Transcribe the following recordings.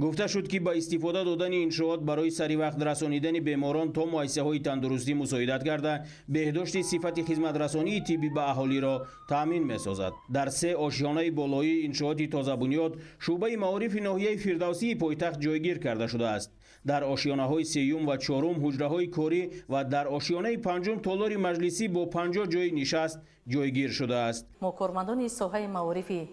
гуфта шуд ки ба истифода додани иншоот барои саривақт расонидани беморон то муассисаҳои тандурустӣ мусоидат карда беҳдошти сифати хизматрасонии тиббӣ ба аҳолиро таъмин месозад. дар се ошёнаи болоии иншооти тозабунёд шуъбаи маорифи ноҳияи фирдавсии пойтахт ҷойгир карда шудааст. дар ошёнаҳои сеюм ва чорум ҳуҷраҳои корӣ ва дар ошёнаи панҷум толори маҷлисӣ бо 50 ҷойи нишаст ҷойгир шудааст. мо кормандони соҳаи маорифи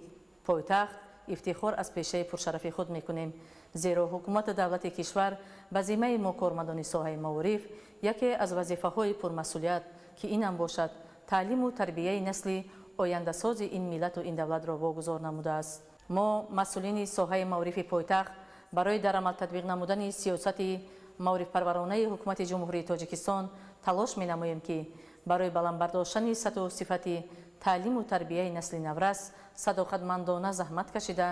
пойтахт ифтихор аз пешаи пуршарафи худ мекунем, зеро ҳукумати давлати кишвар ба зиммаи мо кормандони соҳаи маориф яке аз вазифаҳои пурмасъулият ки инам бошад таълиму тарбияи насли ояндасози ин миллату ин давлатро вогузор намудааст. мо масъулини соҳаи маорифи пойтахт барои дар амал татбиқ намудани сиёсати маорифпарваронаи ҳукумати ҷумҳурии Тоҷикистон талош менамоем ки барои баландбардоштани сатҳу сифати таълиму тарбияи насли наврас садоқатмандона заҳмат кашида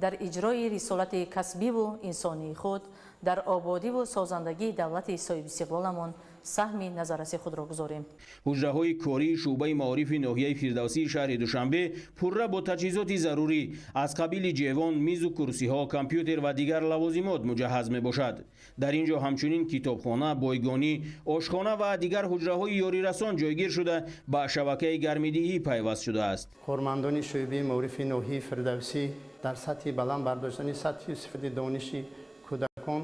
дар иҷрои рисолати касбиву инсонии худ дар ободиву созандагии давлати соҳибистиқлоламон саҳми назарраси худро гузорем. ҳуҷраҳои кории шуъбаи маорифи ноҳияи фирдавсии шаҳри Душанбе пурра бо таҷҳизоти зарурӣ аз қабили ҷевон, мизу курсиҳо, компютер ва дигар лавозимот муҷаҳҳаз мебошад. дар ин ҷо ҳамчунин китобхона, бойгонӣ, ошхона ва дигар ҳуҷраҳои ёрирасон ҷойгир шуда ба шабакаи гармидиҳӣ пайваст шудааст. кормандони шуъбаи маорифи ноҳияи фирдавсӣ дар сатҳи баланд бардоштани сатҳи сифати дониши кӯдакон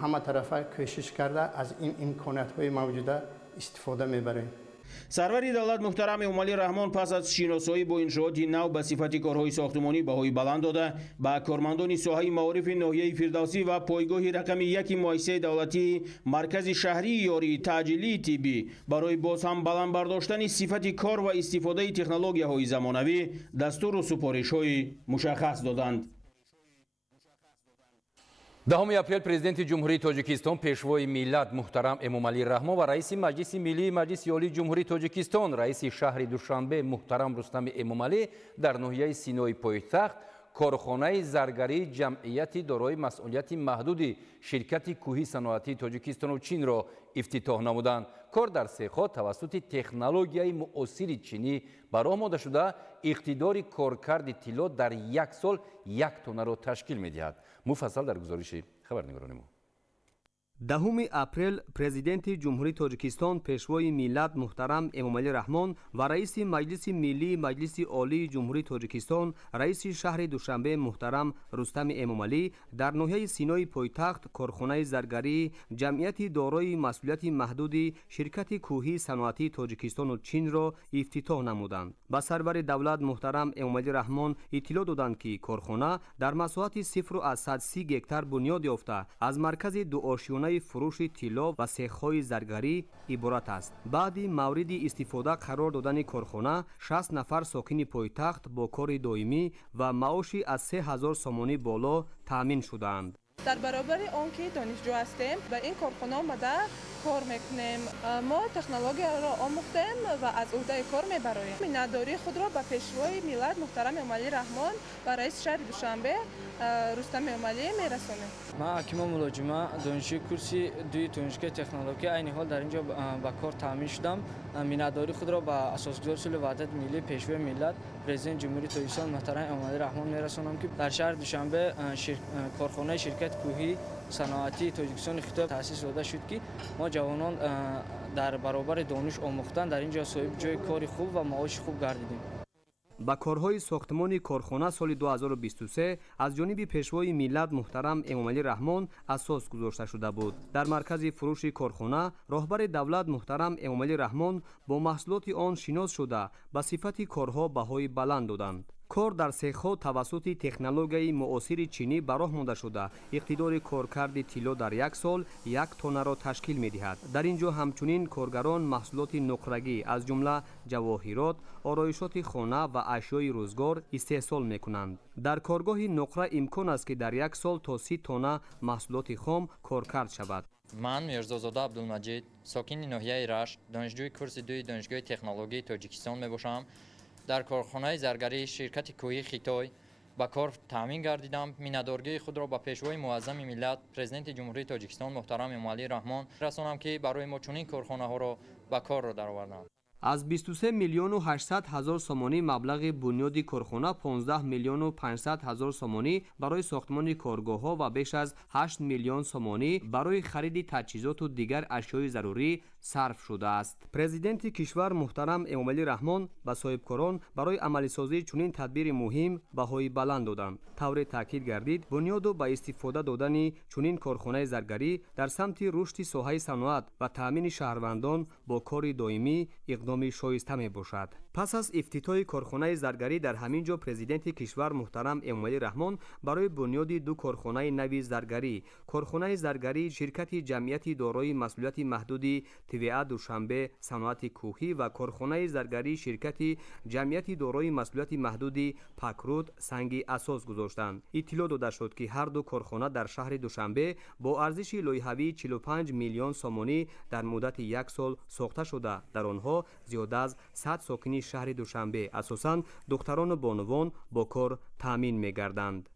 ҳама тарафа кӯшиш карда аз ин имкониятҳои мавҷуда истифода мебарем. сарвари давлат муҳтарам эмомалӣ раҳмон пас аз шиносоӣ бо иншооти нав ба сифати корҳои сохтумонӣ баҳои баланд дода ба кормандони соҳаи маорифи ноҳияи фирдавсӣ ва пойгоҳи рақами 1 муассисаи давлатии маркази шаҳрии ёрии таъҷилии тиббӣ барои боз ҳам баланд бардоштани сифати кор ва истифодаи технологияҳои замонавӣ дастуру супоришҳои мушаххас доданд. 10 апрел президенти ҷумҳурии Тоҷикистон пешвои миллат муҳтарам Эмомалӣ Раҳмон ва раиси маҷлиси миллии маҷлиси олии ҷумҳурии Тоҷикистон раиси шаҳри Душанбе муҳтарам Рустами Эмомалӣ дар ноҳияи Синои пойтахт корхонаи заргарии ҷамъияти дорои масъулияти маҳдуди ширкати кӯҳии саноатии Тоҷикистону Чинро ифтитоҳ намуданд. кор дар сехҳо тавассути технологияи муосири чинӣ ба роҳ монда шуда иқтидори коркарди тилло дар як сол 1 тоннаро ташкил медиҳад. муфассал дар гузориши хабарнигорони мо. 10 апрел президенти ҷумҳурии Тоҷикистон пешвои миллат муҳтарам Эмомалӣ Раҳмон ва раиси маҷлиси миллии маҷлиси олии ҷумҳурии Тоҷикистон раиси шаҳри Душанбе муҳтарам Рустами Эмомалӣ дар ноҳияи Синои пойтахт корхонаи заргарии ҷамъияти дорои масъулияти маҳдуди ширкати кӯҳии саноатии Тоҷикистону Чинро ифтитоҳ намуданд. ба сарвари давлат муҳтарам Эмомалӣ Раҳмон иттилоъ доданд ки корхона дар масоҳати 0,30 гектар бунёд ёфта аз маркази дуошёна фурӯши тилло ва сехҳои заргарӣ иборат аст. баъди мавриди истифода қарор додани корхона 60 нафар сокини пойтахт бо кори доимӣ ва маоши аз 3000 сомонӣ боло таъмин шудаанд. дар баробари он ки донишҷӯ ҳастем ба ин корхона омада кор мекунем. мо технологияро омӯхтем ва аз ӯҳдаи кор мебароем. миннатдории худро ба пешвои миллат муҳтарам Эмомалӣ Раҳмон ва раиси шаҳри Душанбе Рустами Эмомалӣ мерасонем. ман акимон мулоҷима донишҷӯи курси 2 донишгоҳи технология айни ҳол дар инҷо ба кор таъмин шудам. миннатдории худро ба асосгузори сулҳи ваҳдати миллӣ пешвои миллат президенти ҷумҳурии Тоҷикистон муҳтарам Эмомалӣ Раҳмон мерасонам ки дар шаҳри Душанбе корхонаи ширкати кӯҳии саноатии Тоҷикистони хитоб таъсис дода шуд ки мо ҷавонон дар баробари дониш омӯхтан дар инҷо соҳиби ҷои кори хуб ва маоши хуб гардидем. ба корҳои сохтмони корхона соли 2023 аз ҷониби пешвои миллат муҳтарам Эмомалӣ Раҳмон асос гузошта шуда буд. дар маркази фурӯши корхона роҳбари давлат муҳтарам Эмомалӣ Раҳмон бо маҳсулоти он шинос шуда ба сифати корҳо баҳои баланд доданд. кор дар сехҳо тавассути технологияи муосири чинӣ ба роҳ монда шуда иқтидори коркарди тилло дар як сол 1 тоннаро ташкил медиҳад. дар ин ҷо ҳамчунин коргарон маҳсулоти нуқрагӣ аз ҷумла ҷавоҳирот, ороишоти хона ва ашёи рӯзгор истеҳсол мекунанд. дар коргоҳи нуқра имкон аст ки дар як сол то 30 тонна маҳсулоти хом коркард шавад. ман Мирзозода Абдулмаҷид сокини ноҳияи Рашт донишҷӯи курси 2 донишгоҳи технологияи Тоҷикистон мебошам. дар корхонаи заргарии ширкати кӯҳии Хитой ба кор таъмин гардидам. миннатдоргии худро ба пешвои муаззами миллат президенти ҷумҳурии Тоҷикистон муҳтарам Эмомалӣ Раҳмон расонам ки барои мо чунин корхонаҳоро ба корро дароварданд. аз 23 миллиону 800 ҳазор сомонӣ маблағи бунёди корхона 15 миллиону 500 ҳазор сомонӣ барои сохтмони коргоҳҳо ва беш аз 8 миллион сомонӣ барои хариди таҷҳизоту дигар ашёи зарурӣ сарф шудааст. Президенти кишвар муҳтарам Эмомалӣ Раҳмон ба соҳибкорон барои амалисозии чунин тадбири муҳим баҳои баланд доданд. тавре таъкид гардид бунёду ба истифода додани чунин корхонаи заргарӣ дар самти рушди соҳаи саноат ва таъмини шаҳрвандон бо кори доимӣ иқдоми шоиста мебошад. пас аз ифтитоҳи корхонаи заргарӣ дар ҳамин ҷо президенти кишвар муҳтарам Эмомалӣ Раҳмон барои бунёди ду корхонаи нави заргарӣ, корхонаи заргарӣ ширкати ҷамъияти дорои масъулияти маҳдуди ТВА Душанбе саноати кӯҳӣ ва корхонаи заргарӣ ширкати ҷамъияти дорои масъулияти маҳдуди Пакруд санги асос гузоштанд. иттилоъ дода шуд ки ҳар ду корхона дар шаҳри Душанбе бо арзиши лоиҳавии 45 миллион сомонӣ дар муддати 1 сол сохта шуда дар онҳо зиёда аз 100 сокини шаҳри Душанбе асосан духтарону бонувон бо кор таъмин мегарданд.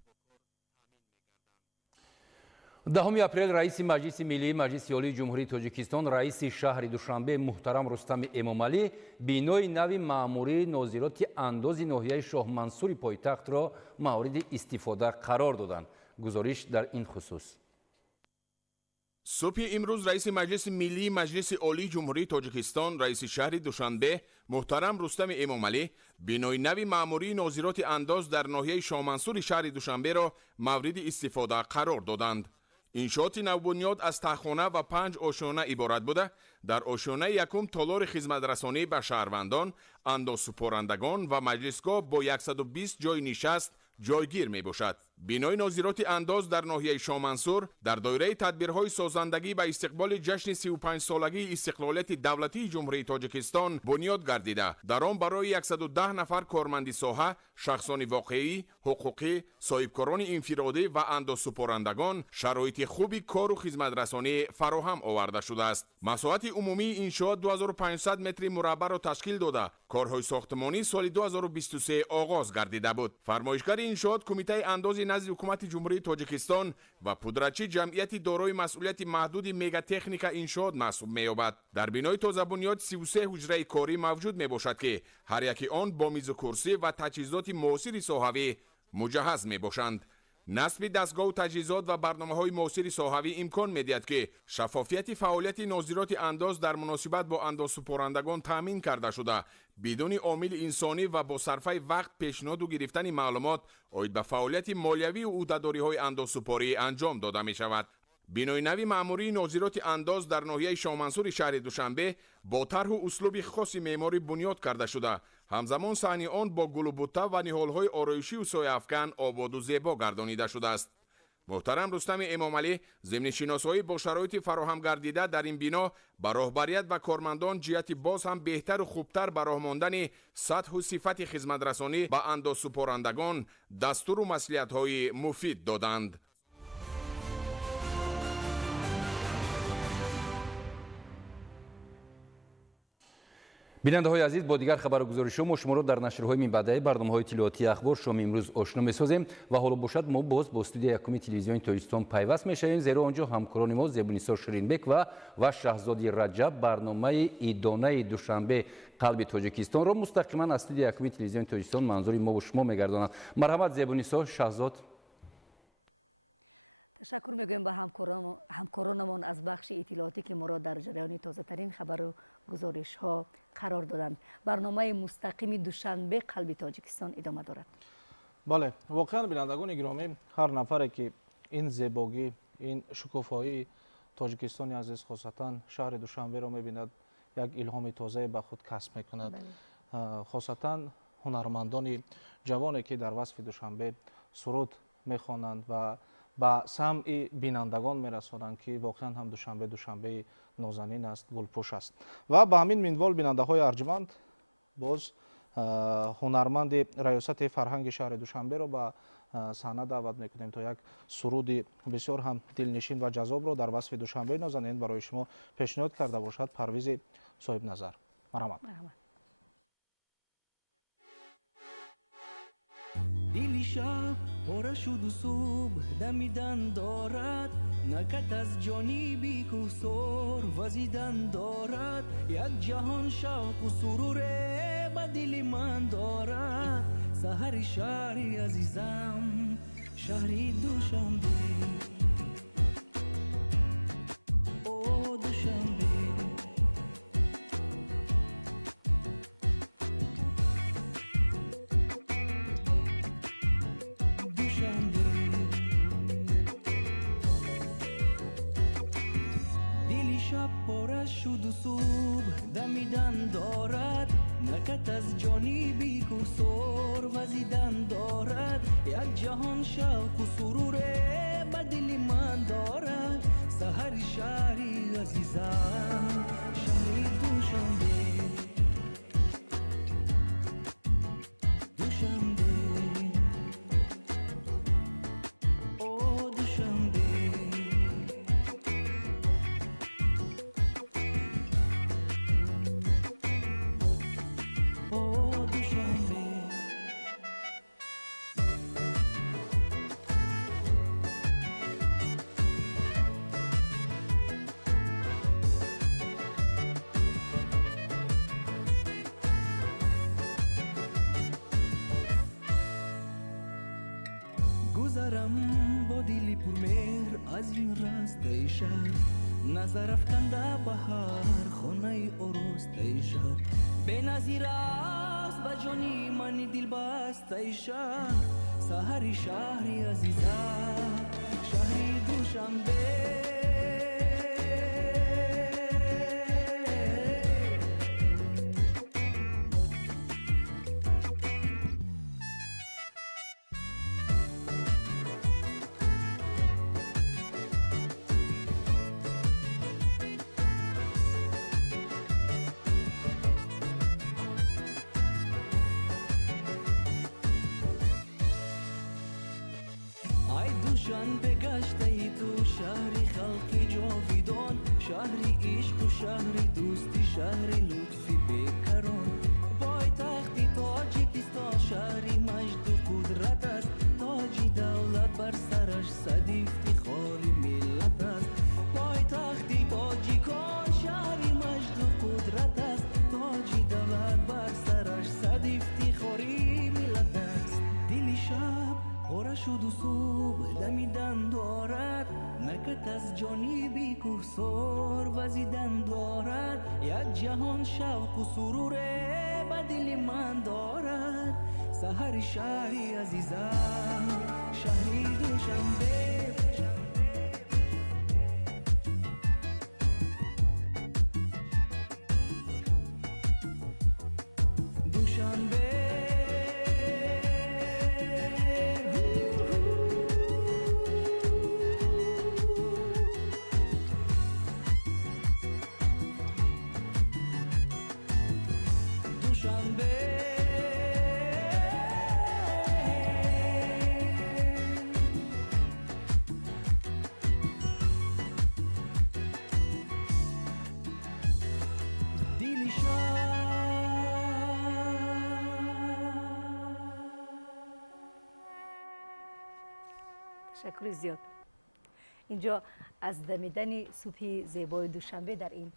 10 апрел раиси маҷлиси миллии маҷлиси олии ҷумҳурии тоҷикистон раиси шаҳри Душанбе муҳтарам Рустами Эмомалӣ бинои нави маъмурии нозироти андози ноҳияи Шоҳмансури пойтахтро мавриди истифода қарор доданд. гузориш дар ин хусус. صبح امروز رئیس مجلس ملی مجلس عالی جمهوری تاجیکستان رئیس شهر دوشنبه محترم رستم امامعلی بنای نوی مأموری ناظرات انداز در ناحیه شاهمنصور شهر دوشنبه را مورد استفاده قرار دادند. انشاءات نوبنیاد از تخانه و 5 آشیانه عبارت بوده. در آشیانه یکم تالار خدمترسانی به شهروندان، اندازسپارندگان و مجلسگاه با 120 جای نشست جایگیر می باشد. بنای ناظرات انداز در ناحیه شاهمنصور در دایره تدبیرهای سازندگی به استقبال جشن 35 سالگی استقلالیت دولتی جمهوری تاجیکستان بنیاد گردیده. در آن برای 110 نفر کارمند ساحه، شخصان واقعی، حقوقی، صاحبکاران انفرادی و اندازسپارندگان شرایط خوبی کار و خدمت رسانی فراهم آورده شده است. مساحت عمومی انشاءات 2500 متر مربع را تشکیل داده. کارهای ساختمانی سال 2023 آغاز گردیده بود. فرمایشگر انشاءات کمیته اندازی نزد حکومت جمهوری تاجیکستان و پودرچی جمعیت دارای مسئولیت محدود مگا تکنیک انشاءات محسوب می‌یابد. در بنای تازه بنیاد 33 حجره کاری موجود میباشد که هر یکی آن با میز و کرسی و تجهیزات معاصر صحوی مجهز میباشند. نصب دستگاه و تجهیزات و برنامه‌های معاصر صحوی امکان می‌دهد که شفافیت فعالیت ناظرات انداز در مناسبت با اندازسپارندگان تامین کرده شده بدون عامل انسانی و با صرفه وقت پیشنهاد و گرفتن معلومات آید به فعالیت مالیوی و عهده‌داری‌های اندازسپاری انجام داده می‌شود. بنای نوی مأموری ناظرات انداز در ناحیه شاهمنصور شهر دوشنبه با طرح و اسلوب خاص معماری بنیاد کرده شده. همزمان صحنه آن با گل و بوته و نهال‌های آرایشی و سایه افکن آباد و زیبا گردانیده شده است. محترم رستم امامعلی ضمن شناسایی با شرایط فراهم گردیده در این بنا با راهبریت و کارمندان جهت باز هم بهتر و خوبتر به راه ماندن سطح و صفت خدمت رسانی به اندازسپارندگان دستور و مصلحت‌های مفید دادند. бинандаҳои азиз бо дигар хабару гузориши шумо шуморо дар нашрҳои минбаъдаи барномаҳои тиловати ахбор шоми имрӯз ошно месозем ва ҳоло бошад мо боз бо студияи якуми телевизиони тоҷикистон пайваст мешавем, зеро онҷо ҳамкорони мо Зебунисо Ширинбек ва Шаҳзоди Раҷаб барномаи идонаи Душанбе қалби тоҷикистонро мустақиман аз студияи якуми телевизиони тоҷикистон манзури мо ва шумо мегардонанд. Марҳамат Зебунисо, Шаҳзод. تشکر میگویم به همکارانمان از بخش اطلاعاتی که ما را در جریان تازه ترین خبر و گزارش ها قرار دادند. برنامه مستقیم دوشنبه قلب تاجیکستان ادامه دارد. بله، واقعا بینندگان گرامی، هر نفری که این زیبایی، این شکوفایی تاجیکستان عزیز خاصتا شهر دوشنبه را میبیند، یک الهام تازه به خود کسب میکند. خاصتا هنرمندان جوانی که در وصف دوشنبه سرود میخوانند و با سمع بینندگان میرسانند که واقعا هم دوشنبه نازنین است، گلپوش است. و به همین منوال بیننده های ارجمند باز هنرمند ریاست فرهنگ شهر دوشنبه را به صحنه دعوت میکنیم تا یک سرود بسیار هم دلنشین و جذاب را در وصف دوشنبه نازنین برای شما پیشنهاد کرده باشد پرویز صاحب نظر. مرحمت. دلی شب پاره شد و صبح دمیدن دارد نکت از جانی بی کوسور وزیدن دارد یک جهان شوق و سرور به دل من دارد سحر شهری عزیزم شهری دوشنبه او دوشنبه شد و صبح دمیدن دارد نکت از جانی بی کوسور وزیدن دارد یک جهان شوق و سرور به دل من دارد سحر شهری عزیزم شهری دوشنبه دوشنبه او دوشنبه گذرم با دلی پرمهر از این راسته شهر نظر افکنده بهار خانه ارسته شهر بنظیر است به جانی من دل بسته شهر سحر شهری عزیزم شهری دوشنبه دوشنبه گشته ای تو شهری خلقی جاویدان شهری عشق و شهری دوستی شهری لطفی بکران پایتختی تاجیکستان شهری مجد و قدرت است تاجی دولت بر سرش صد افتخاری ملت است پایتختی تاجیکان شهری مجد و قدرت است تاجی دولت بر سرش صد افتخاری ملت است دل شب پاره شد و صبح دمیدن دارد نکت از جانی بی کوسور وزیدن دارد یک جهان شوق و سرور به دل من دارد سحر شهری عزیزم شهری دوشنبه تشکر زیاد. اینجا از دمیدن صبح زیبای دوشنبه در این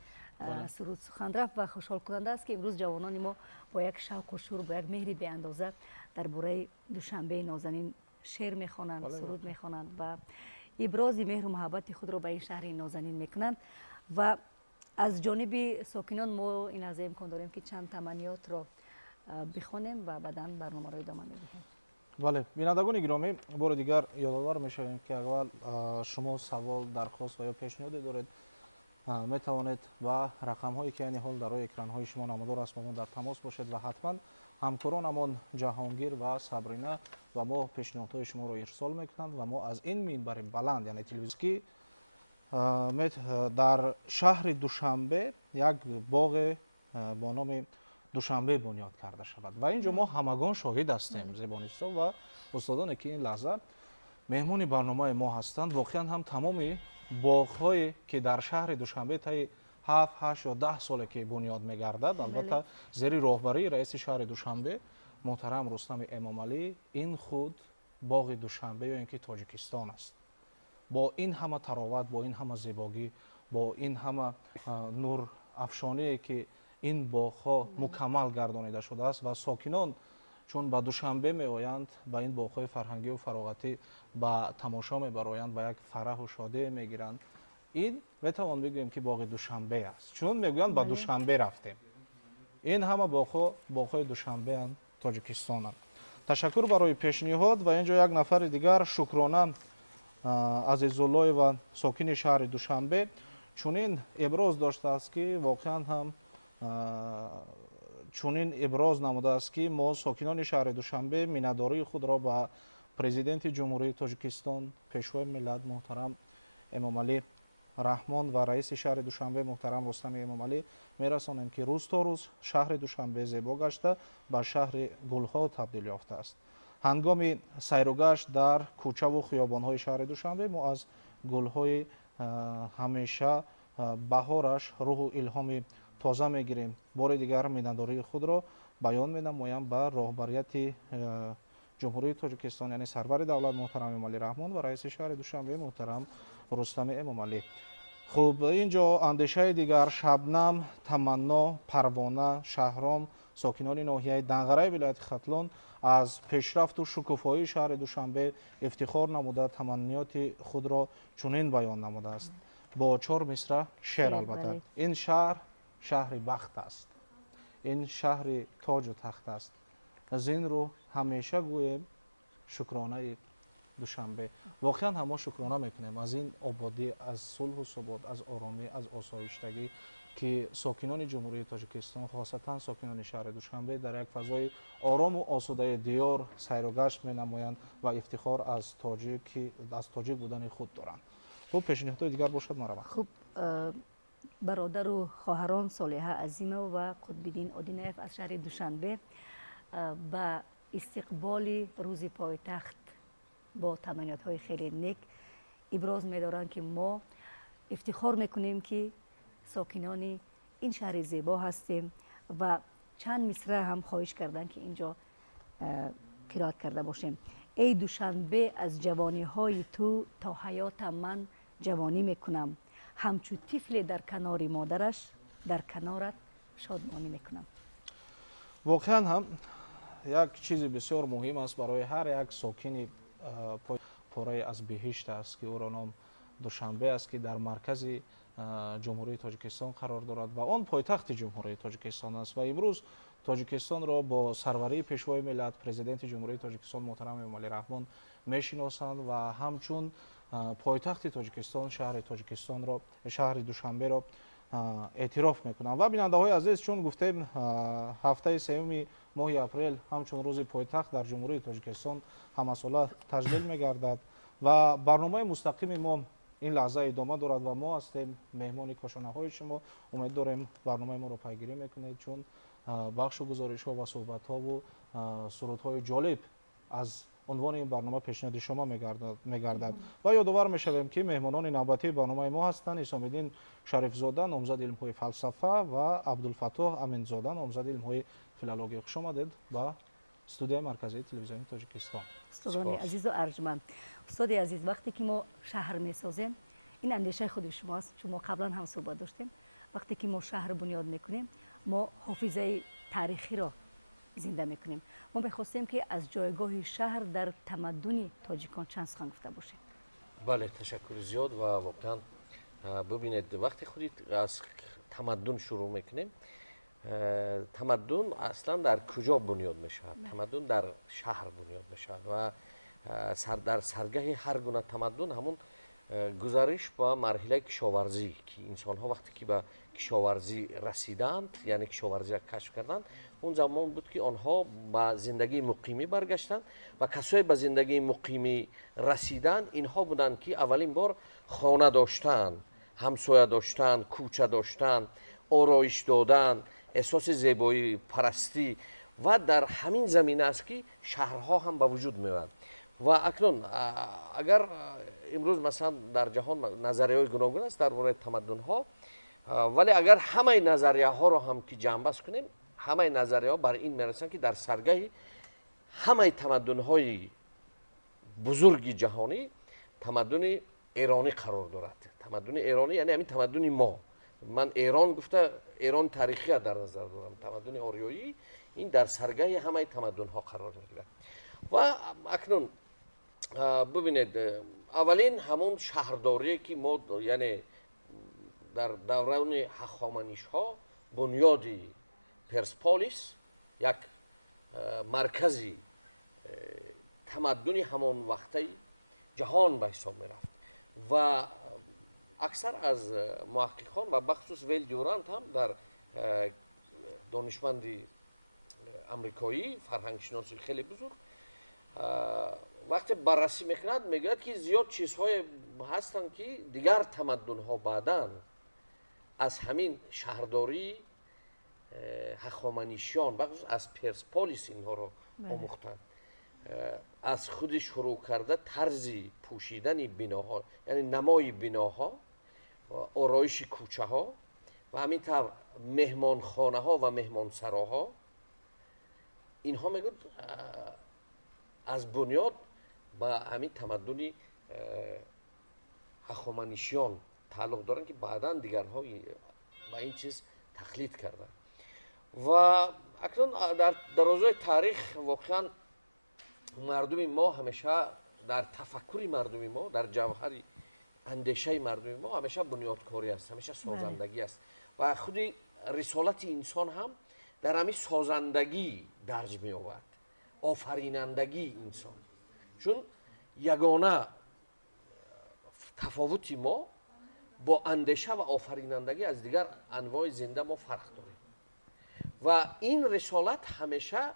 سرود سخن رفت و خوشحال کننده است که امروز جوانان ما با یک شوق و شور با یک مهری به اندازه درباره دوشنبه نازنین شعر میخوانند، سرود میخوانند و ابراز مهر و محبت خود را به این شهر نازنین میکنند و از جانب ساکنان ما این از امکان داریم که چند تمنیات را بخوانیم و بعداً برنامه را ادامه میدهیم. بله، بینندگان گرامی، بار دیگر یادآور میشویم که اول شما سوال، درخواست و یا پیشنهادی دارید می توانید با رقم هایی که این حال در روی اکران های شما نمودار است با ما در تماس باشید و حتما همکارانمان جهانگیر و صبرینه و ما پیشنهادهای شما را ارسال میکنند و ما از این منبر بلند یعنی تلویزیونی در شهر دوشنبه یک باغ با نام دوشنبه بنیاد کرده شود و اینجا ما همگان شاهد هستیم، زبانیستا و استادانی که این لحظه مهمون برنامه ما هستند. واقعا هم تمام باغ‌هایی که در شهر دوشنبه تا 7 8 یا 10 ساله که بنیاد می‌گردد، البته زیر راهبری رئیس شهر دوشنبه محترم رستم امامعلی، این خود باغ دوشنبه یا اینکه تاجیکستان است با این همه تراوت، با این همه زیبایی، با این همه نور افشانی که این باغ‌ها مکمل گردانیده شده است و ساکنان چون به دوشنبه میآیند به این باغ‌های فرهنگی و فراغتی به تماشا میبرایند و یک فرح و شادی میگیرند. این میتوان بگوییم که باغ دوشنبه است، چون میگویند به دوشنبه رفتیم. این همه باغ‌های دوشنبه اند تاجیکستان اند. تشکر برای پیشنهاد و اینجا یک نفر دیگر شکرانه عزیزالله و ساکن شهر دوشنبه چنین ابراز داشته است که واقعا هم چنین ابراز نموده است که ما ساکنان شهر دوشنبه میnnatdori خود را به پرزیدنت جمهوری تاجیکستان پیشوای ملت محترم امامعلی رحمان و رئیس شهر دوشنبه محترم رستم امامعلی میرسانیم که روز تا روز شهر دوشنبه زیبا گشته به شهر گلها تبدیل یافته است. هنگام سیر و گشت در کوچه و خیابان‌های شهر دوشنبه ما از گل‌های همیشه بهارش روح و الهام تازه میگیریم. بار دیگر میnnatdori خود را بیان می‌نمایم به راهبریت جمهوری تاجیکستان یعنی سرور دولت محترم امامعلی رحمان و رئیس شهر دوشنبه محترم رستم امامعلی. خب اینجا اندیشه دیگر شبنم، تمنا، پروانه، شهرام ساکنان ناحیه دنغره ولایت ختلان از پیشرفت و شکوفایی شهر دوشنبه افتخار نموده تمنیات خود را چنین بیان نموده است با 4 مصرع شعر. البته این شهر بخت است، این شهر تاج و تخت است. از این رو همیشه گویم شکرانه دوشنبه. واقعا هم شکرانه میکنیم از این آبادی، از صلح و ثبات، از آرامی، از آسایشتگی که ساکنان جمهوری تاجیکستان خاصتا ساکنان شهر دوشنبه در یک فضای آرام و آسوده دیار سیر و گشت می‌نمایند و افتخار از تاجیک بودن خود دارند. خب پیشنهاد دیگر باشد مرحبا. خب برادر و خواهران صالحه عظیمه و قطب‌الدین آدینایف از شهر دوشنبه به استقبال روز پایتخت با تمنیات‌های خیلی نیک ابراز می‌دارند که ما افتخار می‌کنیم که ساکنان این شهر زیبا هستیم و چند مصرع هم خواهش کردن که اینجا قرائت کرده باشیم. ای دوشنبه از جوانی های تو تا حیات من جوانی میکنم، همچو طفل در کنار مادرش در کنارت شادمانی میکنم. واقعا هم یک چیز بسیار مهم است برای هر یک ساکن پاره از بهشت است که او را نام دوشنبه است که در مرکز جمهوری تاجیکستان قرار دارد و آن پایتخت جمهوری تاجیکستان است و امروز تاجیکستان را با سروری پیشوای ملت پرزیدنت جمهوری تاجیکستان محترم امامعلی رحمان میشناسند و همچون پایتخت تاجیکستان شهر دوشنبه را اعتراف میکنند. و بیننده های عزیز چون گفتیم هفته سوم ماه اپریل همچون روز پایتخت در جمهوری تاجیکستان همساله تجلیل میگردد و برنامه مستقیم ما این لحظه ادامه دارد و ما هستیم مهمان کاشانه های شما. امید داریم برنامه ما رو پیگیری میکنید چون بخش و گزارش ها و صحبت ها و سرود های جالب از عنوان این برنامه پیشنهاد شما میگردد و یادآور میشویم که مهمانان نوبتی برنامه ما هستند حسام‌الدین شریفزاده نامزد علم های فلسفه و عبدالفتاح امینزاده نامزد علم های فیلولوژی. خوش آمدید با استودیوی مرکزی تلویزیون تاجیکستان. استادان عزیز و ارجمند، استاد عزیز وقتی که ما شهر میسازیم این اندیشه خود شماست، چون ما قبلا هم صحبت داشتیم وقتی که ما شهر بنیاد میکنیم ما حافظه تاریخی را زنده میکنیم. ما میخواستیم که از جایگاه شهر در تمدن تاجیکان چند سخن گفته باشیم. بله تشکر زیاد و واقعا ببینید وقتی خودید از تمدن شروع میکنیم تمدن اصلا در کجا بنیاد میشه؟ تمدن در شهر بنیاد میشه و در سرگه هر گونه تمدن همون گزارش با مرحله کشاورزی که انسان ها وقتی که به کشاورزی رسیدند یعنی کشاورزی را کشف کردند اون زمان بود که آنها به زندگی مقیمی برگشتند و کسایی به زندگی مقیمی رسیدند اینها بودند که اولین بار خانه داشتند، همسایه داشتند، کوچه داشتند، آرایش دادن، احساس زیبایی پرستی و در همین زمینه است که شهرها هم به وجود می‌آیند. و اکنون اگر امروز مثلا در جهان نظریه‌های گوناگون است درباره تمدن‌ها ولی اگر همه نظریه‌ها رو هم که جمع‌بست کنیم همه نظریه‌ها بر این میرسند که در سرگه همه تمدن‌های بزرگ جهانی تمدن ایرانی قرار دارد. تمدن ایرانی یعنی همین تمدن ما. من ایران گفته ایران تاریخی را در نظر دارم. تمدن آریایی این در سرگاه همه تمدن ها قرار میگیرد. و اکنون ببینید اولین همون شهرداری که ما یعنی در دوران هخامنشی ها بنیادی پرسپولیس یک مرکزی تمدن همان وقتی جهان به حساب می رفت و اکثر از محققان و بخصوص ویل دیورانت هم در دانشمندی امریکایی فرهنگشناسی خیلی بزرگ وقتی بررسی میکند میگوید که زیاد چیزهای هستند که دیگر تمدن ها بعداً از همین شهرداری هخامنشیان بخصوص از پرسپولیس اینها رو آموختند. از خود شروع کرده طرزی پوشیدن بناها یعنی نمای بناها و آرایش کوچه ها و همینطور مهمان خانه ها و مهمان سراها اینها میگوید از بنیاد با همین تمدن هخامنشیان تعلق دارن که بعداً دیگرها با این چیز تقلید کردن. و اکنون در درازای تاریخ واقعا مردم ما همیشه در تفکر مردم ما در جوهر اندیشه مردم ما همیشه بنیادکاری است، همیشه سازندگی است و خود رسالت انسان هم در همین سازندگی درج می آورد، آفرینندگی انسان. چون یگانه تفاوت ما با اندیشه و آفرینندگی از دیگر انواع زنده ما فرق داریم و این رسالت همیشه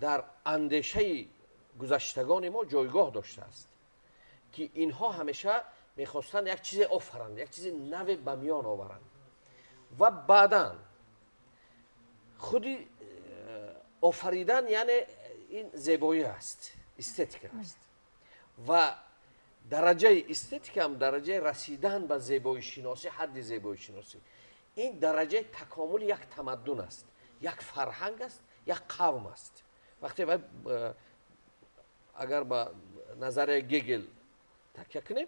در اندیشه گذشتگان ما جایگاه داشته است که اینها همیشه میخواستند یک چیز آفرند، یک چیز نو به میان آورند و بعداً خودی آفریدن یعنی این زیبایی است، استتیک است و درجه استتیک هم درجه رسیدن به زیبایی شناسی، حد زیبایی شناسی. این درجه تکامل یک تمدن است، یک فرهنگ است، یک قوم است. وقتی اگر با نظر گیگل تکیه کنیم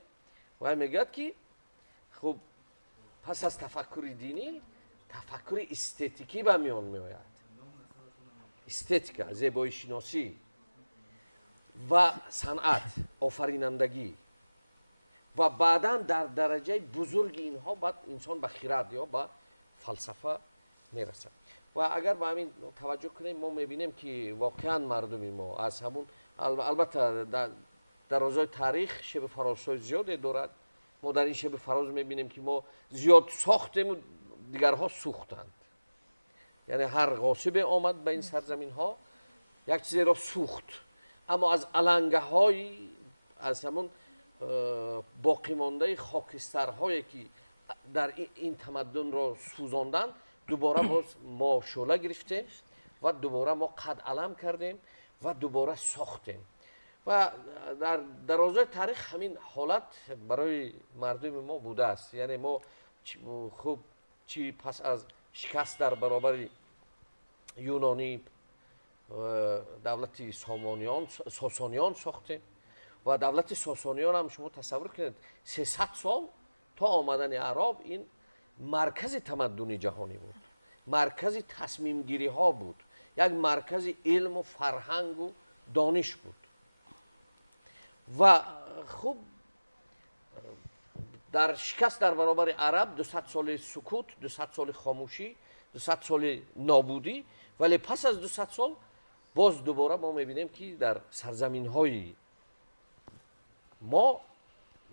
و میگوید که خب پس از تفکر دینی تفکر استتیکی به میان می آید. استتیک، زیبایی شناسی و صنعت، آفرینندگی و بعدا در درجه بزرگ اینها بعد انسان به خرد یا به فلسفه میرسد. و اگر به همین توجه کنیم ما میبینیم که واقعا مردم ما از همون البته در روزهای تاریخ شبه فرازهای زیادی دارد. ما در این شبه فراز میبینیم که ما زیاد ساختیم و دیگرها سوختند. یعنی هر غاصب آمد به این سرزمین ها یک چیزی را سوخت، اما از علنگه های از همون باقی مانده خاکسترهایی که در این تمدن را سوزاندن دوباره باز ما شعله گرفتیم و دوباره ما قد علم کردیم و دوباره ساختیم و در درازای تاریخ همین حالت برای مردم ما بوده است. یعنی ما خوب چی پس از شکست در برابر یونانی دولت ساسانیان ساختیم و دولت ساسانیان هم شما تصور کنید 300 سال تا آمدن عرب این مرکز تمدن جهانی بود، مرکز تصمیم گیری ها بود، یک مرکز علم و فرهنگ و دانش بود و خوب در شکست در برابر عرب 200 سال سکوت، 200 سال خاموشی، 200 سال نابودی، ولی پس از 200 سال باز دوباره ما میبینیم که در سرزمین های ما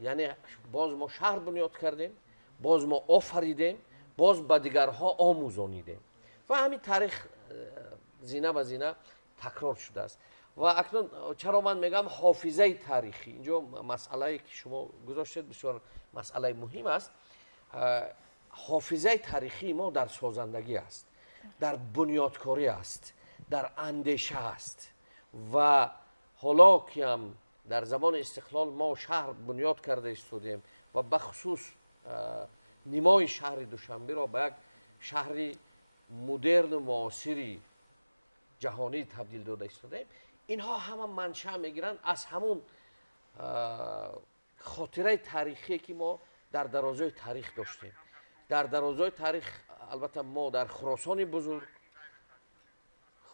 یعنی باز ما شهر بنیاد کردیم، باز ما آفریدیم، باز به دیگرها آموزانیدیم و همین تاریخ زینه به زینه تکرار شده است. و اکنون چرا من میگم حافظه تاریخی، اینجا مسئله که شما گذاشتید بسیار مسئله مهم است. حافظه تاریخی ما در سازندگی است، در بنیادکاری است، در اندیشه است و حالا که هم در زمان استقلال ما شهر بنیاد کرده استودیم و بخصوص نمای شهر دوشنبه را به یک شهر مدرن و معاصری جهانی تبدیل داده استودیم. اینها همه منشأ میگیرن از همون خاطره تاریخی که ما در درازای تاریخ داشتیم. در درازای تاریخ البته ما در خراسان بزرگ،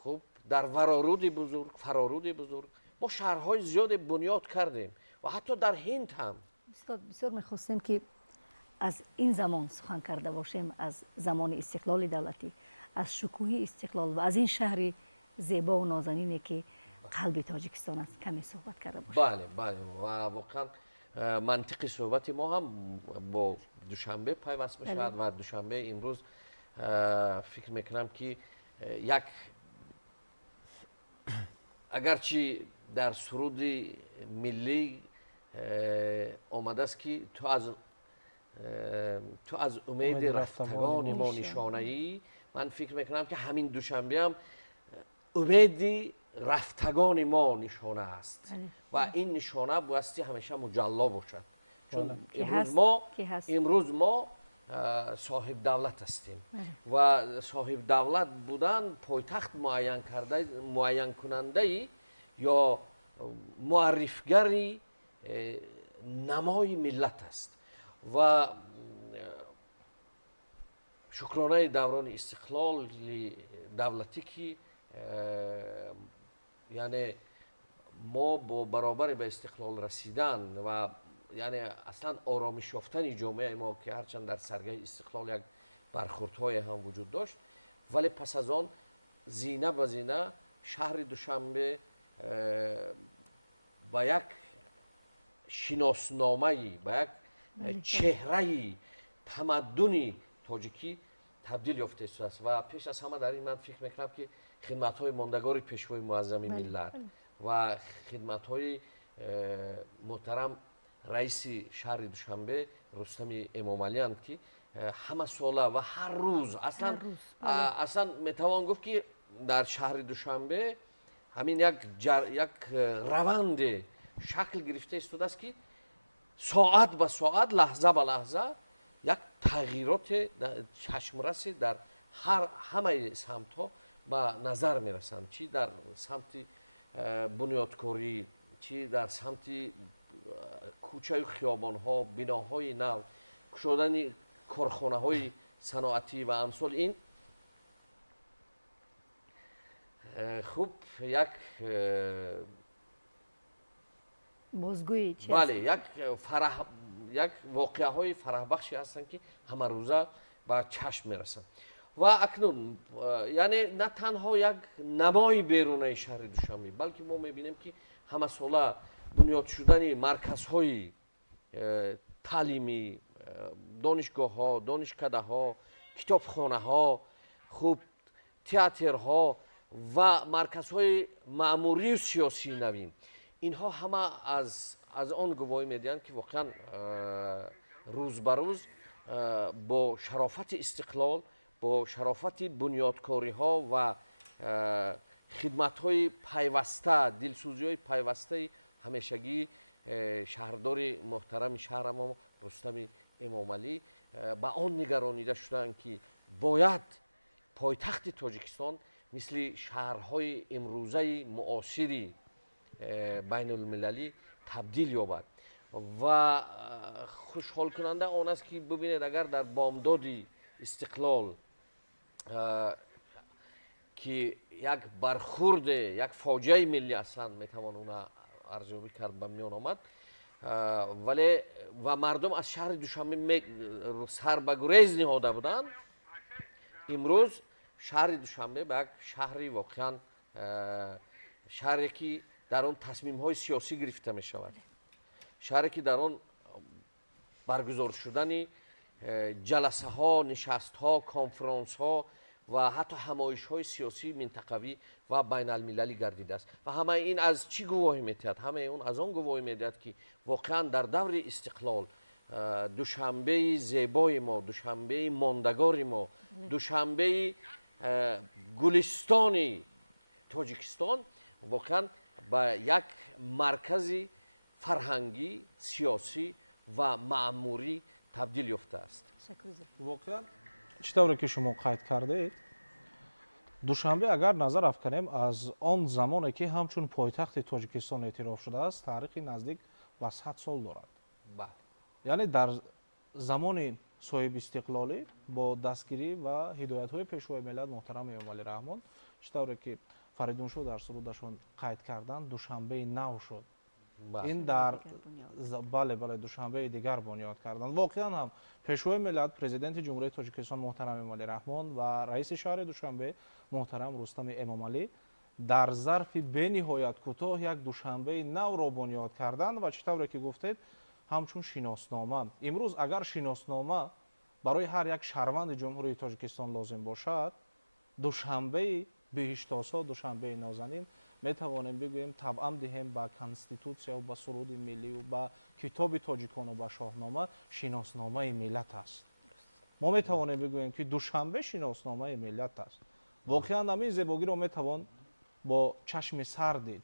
خب در ورارود بزرگ، فرارود بزرگ ما شهرهای زیاد بنیاد کردیم و حتی در هند هم. استاد بسیار میخواستیم که از این زمان سخن کرده باشیم، از زمان استقلال دولتی، از شکوه استقلال و از این شهر زیبا و نازنینی که قلب تاجیکستان است کمی صحبت کرده باشیم. بله بله و واقعا منطقی صحبت ما هم با دوشنبه پیوست میشود و دوشنبه امروز فکر میکنم که یک اگرچه در سرود ملی آمده است که تو از امید رفتگان ما نشانه ای، من فکر میکنم که همین دوشنبه هم امید رفتگان ما نشانه است و این نشانه بایستی همیشه مجلا باشد، چون امروز ما صاحب دولت هستیم و صاحب دولت بودن پایتخت معین کننده یا معرفگری نمای ملت است و شکرانه دوران استقلال دولتی که یعنی ما با برابر به استقلال رسیدن و یعنی اصلا آرامش یافتن جامعه ما که هرچند در سرگاه استقلال یک برخوردهای هم وجود داشت، ولی پس از آن زینه به زینه شهر دوشنبه با یک شناسنامه‌ای، با یک چهره تمدنی تاجیکی تبدیل یافته است و پیش از همه در این من فکر میکنم که خدمت‌های ماندگار پیشوای معظم ملت و خدمت‌های محترم رئیس شهر دوشنبه رستم امامعلی اند که همه ساله و هر روز اصلا میتوان گفت که در شهر دوشنبه همین یک روند شکل گرفته استوده است که ساعت به ساعت، لحظه به لحظه یک تغییرات چشمرس در همه سمت‌ها به نظر میرسند، چی در سمت بنیادکاری، چی در سمت کوچه و خیابان‌ها، بناهای نو، گشودن کارخانه‌های صنعتی و امثال این. خوب بازگویی چی بله یک واقعه های فرح بخشی هستند که همه روزه به چشم میرسند و اکنون یعنی نه تنها یک نمای بیرونی شهر دوشنبه بلکه ما میبینیم که همه ساله بنیاد شدن مرکزهای تعلیمی، دانشگاه ها، دانشکده ها، کتابخانه ها، خوب تئاترها و مرکزهای معموری و سیاسی نوین، اینها همه از آن گواهی میدهند که واقعا روز به روز با شرافت استقلال، با شرافت بنیادکاری ها و خدمت های پیوسته، دلسوزی های پیوسته همیشگی شهردار محترم شهر ما رستم امامعلی به آن نگرانیده شدند که باید پایتخت تاجیکستان مثل شهرهای امروزه معاصری بین المللی تبدیل یابد و خوشحال کننده آن است که ببینید اگر در بامداد استقلال که یک برخورد، یک فاجعه ملی اصلا میتوان اون ارزیابی کرد به میان آمد ولی و مردم از شهر دوشنبه سر به گریز نهاده بودند، امروز شهر دوشنبه به یک شهری واقعا شهری که در آن تصمیم های سیاسی گرفته می شود، شهری که در آن برگزار شدن جلسه ها، نشست ها، کنفرانس ها و حتی همایش های سیاسی منطقوی و بین المللی گردیده است و همه این از چی گواهی میدهد؟ همه اون از آن گواهی میدهد که واقعا در دور استقلال دوشنبه زیبای ما، دوشنبه ماندگار ما، دوشنبه گلستان تاجیکستان واقعا به یک مرکز فرهنگی، سیاسی و معموری تبدیل یافته است. واقعا چطوری که شما قید کردید، دوشنبه اگر نظر افکنیم از آن زمانی که همچون پایتخت تاجیکستان اعتراف شده است، تاریخی نزدیک به 100 سال دارد. яъне дар замони соҳиб истиқлолӣ бо дастгирӣ ва ҳидоятҳои пешвои миллат муҳтарам эмомалӣ раҳмон чӣ тавре ки фаридуншо дар сурудашон қайд карданд душанбеи нав шуд. ин дар бале душанбеи дигар бунёд карданд. воқеан ҳам пешвои миллат президенти ҷумҳурияи тоҷикистон муҳтарам эмомалӣ раҳмон ва раиси шаҳри душанбе муҳтарам рустами эмомалӣ дар зарфи бениҳоят кӯтоҳ як душанбеи навро бунёд карданд ва чӣ тавре ки гуфтед ҳамчун шиноснома. имрӯз агар шиноснома барои ҳар як шаҳрванди ҷумҳурии тоҷикистон лозим бошад, душанбеи биҳиштосо, душанбеи нозанин метавонем бигӯем табъам диҳем ба конститутсияу ба суруди миллию ба китоби тоҷикону ба шоҳнома шиносномаи миллат аст. мо метавонем бигӯем ки душанбе шиносномаи миллат аст. воқеан ҳамин зебогиро метавон бо чашми сар дид.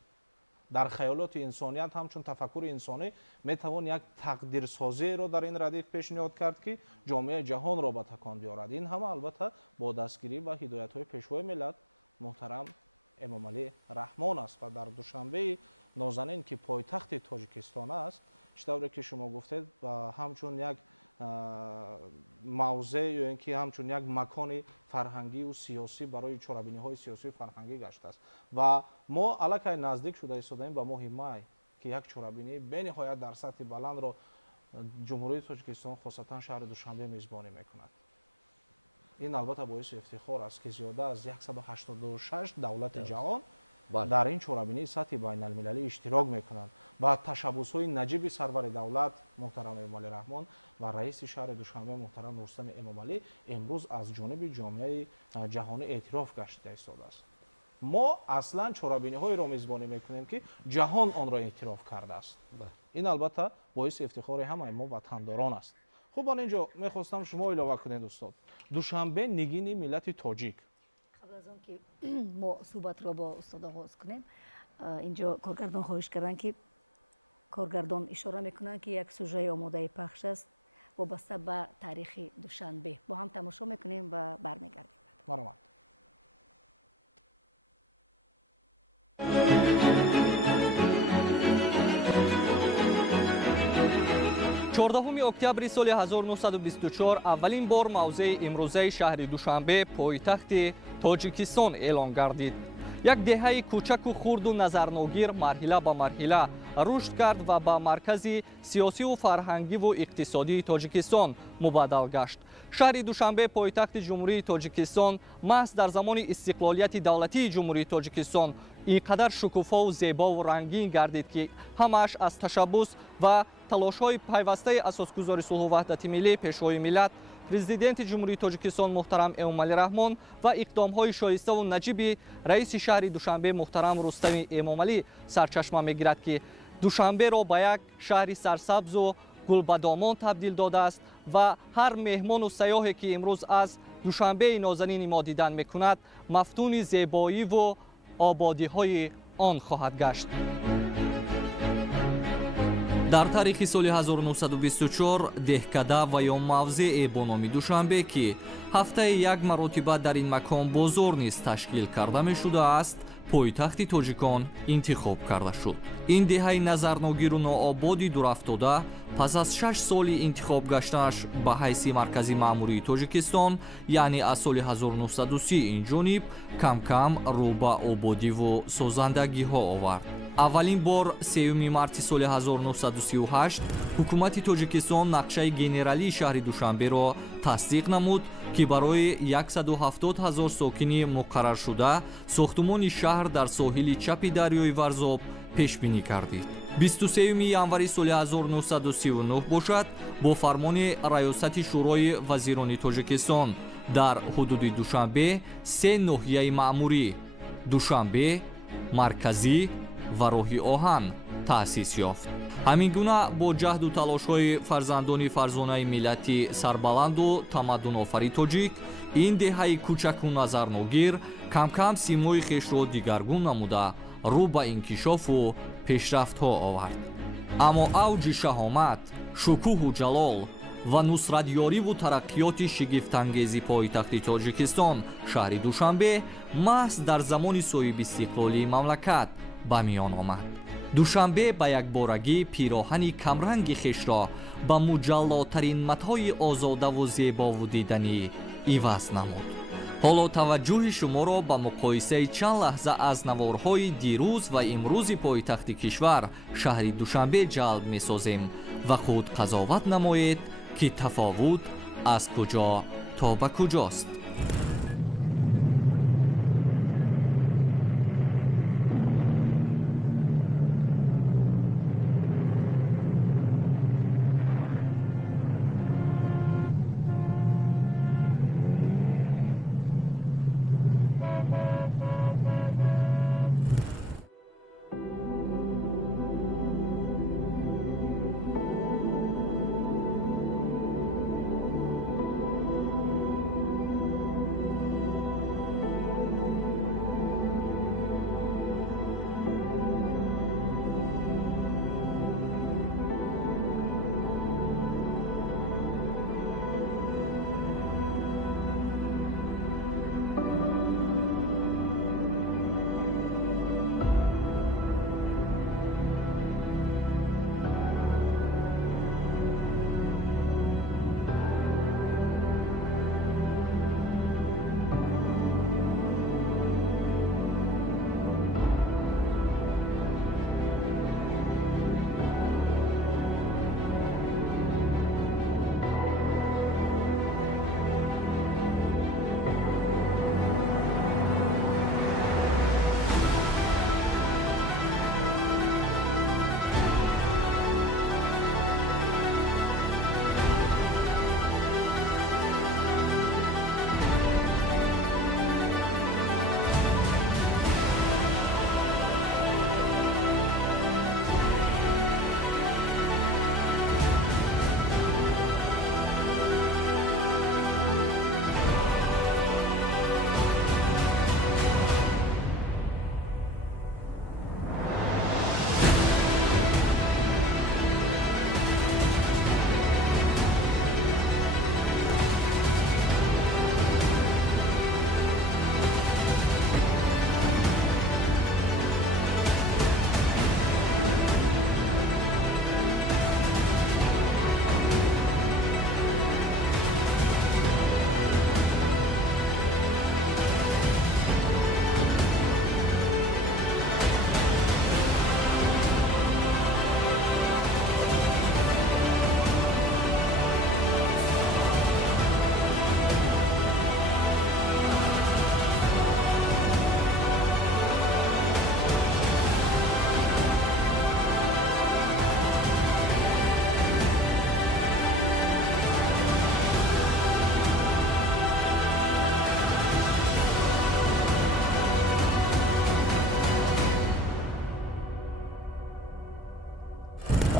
дар хаёлоти инсоният ҳамчун тафаккури инсонӣ метавон як тақдирсозиеро дар ин радиф пешниҳод кард ки ҷомеаи ҷаҳонро ба такон биёрад. ин ҳама албатта бо дастгирӣ ва ҳидоятҳои пешвои миллат муҳтарам эмомалӣ раҳмон аст ва дар душанбеи нозанин ки пойтахти тоҷикистон аст, чӣ тавре ки шумо гуфтед ҳамчун як мавзеъ ё ин ки ҳамчун як макони фарҳангию сиёсӣ барои чорабиниҳои сиёсию фарҳангӣ гаштааст ва мо аллакай наздик шуда истодаем ба моҳи май ки як чорабинии бениҳоят дар сатҳи баландро ҷумҳурии тоҷикистон хосатан шаҳри душанбе мизбонӣ мекунад. ин албатта боиси ифтихор аст ки зиёда аз 186 давлати ҷаҳон дар ин чорабинии сатҳи байналмилалӣ иштирок мекунанд ва ташаббусҳои наҷиби сарвари давлат муҳтарам эмомалӣ раҳмон ва раиси шаҳри душанбе муҳтарам рустами эмомалӣ имрӯз аз ҷониби ҷомеаи ҷаҳонӣ эътироф гашта истодааст. мо аслан чорабиниҳоеро мизбонӣ мекунем ки ҷаҳон онро эътироф кардааст. ин албатта боиси ифтихори ҳамаи мо ватандорон аст. хуб ан инҷо мехостам шумо илова кунед устод. душанбе нигини миллати тоҷик. қабл аз он ки мо суҳбатро бо устод оғоз кунем, инҷо коргардон хоҳиш карданд ки коргардон ишора мекунанд ки як сюжаи омодаи пахш аст вобаста ба таърихи душанбе. бо ҳам тамошо мекунем ва бармегардем. маромад. 14 октябри соли 1924 аввалин бор мавзеи имрӯзаи шаҳри Душанбе пойтахти Тоҷикистон эълон гардид. як деҳаи кӯчаку хурду назарногир марҳила ба марҳила рушд кард ва ба маркази сиёсиву фарҳангиву иқтисодии Тоҷикистон мубаддал гашт. шаҳри Душанбе пойтахти ҷумҳурии Тоҷикистон маҳз дар замони истиқлолияти давлатии ҷумҳурии Тоҷикистон инқадар шукуфову зебову рангин гардид ки ҳамааш аз ташаббус ва талошҳои пайвастаи асосгузори сулҳу ваҳдати миллӣ пешвои миллат президенти ҷумҳурии Тоҷикистон муҳтарам Эмомалӣ Раҳмон ва иқдомҳои шоиставу наҷиби раиси шаҳри Душанбе муҳтарам Рустами Эмомалӣ сарчашма мегирад ки Душанберо ба як шаҳри сарсабзу гулбадомон табдил додааст ва ҳар меҳмону сайёҳе ки имрӯз аз Душанбеи нозанини мо дидан мекунад мафтуни зебоиву ободиҳои он хоҳад гашт. дар таърихи соли 1924 деҳкада ва ё мавзеъе бо номи Душанбе ки ҳафтаи як маротиба дар ин макон бозор низ ташкил карда мешудааст, пойтахти тоҷикон интихоб карда шуд. ин деҳаи назарногиру ноободи дурафтода пас аз 6 соли интихоб гаштанаш ба ҳайси маркази маъмурии Тоҷикистон, яъне аз соли 1930 инҷониб кам-кам рӯ ба ободиву созандагиҳо овард. аввалин бор 3 марти соли 1938 ҳукумати Тоҷикистон нақшаи генералии шаҳри Душанберо тасдиқ намуд ки барои 170 000 сокини муқарраршуда сохтумони шаҳр дар соҳили чапи дарёи Варзоб пешбинӣ гардид. 23 январи соли 1939 бошад бо фармони раёсати шӯрои вазирони Тоҷикистон дар ҳудуди Душанбе 3 ноҳияи маъмурӣ Душанбе, Марказӣ ва Роҳи Оҳан таъсис ёфт. ҳамин гуна бо ҷаҳду талошҳои фарзандони фарзонаи миллати сарбаланду тамаддунофари тоҷик ин деҳаи кӯчаку назарногир кам-кам симои хешро дигаргун намуда рӯ ба инкишофу пешрафтҳо овард. аммо авҷи шаҳомат, шукӯҳу ҷалол ва нусратёриву тараққиёти шигифтангези пойтахти Тоҷикистон шаҳри Душанбе маҳз дар замони соҳиби истиқлолии мамлакат ба миён омад. душанбе ба якборагӣ пироҳани камранги хешро ба муҷаллотарин матҳои озодаву зебову диданӣ иваз намуд. ҳоло таваҷҷӯҳи шуморо ба муқоисаи чанд лаҳза аз наворҳои дирӯз ва имрӯзи пойтахти кишвар шаҳри Душанбе ҷалб месозем ва худ қазоват намоед ки тафовут аз куҷо то ба куҷост.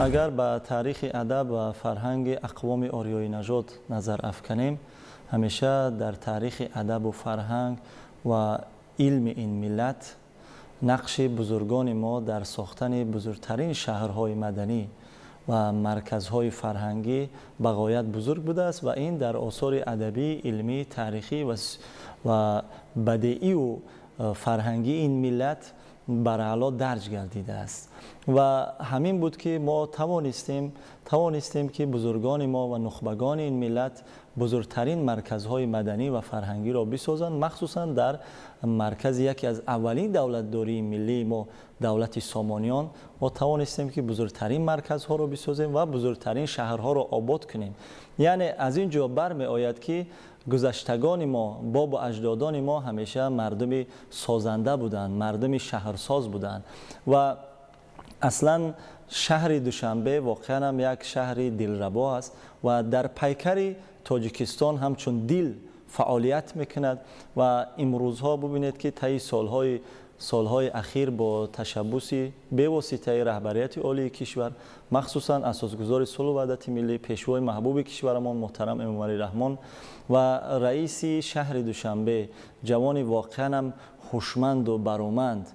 اگر به تاریخ ادب و فرهنگ اقوام آریایی نژاد نظر افکنیم، همیشه در تاریخ ادب و فرهنگ و علم این ملت نقش بزرگان ما در ساختن بزرگترین شهرهای مدنی و مرکزهای فرهنگی بغایت بزرگ بوده است و این در آثار ادبی، علمی، تاریخی و بدیعی و فرهنگی این ملت برعلا درج گردیده است و همین بود که ما توانستیم که بزرگان ما و نخبگان این ملت بزرگترین مرکزهای مدنی و فرهنگی را بسازند، مخصوصا در مرکز یکی از اولین دولتداری ملی ما، دولت سامانیان، ما توانستیم که بزرگترین مرکزها را بسازیم و بزرگترین شهرها را آباد کنیم. یعنی از این جا برمی آید که گذشتگان ما، باب و اجدادان ما همیشه مردم سازنده بودند، مردم شهرساز بودند و اصلا شهر دوشنبه واقعا هم یک شهر دلربا است و در پیکر تاجیکستان همچون دل فعالیت میکند و امروزها ببینید که طی سالهای اخیر با تشبث بواسطه رهبریت عالی کشور، مخصوصا اساسگزار صلح و وحدت ملی، پیشوای محبوب کشورمان محترم امامعلی رحمان و رئیس شهر دوشنبه، جوان واقعا هم هوشمند و برومند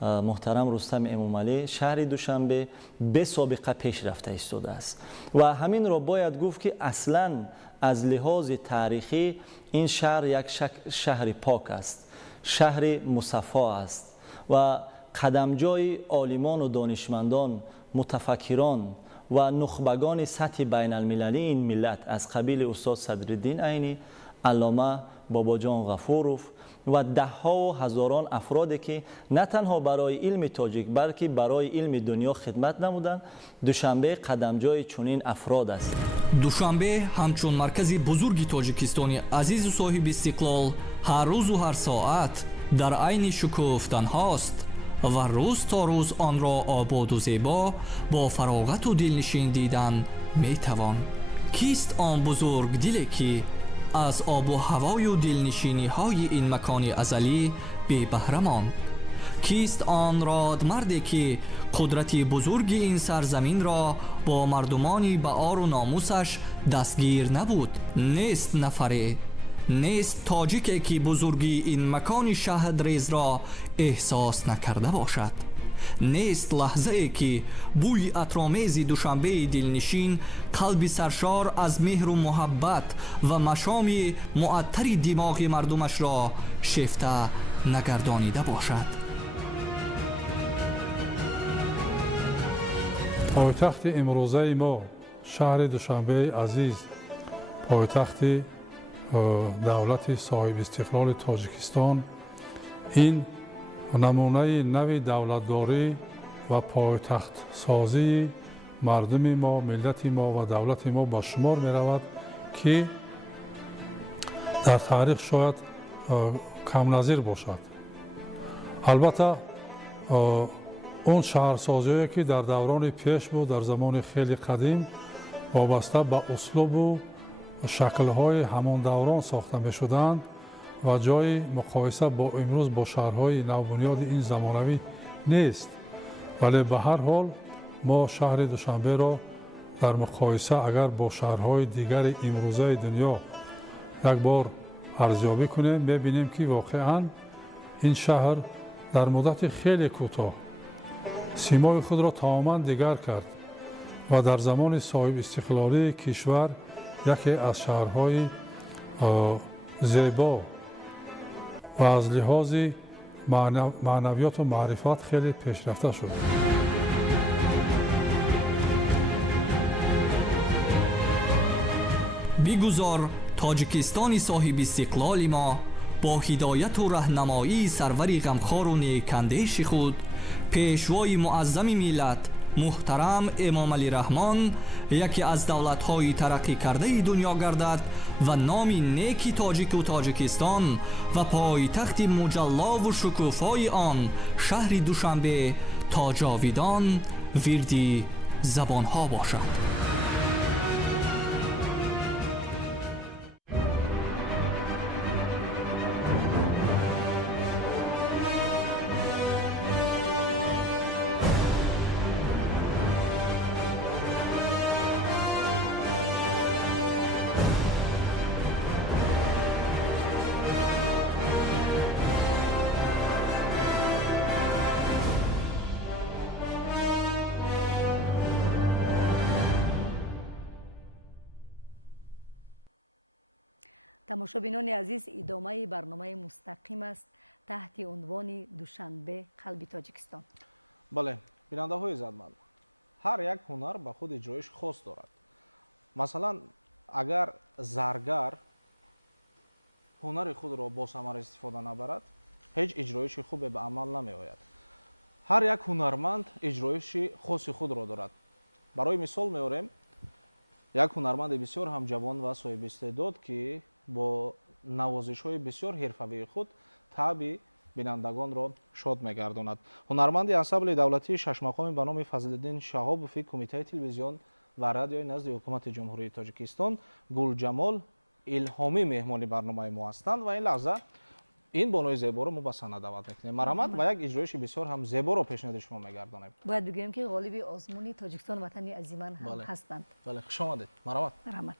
محترم رستم امامعلی، شهر دوشنبه به سابقه پیش رفته ایستاده است و همین را باید گفت که اصلا از لحاظ تاریخی این شهر یک شهر پاک است، شهر مصفا است و قدمجوی عالمان و دانشمندان، متفکران و نخبگان سطح بین المللی این ملت از قبیل استاد صدرالدین عینی، علامه باباجان غفورов و ده ها و هزاران افرادی که نه تنها برای علم تاجیک بلکه برای علم دنیا خدمت نمودند، دوشنبه قدمجوی چنین افراد است. دوشنبه همچون مرکز بزرگی تاجیکستانی عزیز و صاحب استقلال هر روز و هر ساعت در عین شکوفتن هاست و روز تا روز آن را آباد و زیبا با فراغت و دلنشین دیدن می توان. کیست آن بزرگ دلی که از آب و هوای و دلنشینی های این مکان ازلی بی بهره ماند؟ کیست آن رادمردی که قدرت بزرگ این سرزمین را با مردمانی به عار و ناموسش دستگیر نبود؟ نیست نفری، نیست تاجیکی که بزرگی این مکان شهدریز را احساس نکرده باشد. نیست لحظه ای که بوی عطرآمیز دوشنبه دلنشین قلب سرشار از مهر و محبت و مشام معطر دماغ مردمش را شفته نگردانیده باشد. پایتخت امروزه ما شهر دوشنبه عزیز، پایتخت دولت صاحب استقلال تاجیکستان، این نمونه نوی دولتداری و پایتخت سازی مردم ما، ملت ما و دولت ما به شمار می رود که در تاریخ شاید کم نظیر باشد. البته اون شهرسازی که در دوران پیش بود، در زمان خیلی قدیم، وابسته به اسلوب و شکل‌های همان دوران ساخته می شدند و جای مقایسه با امروز با شهرهای نوبنیاد این زمانوی نیست. ولی به هر حال ما شهر دوشنبه را در مقایسه اگر با شهرهای دیگر امروزه دنیا یک بار ارزیابی کنیم، می‌بینیم که واقعاً این شهر در مدت خیلی کوتاه سیمای خود را تماماً دیگر کرد و در زمان صاحب استقلالی کشور یکی از شهرهای زیبا و از لحاظ معنویات و معرفت خیلی پیشرفته شد. بیگذار تاجیکستان صاحب استقلال ما با هدایت و راهنمایی سرور غمخوار و نیکاندیش خود، پیشوای معظم ملت محترم امام علی رحمان، یکی از دولت‌های ترقی کرده دنیا گردد و نام نیکی تاجیک و تاجیکستان و پایتخت مجلا و شکوفای آن شهر دوشنبه تا جاویدان وردی زبانها باشد. тамошобинони азиз, идомаи барномаи мустақим аст таҳти унвони душанбе қалби тоҷикистон. бале, бинандаҳои иззатманд, ҳар як ҳунар ба худ иҷроиш хос дорад. масалан, агар заргар ҳунари худро бо самара истифода набарад, ҳеҷ иҷроиши хубе ба амал намеояд. ҳар як ҳунарманд иҷроиши хоси худро дорад. барои мисол меорем, як ҳунарманди бисёр ҳамҷавон ва соҳибистеъдод ки бо навозишҳои бисёр ҳирфавии худ таъби бинандагонро шод мегардонад. ҳунарманди ансамбли давлатии шашмақоми ба номи Фазлиддин Шаҳобови Кумитаи телевизион ва радиои назди ҳукумати ҷумҳурии Тоҷикистон Гулҷамол илҳомӣ меҳмони барномаи мо ҳастанд ва ин лаҳза ин бонои зеборо мо ба саҳна даъват мекунем. марҳамат ва як иҷроиши бисёр ҳам зеборо пешниҳоди шумо мегардонем. бояд бигӯем ки ғолиби озмуни Тоҷикистон ватани азиман ҳам ҳастанд. бале, хуш омадед. марҳамат. марҳамат.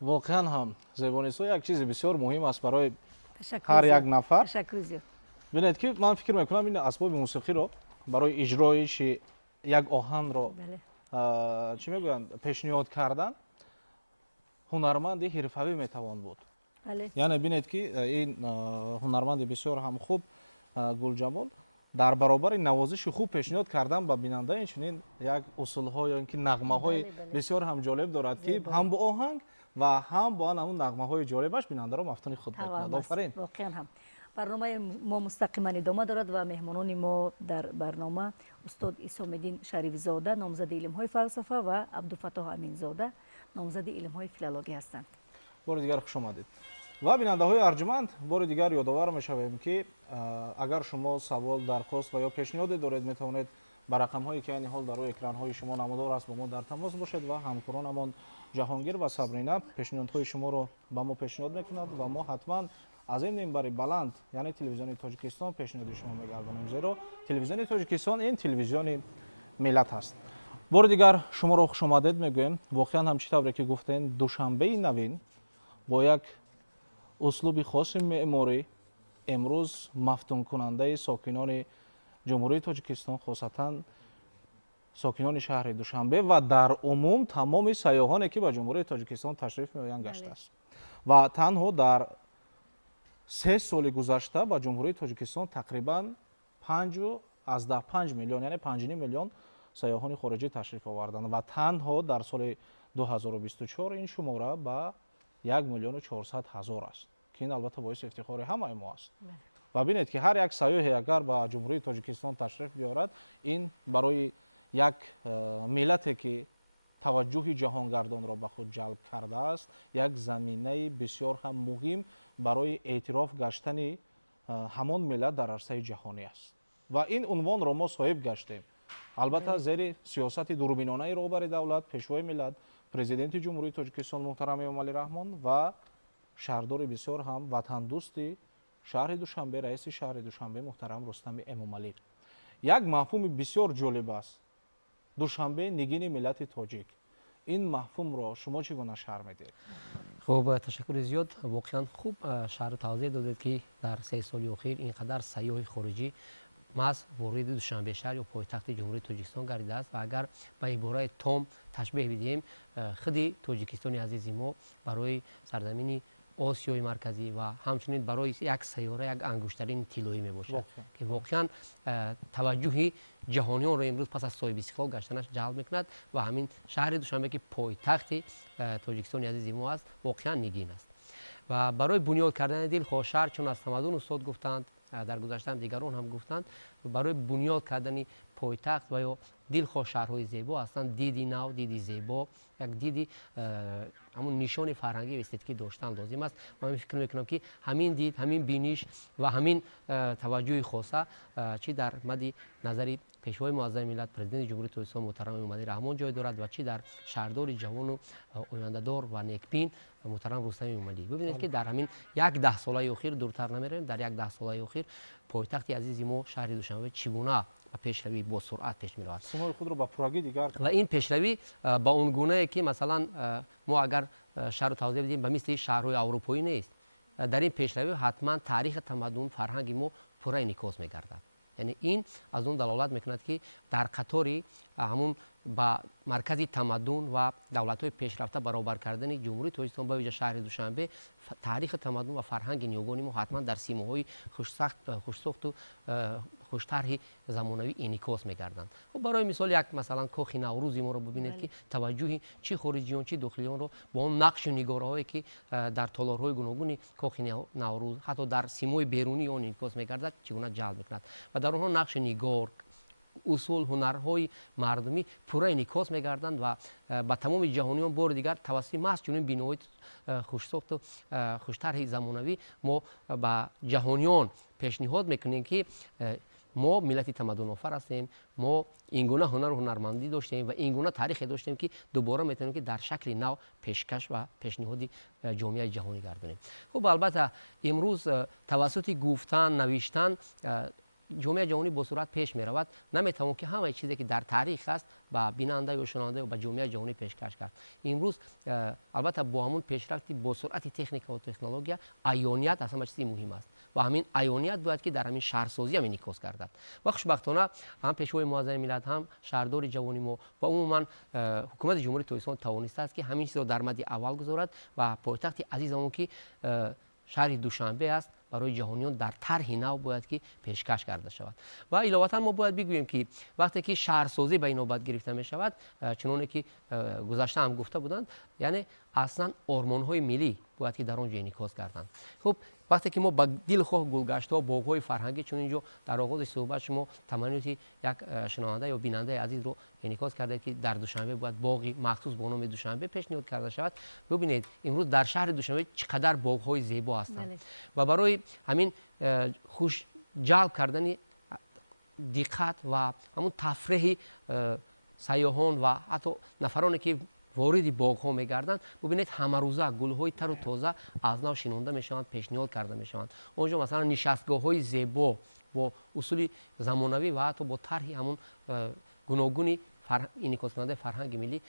واقعا هم زبانی‌سو یک چیز بسیار مهم است برای تشکر هر یک زیاد. نفر. تشکر زیاد. ببینید که من فکر میکنم این اسباب موسیقی رو برای اجرایش یک آهنگ رو چی میگویند پیشنهاد کردن هنرمند حرفه‌ای میتوان بود. بله. یعنی ببینید که این هنرمند بسیار هم خوب گلجمال در برابر نوازش خوب پیشنهاد کردن به بیننده این چنین یک اصول‌ها یا اینکه نغمه‌های بسیار هم جالب دارد که هم با آهنگ و هم با همون نغمه‌های جالبش بیننده را مفتون خود می‌کند. آفرین. واقعا هم برنامه ما مستقیما ادامه دارد و مهمانان ما در برنامه استاد عیسی‌الدین شریف زاده نامزد علم‌های فلسفه و عبدالفتاح امین زاده نامزد علم‌های فیلولوژی هستند. بار دیگر خوش آمدید. و بیننده‌های ارجمند بار دیگر یادآور می‌شویم که اگر شما سوال درخواست و یا پیشنهاد دارید میتوانید با رقم‌هایی که این حال در روی اکران‌های شما نمودار است با ما در تماس باشید و همکارانمان جهانگیر و صبرینا پیشنهادهای شما رو با ما پیشنهاد می‌کنند و ما حتما از این منبر بلند یعنی تلویزیون تاجیکستان پیشنهاد شما می‌گردانیم زیرا تلویزیون تاجیکستان این تلویزیون ملت است. بار دیگر شما رو خوش آمدید میگویم. واقعا همچنین که گفتین دوشنبه نوین با یک اسلوب خاص معماری امروز مفتون کننده ساکنان جمهوری تاجیکستان خاصتا ساکنان شهر دوشنبه و در عموم تمام سیاحانی که به جمهوری تاجیکستان تشریف می‌آیند گشته است و تنها در 3 سال گذشته به جمهوری تاجیکستان تقریبا 5 میلیون یعنی 5.5 میلیون سیاحان خارجی تشریف آوردند و تنها در سال 2024 این شماره به 1,400,000 است که این البته باعث افتخار همه ما است. و ببینید که هر یک سیاحی اگر به جمهوری تاجیکستان تشریف بیارد این برای یک ملتی که توجه جهانگردان را به خود جلب کرده است یک زمینه بسیار هم مهم برای اعتراف گشتن همان ملت در عرصه جهانی است و این عنوان را ما صاحب گشتیم. البته زیر سیاست دوربینانه رهبر دولت پیشوای ملت پرزیدنت جمهوری تاجیکستان محترم امامعلی رحمان و شهردار بسیار هم وطن دوستی شهر دوشنبه رئیس شهر دوشنبه محترم رستم امامعلی. یک مفهوم بسیار جالب است. دوشنبه نگین ملت تاجیک. این مفهوم را شما چگونه شرح میدید؟ خب تشکر زیاد. واقعا خوب شهر توضیح دادید که در 3 سال اخیر اینقدر سیاح خارجی محض وارد دوشنبه شهر یا پایتخت جمهوری تاجیکستان گردیده است و اگر به عبارت تام تشبیه بدهیم خود تاجیکستان عزیز ما برای سرزمین آسیای مرکزی و همچنین برای یک سیاره یک انگشترین طلایی می باشد که واقعا توجه جهانیان را امروز پس از صاحب استقلال گشتنش جلب میکند و همین شهر دوشنبه که پایتخت تاجیکستان عزیز ما است واقعا نگین است و برای بنیاد کردن دلخواه شهر چون از تمدن استاد گفتند در گذشته دیگران هم گفتند برای بنیاد کردن پایتخت و یا دلخواه شهرهای زیبا اصلا دیدی نو دیدی زیبا یک دیدی همون نشان فرهنگی و استتیکی داشتن لازم است. من فکر میکنم که همین دید همین بینش و همین توجه خاصه چی در مد نظری پیشوای معظم ملت پرزیدنت جمهوری تاجیکستان محترم امامعلی رحمان جای دارد و چی در شهردار جوان و آینده‌دار و نیکبین محترم رستم امامعلی. ببینید که در همین 10 ساله اخیر دورتر نمیریم در 10 ساله اخیر پایتخت عزیز ما شهر دوشنبه چگونه و پیشروی با سرعت پیش می‌رود. سمای خود را با پروژه دیگر و این پیشروی با اون گونه که مثلا ما اگر شهر رو توضیح بدیم به مثل شهرهای اروپایی نیست. در این پیشروی حتما تاریخ تمدن فرهنگ ما پوره انعکاس می‌گردد. یعنی این از اون دلالت می‌کند که در قطاری همون با مرکزی تمدن و دولت‌های پیشرفته برابر کردن جمهوری تاجیکستان با ویژه شهر دوشنبه تاریخ تمدن و فرهنگ نیوگانی ما حتما در سیمه‌های خوشساخت و خوشطرح زمانوی انعکاس می‌گردند. خب برای مثال یک مثلا کاخ نوروز ما رو ببینید که توجه چی خارجیان چی داخلیان رو با اون نقش و نگارهایی که در تالارهای گوناگون کاخ نوروز حتی در سیمه‌های بیرونی اون انعکاس می‌گردد چگونه جلب می‌کند و در اونها نقش نگار اصول هنرهای مردمی پوره انعکاس می‌گردند و با تمام جهانیان بار دیگر توسط محض چنین بینایی خوشساخت و خوشطرح زمانوی ما با جهانیان پیشنهاد میکنیم که ما ملت تمدن آفر هستیم ما اینگونه هنر و هنرمندی داشتیم و اینگونه تاریخ داشتیم که دوباره میتونیم که در شکل نو پیشکش و پیشنهاد جامعه جهانی گردونیم. خب البته امروز توسط گفتن نوشتن جامعه جهانی با سرعت پیش می رود نمیتوان که همه چیزی که در تاریخ است با بیننده و شنونده و با جامعه جهانی پیشکش کرد. امروز البته با همون پیشرفتی با سرعت تکنیک و تکنولوژی عیانیت اصلا چیزی مهم است و همین عیانیت باید که در همین شهرسازی هم انعکاس گردد. و خوشبختانه هم پیشوای معظم ملت هم شهردار جوانی ما و عموما حکومت جمهوری ترکستان توانسته است که همین چیز را در مد اول گذارد و پایتخت عزیزمون که شهر دوشنبه است برای جهانیان در طرح نو باید که پیشکش کرده شود. و علاوه ما باید بگوییم که وقتی که شهرسازی به نوبت گرفته می شود چنانه که گذشته هم گفته بودند یعنی اصلا آرمان های ملی باید که در آنجا انعکاس گردند. خب وقتی که ما با دلخواه گلگشت ها باغ های فرهنگی چون اینجا در آغاز صحبت شما تمایلات یک شنونده یا بیننده عزیز رو انعکاس کرده که در دوشنبه باید باغی مخصوص به نام دوشنبه پیشنهاد کرده شود. ببینید امروز در شهر دوشنبه چقدر باغ های زیبا هستند و برای همین خوش جلب کردن دقت و همون تفریح سیاحان و حتی نفرانی که وارد باغ ها میگردند ببینید همه روزه گل های تر و تازه از نو شنونده میشوند پیشنهاد کرده میشوند. اونجا مثلا نشستگاه های زیبا با اصول زمانوی و حتی با طرح همون گوناگونی انعکاس کننده فرهنگ ملی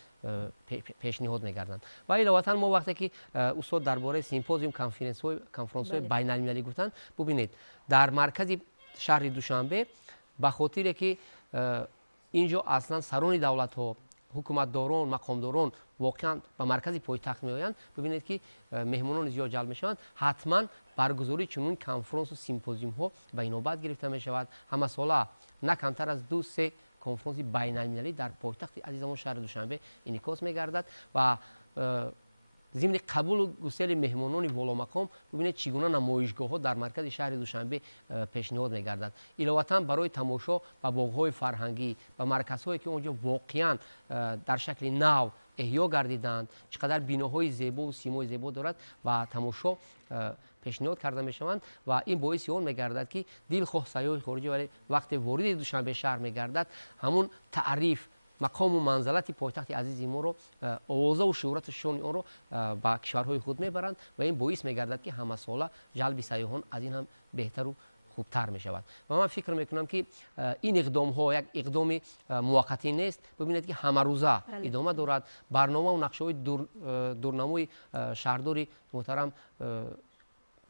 پیشنهاد میگردند. و علاوه ما وقتی که استاد درباره سیمپوزیوم کنفرانس های بین المللی گفتند ببینید در مرکز شهر دوشنبه به خاطر که اینجا اصلا سران دولت ها حکومتداران مقامداران واقعا به مرکز پایتخت می آیند ببینید که مهمانان زیاد جلب می شوند حتما برگزاری چنین کنفرانس و سیمپوزیوم ها به نوبت گرفته می شود. همه ساله نه کمتر از 2-3 کنفرانس بین المللی در پایتخت عزیزمون شهر دوشنبه انعکاس می گردد و ضمن قبول و گسیل مهمانان والا مقام ببینید چگونه نمایشگاه ها در مرکز شهر دوشنبه پیشنهاد میگردد. علاوه برای تماشا و باغ های فرهنگی و مرکز هایی که اونجا واقعا در شکل نو احیا گردیدند چقدر بیناهای زیبا و سیمای زیبا دارد و تماشا پیشنهاد کرده می شوند و این باعث اون میگردد که دلخواه سیاح خارجی ولی وقتی وارد دوشنبه شهر میگردد همون تعریف مقام و منزلت پایتخت عزیز ما رو آوازه و شهرت شان اون رو با کشورهای خود میبرند و این باعث میگردد که همه ساله جلب سیاحان از این هم بهتر و خوبتر می شود. و من فکر میکنم که این اقدام ها یک اقدام موقتی نیست. ببینید که همه روزه ادامه دارد. برنامه و نقشه های دورنمای شهرداری محترم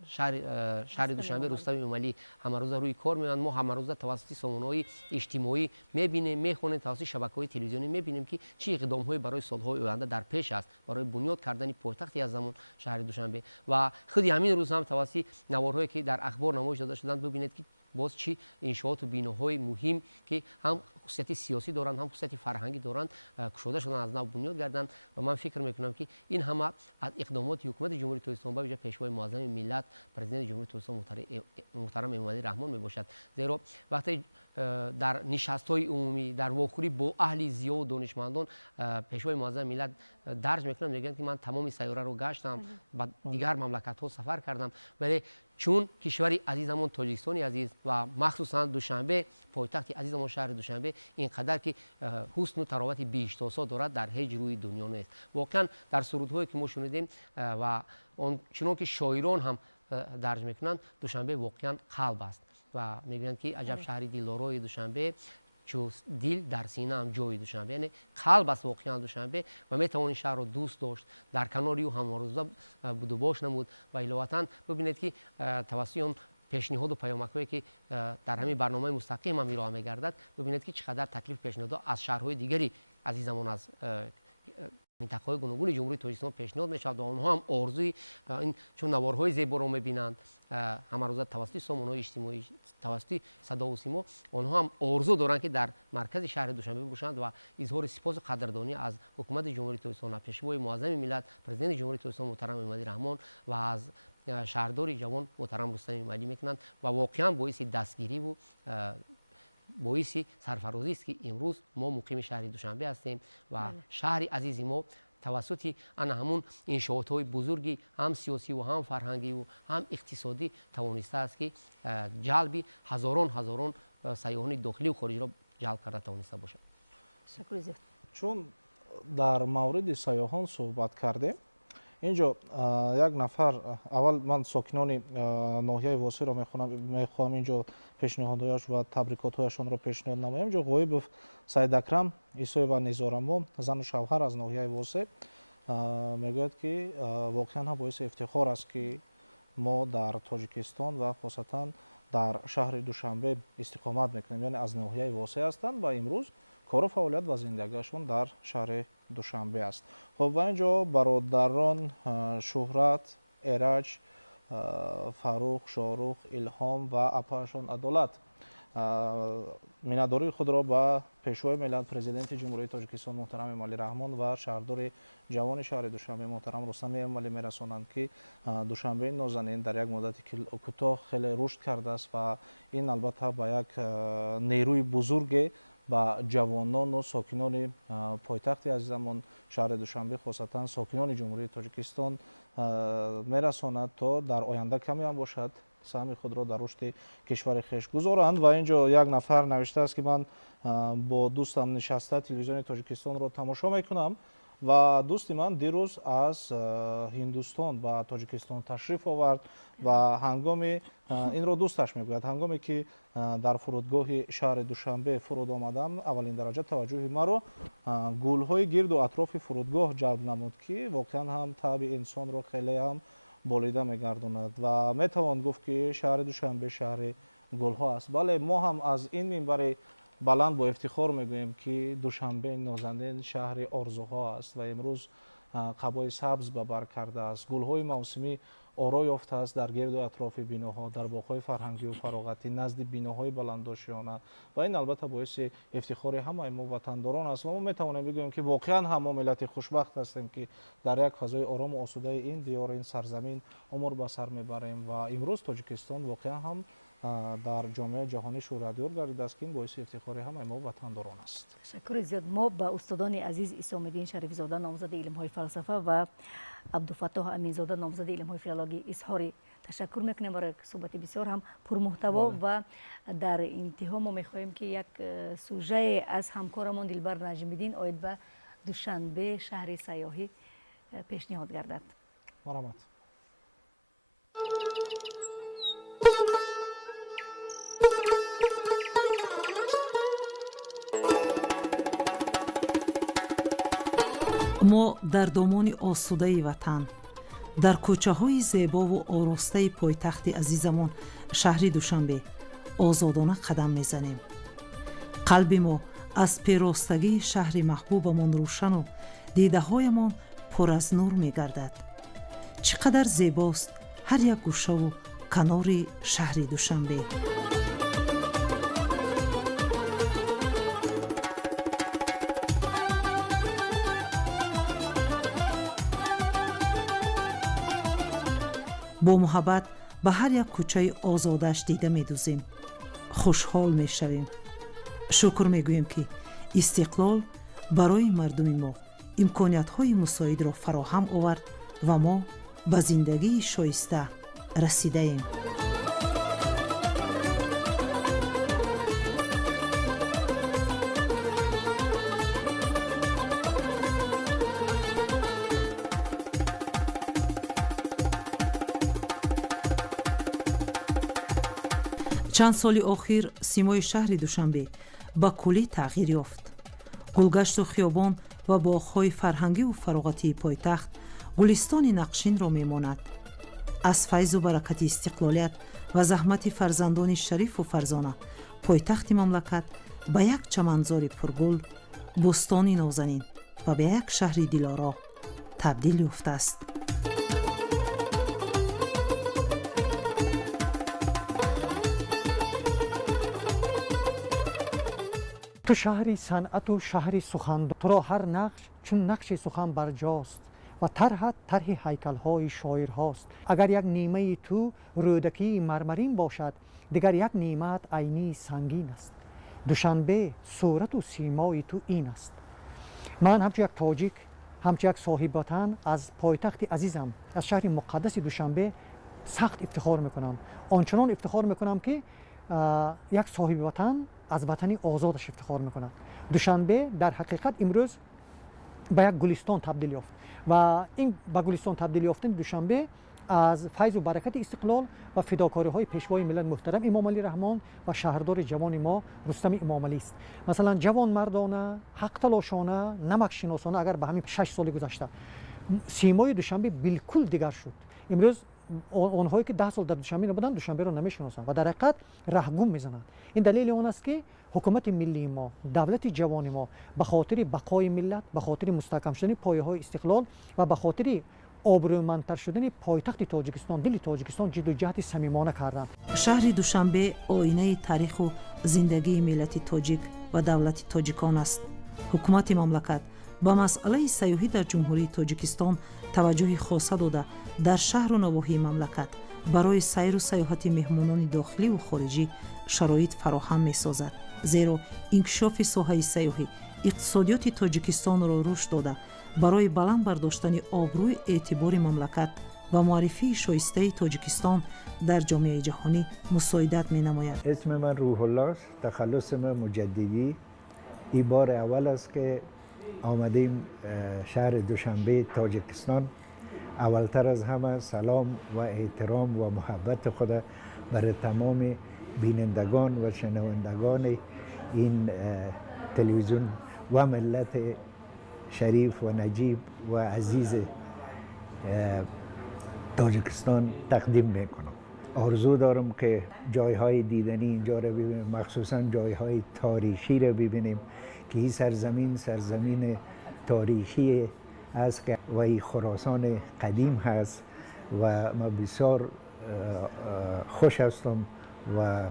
شهر دوشنبه رستم ایمالی همه روزه روی کار میان. ما همه روزه توسط سامانه‌های اجتماعی میبینیم میخونیم توسط شبکه‌های تلویزیونی میبینیم که چه اقدام‌هایی برای سال‌های آینده در پیش است برای بنیاد کردن پایتختی از زمان شهر دوشنبه و خود همین روز هم توسط نوارهایی که در اخبار نمایش داده شدند ببینید که باز چی انشاءات و بناهای مهم که هم خصوصیت سیاسی دارند هم خصوصیت فرهنگی دارند گشوده شدن از نو بنیاد گردند و من فکر میکنم که این همه از اقدامات حکومت جمهوری ترکستان به ویژه پیشوای معظم ملت پرزیدنت جمهوری ترکستان محترم امامعلی رحمان میباشد. زیرا وقتی در نشست‌های عمومی در واخوری با اهل زیاد و دانشمندان پیشوای معظم ملت درج میکنم میگن که من تمام سیاره رو گشتم با دیگر مملکت ها سفر کردم ولی چون کشوری عزیزمون تاجیکستانی عزیز و مخصوصا دوشنبه پایتخت عزیزمون شهر دوشنبه اینقدر که حسن و تراوت بیشتاسا دارد در هیچ روی دنیا نیست. واقعا در سرودهایی که ما شنیدیم و چون که شاعران هم درج میکنن دوشنبه واقعا قلب است و میگویند که عجب شهری دلدارای دوشنبه چو دل در سینه هم جای دوشنبه یعنی قلب است واقعا دوشنبه و میتوان این شهر رو دوست داشت در کناری و همارزه بود و باش نمود و علاوه ببینید که توسط پیشنهاد و پیامک‌هایی که در همین برنامه مستقیم هم ارائه می‌گردد ببینید که چقدر تکلیف پیشنهاد از شهرهای دیگری عزیزمون از منطقه‌های گوناگون جمهوری تاجیکستان پیشنهاد می‌شود و آنها هم آرزوی این چون نوارهای زیبا را می‌بینند همه روزه توسط سامانه‌های اجتماعی توسط صدا و سیما آنها هم آرزو دارند که در مرکز شهر دوشنبه باشند و اظهار سپاس و قدردانی از حکومت جمهوری ترکستان پیشوای معظم ملت پرزیدنت جمهوری ترکستان محترم امامعلی رحمان و از شهردار جوان محترم رستم ایمالی میکنند و واقعا باعث دستگیری و باعث سرفرازی است که امروز ما مقیم شهر دوشنبه هستیم و شهر عزیز ما توسط همون انشاءات‌های بزرگی هم سیاسی و هم فرهنگی و هم اقتصادی توانسته است که جلب هزاران سیاحان داخلی و خارجی را جلب کرده توانسته باشد. تشکر زیاد. چون در مورد سیاحان صحبت کردیم اینجا یک نفر اول من ساکنان ناحیه واسی را میخواهم اینجا پیشنهادهایش و تبریکاتهایشان را پیشنهاد نمایم. اینجا غایب سید اکرم عیسی و نیزارمو زن و شوهر از ناحیه واسی میگوید که واقعا هم باعث افتخار است که ما در تاجیکستان و خاصتا در شهر دوشنبه استقامت میکنیم، یعنی از ناحیه واسی هستند و امروز کار و فعالیت و زندگیشون در شهر دوشنبه است. خب و اینجا برادران شهرت، ایرج، فاروق، شاروخ، الهام و اپایشان عدالت میناداری خود را به پیشوای ملت پرزیدنت جمهوری تاجیکستان محترم امامعلی رحمان و شهردار جوان شهر دوشنبه محترم رستم امامعلی میرسانند که دوشنبه نازنین در یک مدت کوتاه خیلی رشد کرده است و این البته با یک نیروی بزرگ با جوانان و ساکنان پایتخت عزیزمان شهر دوشنبه خاصتا ساکنان جمهوری تاجیکستان میرساند تا در آینده کمی هم باشد سهم خود را در رشد کشور خویش گذارند. و اینجا یک نفر نوشته است که من با دوستم نشسته تلویزیون تاجیکستان را تماشا میکنم و دوست من دیروز از هندوستان و تاجیکستان تشریف آورد و هنگام این را دوستش میگوید هنگامی که در فرودگاه شهر دوشنبه فرود آمدم اولین درجه توجه مرا گل‌های گرد و اطراف فرودگاه جلب نمود که واقعا هم طبع انسان را خیلی هم بالیده میگرداند و میتوان گفت که شهر دوشنبه شهر گل‌ها است. بله ما هم از این منبر بلند با افتخار میگوییم که دوشنبه نازنین شهر آرزوها است و امروز قبای سبز به بر کرده است، گل‌های موسمی آرا یافته است در گرد و اطراف بیناها، در باغ‌های فرهنگی و فراغتی نزد بیناهای بلنداشیانه و این البته باعث افتخار همه ما وطنداران است و ما میتوانیم بگوییم که واقعا هم ما ملت خوشبخت هستیم که در یک فضای آرام و آسوده این دیار این سرزمین عمر به سر میبریم و امروز تاجیکستان واقعا هم در جامعه جهانی شهرتیار گردیده است که این باعث افتخار همه ما وطنداران است. تشکر زیاد. ما به استادان عزیز عیسی‌الدین شریف زاده نامزد علم‌های فلسفه و عبدالفتاح امینزاده نامزد علم‌های فیلولوژی اظهار تشکر میکنیم برای صحبت بسیار هم پرمحتوا و در انتها ما میخواهیم که یک سوژه از همکارمان دلبر نجمی‌الدین آید به دوشنبه شهر سیاحی پیشنهاد گردد. مرحمت. ما در دامان آسوده وطن در کوچه های زیبا و آراسته پایتخت عزیزمان شهر دوشنبه آزادانه قدم میزنیم. قلب ما از پیراستگی شهر محبوبمان روشن و دیده هایمان پر از نور میگردد. چقدر زیباست هر یک گوشه و کنار شهر دوشنبه. با محبت به هر یک کوچه آزادش دیده می دوزیم. خوشحال می شویم. شکر می گوییم که استقلال برای مردم ما امکانیت های مساعد را فراهم آورد و ما به زندگی شایسته رسیده ایم. چند سال آخر سیمای شهر دوشنبه با کلی تغییر یافت. گلگشت و خیابان و باغ‌های فرهنگی و فراغتی پایتخت گلستان نقشین را میماند. از فیض و برکت استقلالیت و زحمت فرزندان شریف و فرزانه پایتخت مملکت به یک چمنزار پرگل، بستان نازنین و به یک شهر دلارا تبدیل یافته است. تو شهری صنعت و شهری سخن، تو را هر نقش چون نقش سخن برجاست و طرح هیکل های شاعر هاست. اگر یک نیمه تو رودکی مرمرین باشد، دیگر یک نیمت عینی سنگین است. دوشنبه صورت و سیمای تو این است. من همچون یک تاجیک، همچون یک صاحب وطن از پایتخت عزیزم، از شهر مقدس دوشنبه سخت افتخار میکنم. آنچنان افتخار میکنم که یک صاحب وطن از وطنی آزادش افتخار میکنه. دوشنبه در حقیقت امروز به یک گلستان تبدیل یافت و این به گلستان تبدیل یافتن دوشنبه از فیض و برکت استقلال و فداکاری های پیشوای ملت محترم امام علی رحمان و شهردار جوان ما رستم امام علی است. مثلا جوان مردانه، حق تلاشانه، نمک شناسانه. اگر به همین 6 سال گذشته سیمای دوشنبه بالکل دیگر شد، امروز آنهایی که 10 سال در دوشنبه نبودند دوشنبه را نمیشناسند و در حقیقت رهگم میزنند. این دلیل آن است که حکومت ملی ما، دولت جوان ما به خاطر بقای ملت، به خاطر مستحکم شدن پایه‌های استقلال و به خاطر آبرومندتر شدن پایتخت تاجیکستان، دل تاجیکستان جد و جهد صمیمانه کردند. شهر دوشنبه آینه تاریخ و زندگی ملت تاجیک و دولت تاجیکان است. حکومت مملکت با مسئله سیاحی در جمهوری تاجیکستان توجه خاص داده در شهر و نواحی مملکت برای سیر و سیاحت مهمانان داخلی و خارجی شرایط فراهم می‌سازد. زیرا انکشاف ساحه سیاحی اقتصادیات تاجیکستان را رشد داده برای بلند برداشتن آبروی اعتبار مملکت و معرفی شایسته تاجیکستان در جامعه جهانی مساعدت می‌نماید. اسم من روح الله است، تخلص من مجددی. این بار اول است که آمدیم شهر دوشنبه تاجیکستان. اولتر از همه سلام و احترام و محبت خود برای تمام بینندگان و شنوندگان این تلویزیون و ملت شریف و نجیب و عزیز تاجیکستان تقدیم میکنم. آرزو دارم که جایهای دیدنی اینجا را ببینیم، مخصوصا جایهای تاریخی را ببینیم که این سرزمین تاریخی است که و این خراسان قدیم هست و ما بسیار خوش هستم و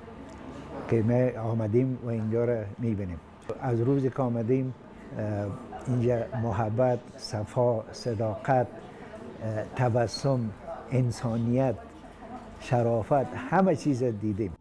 که ما آمدیم و اینجا را میبینیم. از روزی که آمدیم اینجا محبت، صفا، صداقت، تبسم، انسانیت، شرافت، همه چیز دیدیم.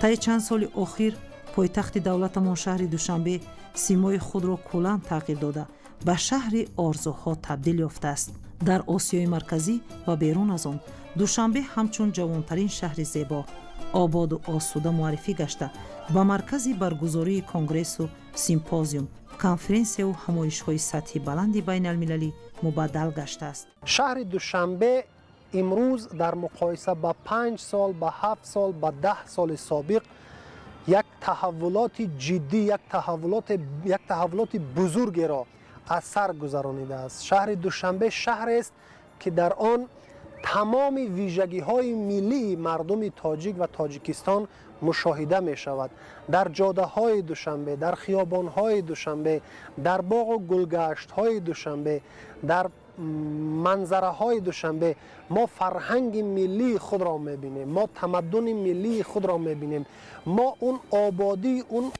طی چند سال اخیر پایتخت دولتمان شهر دوشنبه سیمای خود را کلاً تغییر داده به شهر آرزوها تبدیل یافته است. در آسیای مرکزی و بیرون از آن دوشنبه همچون جوانترین شهر زیبا، آباد و آسوده معرفی گشته با مرکزی برگزاری کنگرس و سیمپوزیوم، کنفرانسیا و همایش‌های سطحی بلند بین المللی مبدل گشته است. شهر دوشنبه امروز در مقایسه با 5 سال، با 7 سال، با 10 سال سابق یک تحولات جدی، یک تحولات بزرگی را از سر گذرانیده است. شهر دوشنبه شهر است که در آن تمام ویژگی‌های ملی مردم تاجیک و تاجیکستان مشاهده می شود. در جاده های دوشنبه، در خیابان های دوشنبه، در باغ و گلگشت های دوشنبه، در منظره های دوشنبه ما فرهنگ ملی خود را می بینیم، ما تمدن ملی خود را می بینیم، ما اون آبادی، اون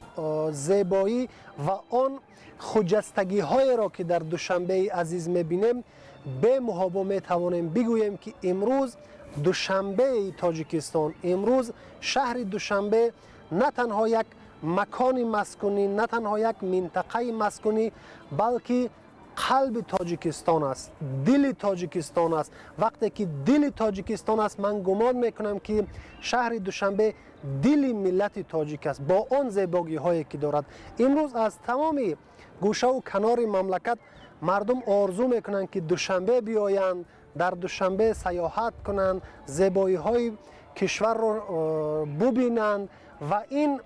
زیبایی و آن خجستگی های را که در دوشنبه عزیز می بینیم به محابا می توانیم بگوییم که امروز دوشنبه تاجیکستان، امروز شهر دوشنبه نه تنها یک مکان مسکونی، نه تنها یک منطقه مسکونی، بلکه قلب تاجیکستان است، دل تاجیکستان است. وقتی که دل تاجیکستان است من گمان میکنم که شهر دوشنبه دل ملت تاجیک است با آن زیبایی هایی که دارد. امروز از تمام گوشه و کنار مملکت مردم آرزو میکنند که دوشنبه بیایند، در دوشنبه سیاحت کنند، زیبایی های کشور را ببینند و این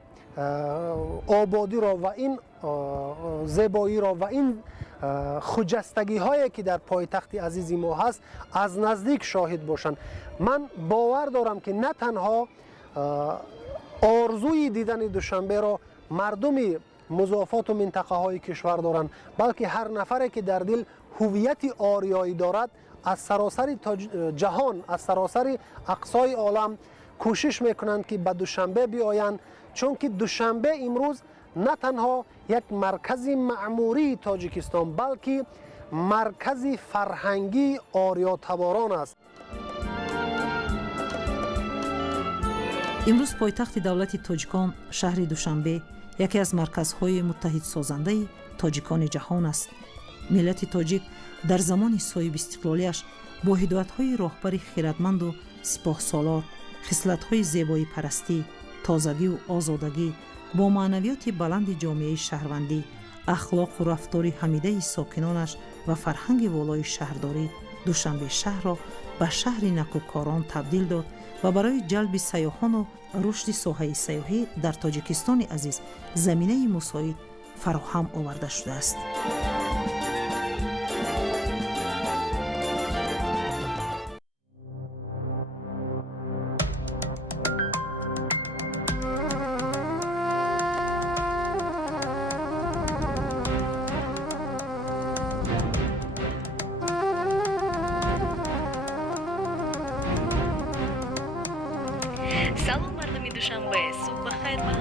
آبادی را و این زیبایی را و این خجستگی هایی که در پایتخت عزیز ما هست از نزدیک شاهد باشند. من باور دارم که نه تنها آرزوی دیدن دوشنبه را مردم مضافات و منطقه های کشور دارند، بلکه هر نفری که در دل هویت آریایی دارد از سراسر جهان، از سراسر اقصای عالم کوشش میکنند که به دوشنبه بیایند، چون که دوشنبه امروز نه تنها یک مرکز معموری تاجیکستان بلکه مرکز فرهنگی آریاتباران است. امروز پایتخت دولت تاجیکان شهر دوشنبه یکی از مرکزهای متحد سازنده تاجیکان جهان است. ملت تاجیک در زمان صاحب استقلالیش با هدایت‌های راهبر خیرتمند و سپاهسالار، خصلت‌های زیبایی پرستی، тозагӣ ва озодагӣ бо маънавиёти баланди ҷомеаи шаҳрвандӣ, ахлоқу рафтори ҳамидаи сокинонаш ва фарҳанги волои шаҳрдорӣ душанбешаҳрро ба шаҳри накӯкорон табдил дод ва барои ҷалби сайёҳону рушди соҳаи сайёҳӣ дар тоҷикистони азиз заминаи мусоид фароҳам оварда шудааст. салом мардуми душанбе, субҳ бахайр ба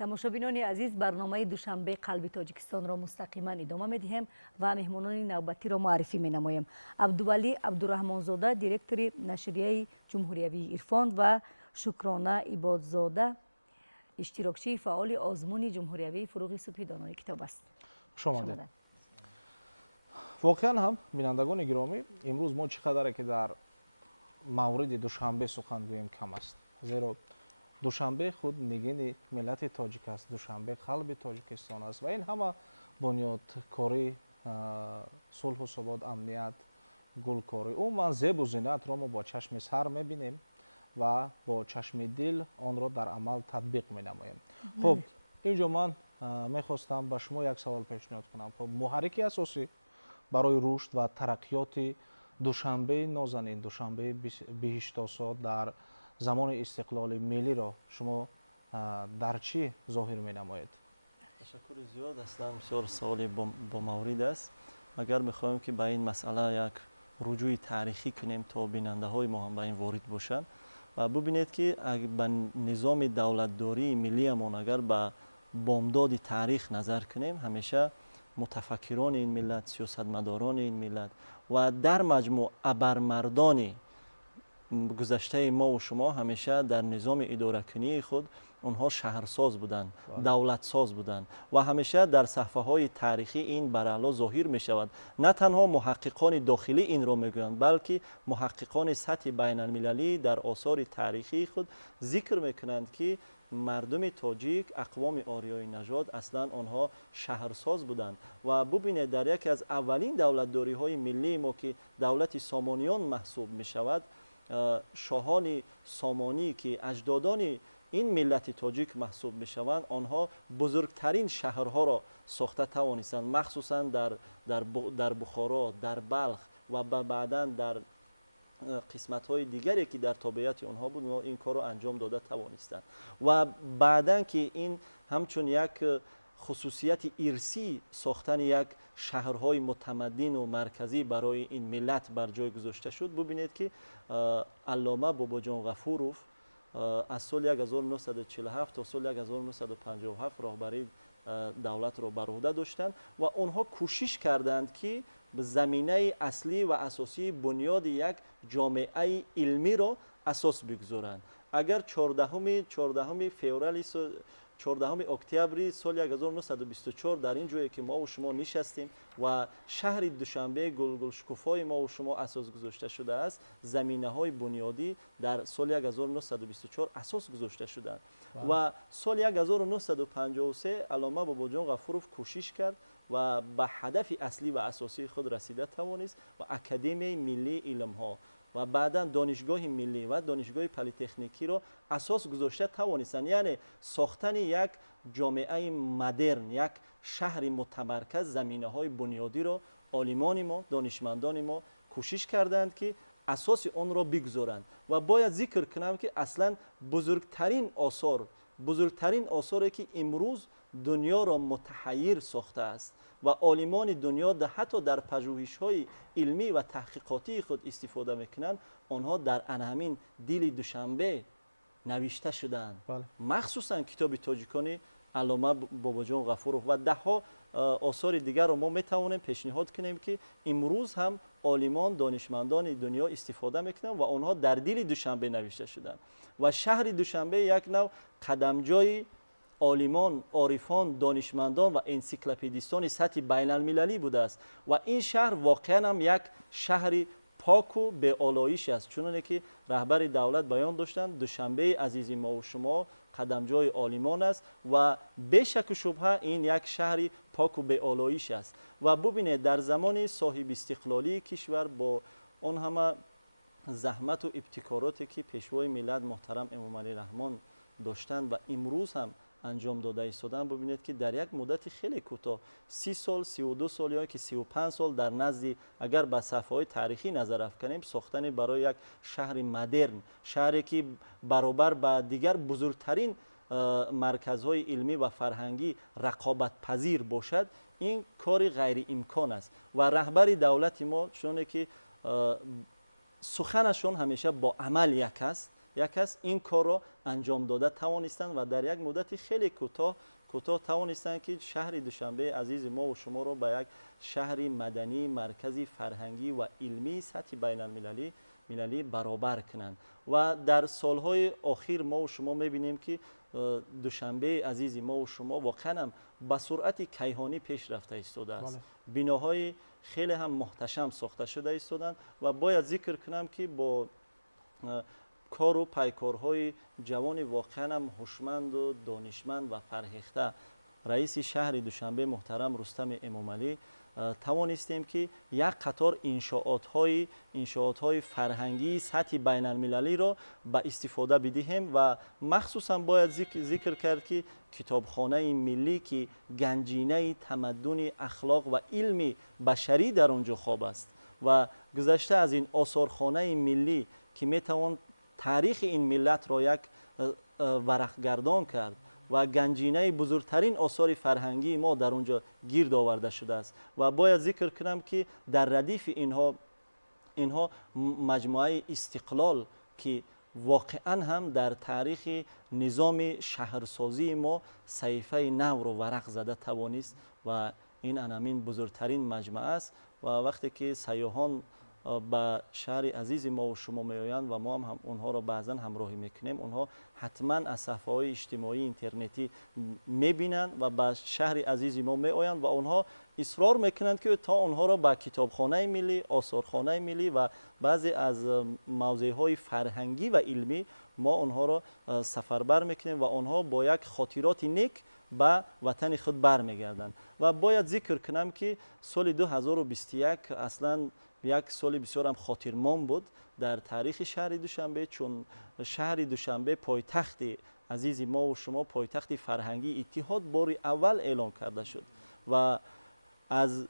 тамошобинони азиз, барномаи душанбе қалби тоҷикистонро мустақиман идома медиҳем ва меҳмонони навбатиро муаррифӣ менамоем. абдувалӣ абдураҳмонзода, директори нашрияи ҷумҳуриявии ирфон ва шукрона ибодзода, иштирокчии фаъоли озмуни ҷумҳуриявии фуруғи субҳи донои китоб аст. шумода воқеан ҳам бинандагони гиромӣ, имрӯз мо чӣ қадаре ки дар мавриди душанбе сухан гӯем кам аст, зеро душанбе худ нигини миллати тоҷик аст, душанбе қалби тоҷикистон аст ва ин ҳама бунёдкорӣ, сулҳу собот, амният, гулкорӣ, умуман зебу зинатро мо бо чашми сар мебинем ва бо чашми дил онро дар амал татбиқ менамоем. хуб, инҷо ман мехостам ба шумо як савол пешниҳод кунам. хуб, муҳаррики асосӣ барои рушд ва тараққиёти душанбеи нозанин, душанбеи биҳиштосод дар замони истиқлоли миллиро шумо дар чӣ зоҳир менамоед? ташаккури зиёд ҳастам. бисёр саволи бомаврид аст. агар бихоҳем ки ба ин масъала як руҷӯи таърихӣ кунем то бинандаҳои мо ҳам ба ин ворид бошанд, و ببینید که به نظام دولتداری ملیمون اگر به بامداد تاریخ نظر کنیم، همیشه متفکران این ملت، سیاستمداران این ملت و در مجموع ابرمردان گذشته ما و شما همیشه در نظام اداره کنی خود اونها شهرساز بودند، دولت ساز بودند و همیشه در صفحه های تاریخی این برالا ظاهر می شود. نه تنها محققان داخلی این را میگویند، بلکه محققان سطح بین المللی در آثار تاریخی خود ذکر میکنند که مردم تاجیک، اقوام آریایی نژاد اصلا آنها شهرساز بودند و ببینید در یکی از اولین دولتداری های ملی ما که دولت سامانیان محسوب می شود، شاهان سامانی که اجدادان این ملت تاجیک محسوب می شوند، آنها بزرگترین شهرها را ساخته توانستند، مخصوصا در بخارا، در بلخ و بعدا در قسمت های دیگری که در تابعیت آنها بود این کار را انجام داده توانستند و بعدا که این همچون یک خصوصیت ارثی ساختن یک شهرهای متمدن و مرکزی برای این ملت بر جای گذاشته شد. ببینید که علامه باباجان غفوروف از سال 1947 تا سال 1957 راهبری دولت را بر عهده داشتند و آنها کوشش کردند که به زمینه اصلی و اساسی بنیاد یک جامعه علمی را اساس بگذارند. اگر 14 فوریه 14 اکتبر سال 1924 در این جایی که ما و شما نشستیم و شهر دوشنبه گلگل شکوفای ما و شما اساس گذاشته شده است، زمینه های بنیادی در سال 1924 اساس گذاشته شدند و سال 1953 علامه باباجان غفوروف کوشش کرد و به هدف اصلی و اساسی خود رسیده توانست و اکادمی ملی علم ها و بعدا دانشگاه ملی و دانشگاه پلی‌تکنیکی را اساس گذاشته توانستند. یعنی ساختن یک جامعه مدرن، یک شهر متمرکز، زمینه های بنیادی را عالمان ما، دانشمندان ما کوشش کردند که اساس آن را بگذارند و باید ذکر کنم که اصلا بزرگترین آثاری که امروز دنیا را متحیر ساخته است و عالمان دنیا حتی در پژوهش‌های علمی و تحقیقاتی خود استفاده میکنند، آنها در همین دل دوشنبه نوشته شدند. مخصوصا کتاب تاجیکانی علامه باباجان غفوروف و دهها آثار دیگر را ما میتوانیم پیشنهاد کنیم که امروز هم عالمان دانشمندان دنیا استفاده میکنند و آنها در دل دوشنبه نوشته شدند و شهر دوشنبه یک نوع قدمجای عالمان، عارفان، دانشمندان و انسیکلوپدیستان سطح بین المللی بوده است و این شهر واقعا هم یک شهر پاک و به آلایش است، چون که رهبر دولت بیان داشتند دوشنبه عزیز ما و شما قدمجای عالمان است و به شک و شبهه این یک شهر پاک و به آلایش است و ببینید در زمان صاحب استقلالی کشور با اون همه زحمت و ابتکاراتی که پیشوای ملت محترم امام علی رحمان داشتند و امروز هم انجام داده ایستادن، ببینید که در یک مدت خیلی کوتاه 30 سال 32 سال یا که 35 سال در نزد اگر به صفحه‌های تاریخی نظر افکنیم ساختن برای یک شهر مدرن، شهری که برابر با دیگر بزرگترین مرکزهای علمی و فرهنگی رقابت پذیر باشد، این کار غیر امکان است و رهبر دولت ما چون که سخنشون همیشه با عمل یک است این کار را انجام داده توانستند و در یک مدت خیلی کوتاه توانستند که شهر دوشنبه عزیز ما و شما را به یک شهر مدنی، مرکزی فرهنگی و علمی سطح بین المللی برابر کنند و در سالهای اخیر ما و شما میبینیم که دوشنبه عزیز ما و شما واقعا هم به سرعت کیهانی پیش رفته ایستاده است. بناهای خیلی هم محتشم ساخته شده ایستادند و باید ذکر کنم که با کار و پیکارهای جوان واقعا هم هوشمند و دانشمند و فرهیخته رئیس شهر دوشنبه محترم رستم امام علی توانستیم که یک قطار انشاءات های فرهنگی سطح بین المللی را به استفاده بدهیم و مخصوصا باید ذکر کرد که کتابخانه ملی که گنجینه تمدن اخلاق و علم بشری در آنجا خواب است و گذشته از این آثارخانه ملی که میتوان تاریخ این ملت را یک ورقگردان کرد و گنجینه بزرگترین آثار فرهنگی ما در اونجا گرد آورده شده است و باید ذکر کنم که در ردیف اینها مجموعه استقلال که واقعا هم در تاریخ نظام شهرسازی ما صحیفه نو رو ورق زده توانست و این انامین بزرگترین مجمع است و وقتی که سیاحان به شهر عزیز ما و شما میآیند و ما هم اونها رو بعضا همراهی میکنیم، اونها حتما از صفحه‌های اجتماعی اینترنتی میبینند و به شهر عزیز ما میآیند و اونها اصرار میکنند که تا اونها رو به کتابخانه ملی، آثارخانه ملی و بعضی از موضوعهای فرهنگی و علمی ما اونها رو سفربر میکنیم و اونها با یک خاطرات نیک به وطن خود برمیگردند. و باید ذکر کنم که سال 2021 اصلا یک سال بسیار هم خاطرمان بود در تاریخ شهر دوشنبه، چون شهر دوشنبه پایتخت عزیز ما و شما، پایتخت فرهنگی اتحاد بار اول اعلام کرده شد و از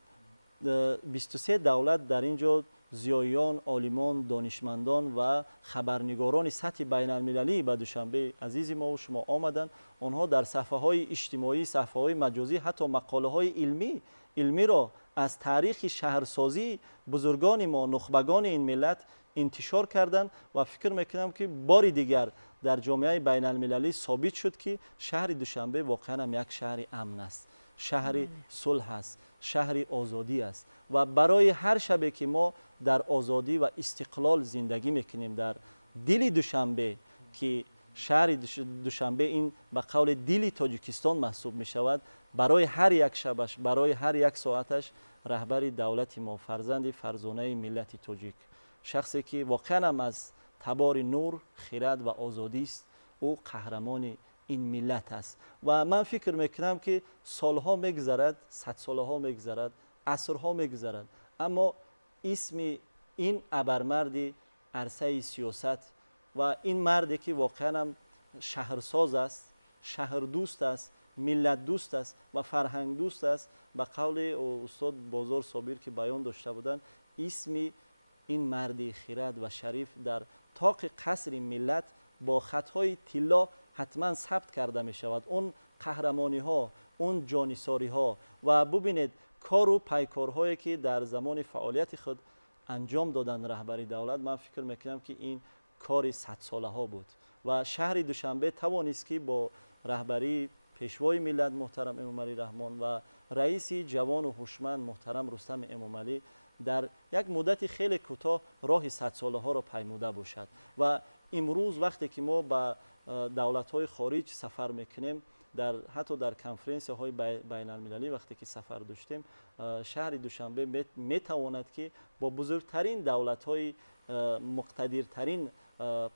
23 دولت در اینجا زیایان، عالمان، دانشمندان و خبرنگاران سطح بین المللی به دوشنبه عزیز ما و شما آمدند. آنها در صفحه های اجتماعی، صفحه های مجازی، حتی مقاله های علمی را از تاریخ شهرسازی بزرگان ما، نخبگان این ملت انتشار کردند و فکر میکنم که بار دیگر در جامعه بین المللی ثابت شد که شهر دوشنبه واقعا هم یک شهر امن است، شهر صلح است، شهر آزادی است و برای هر شبه که ما در آزادی و استقلال زندگی میکنیم در دل دوشنبه که شهر دوشنبه این به قول دل تاجیکستان محسوب می شود، برای هر یک شبش، برای هر یک ساعتش رهبر دولت ما، فرزند فرزانه ملت تاجیک، شخصی که واقعا هم از تبار نور، خرد و آزادی است، او قهرمان این ملت است و من فکر میکنم که سالها میگذرد، 100 سالها میگذرد، عصرها میگذرد، اما اسم این ابرمرد عرصه سیاست و این مردی که واقعا هم شهرساز است، شهر دوست است، ملت دوست است و فرهنگ دوست است، به قول استاد بازار صابر که بیان داشته بودند، اسم این مرد خرد و شریف در طاق قصر ملت با خطهای طلا حتما ثبت کرده می شود. اون قهرمانی ها، اون جانیساری ها و ببینید کار و پیکارهایی که در زمان فعالیت خود انجام دادن رهبر دولت، من فکر میکنم که این کار 100 ساله ها بود و شهر دوشنبه توانست که با رهبری پیشوای ملت محترم امامعلی رحمان و رئیس جوان و هوشمند محترم رستم امامعلی در یک مدت خیلی کوتاه راه 100 ساله ها را پیموده باشد و امروز وقتی که ما به دولت های خارج سفر میکنیم، حتی در کنفرانس های بین المللی وقتی که سفر داشتیم، شهر دوشنبه میتواند که با بزرگترین دولت های مقتدرترین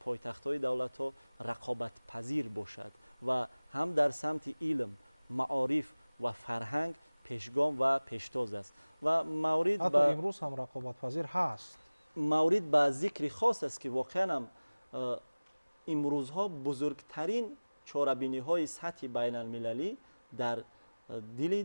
پایتخت های دولت ها رقابت پذیر باشد و هم در سمت علم، معارف و فرهنگ پیشگام و پیشتاز است و مورد حتی امروز هم رقابت پذیر هست. مورد به ذکر خاص است که واقعا هم امروزها بزرگترین چاره‌بینی های سطح بین المللی در دل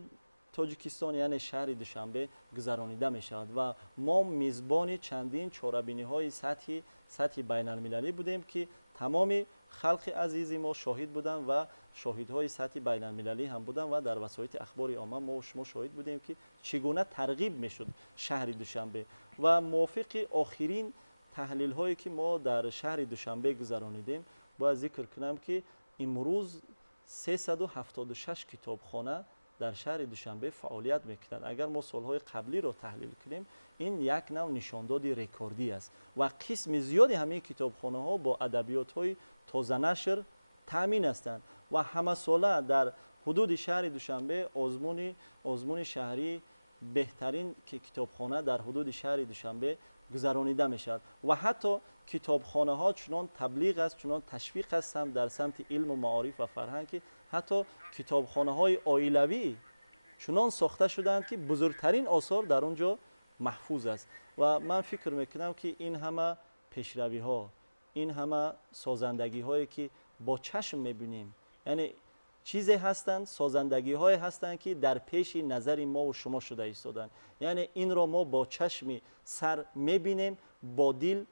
تاجیکستان یعنی شهر دوشنبه گذرانیده می شود و ما میزبان چندین چاره‌بینی های سطح بین المللی بودیم که تمام خلق عزیزی ما شاهد بودن و شاهدهای سطح بین المللی هم بودن و در وسایل اخبار عامه ما و شما شاهد بودیم که چگونه ترغیب میشد شهر دوشنبه و موافق آخرین تحلیل هایی که ما در شهر دوشنبه گذرانیدیم باید ذکر کنم که امروز 376 کتابخانه در شهر دوشنبه فعالیت میکنند. اگر ما سالهای قبلی رو تحلیل کنیم این یک نوع نشانداد رکوردی است و قسم زیادی همین کتابخانه ها با ادبیات های تازه نشر تامین هستند و همه ساله در حدود شهر دوشنبه آزمون شهری بهترین کتابخانه در حدود شهر دوشنبه گذرانیده می شود و حتی کتابخانه ها چنان تبلیغ است، چنان تشویق هستند در سمت علم و معارف و فرهنگ، حتی کتابخانه های عائلوی چنان ساخته شدند که بزرگترین آثار در اونجا محفوظ است و من فکر میکنم که این همه پیشروی ها، این همه سازندگی هایی که با چشم میبینیم، یعنی چیزی هستند، سازندگی های هستند که در پیش نظر ما و شما شده ایستادند، یعنی این را ما با چشم سر میبینیم، با دل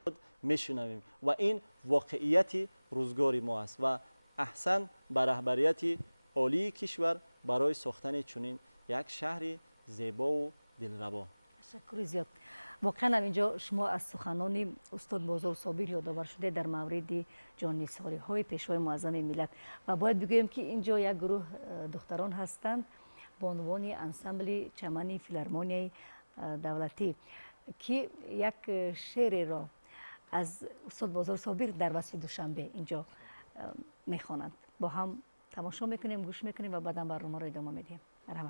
میشنویم و این واقعیت روزگار ما است و احسن به رهبریت عالی کشور برای ساختن چنین یک شهر زیبا و دلربا. تشکر زیاد. واقعا اینجا شما از سخنان استاد بازار صابر یادآور شده در مورد جان‌نثاری های پیشوای معظم ملت و باید بگویم که اینجا یک گروه دختران هستند با عنوان انسمبل چمن فیلارمونیای دولتی که یک شعر را از استاد بازار صابر در وصف دوشنبه اینجا میخوانند. با هم تماشا میکنیم، گوش میکنیم و بعدا برنامه را ادامه میدیم. مرحبا.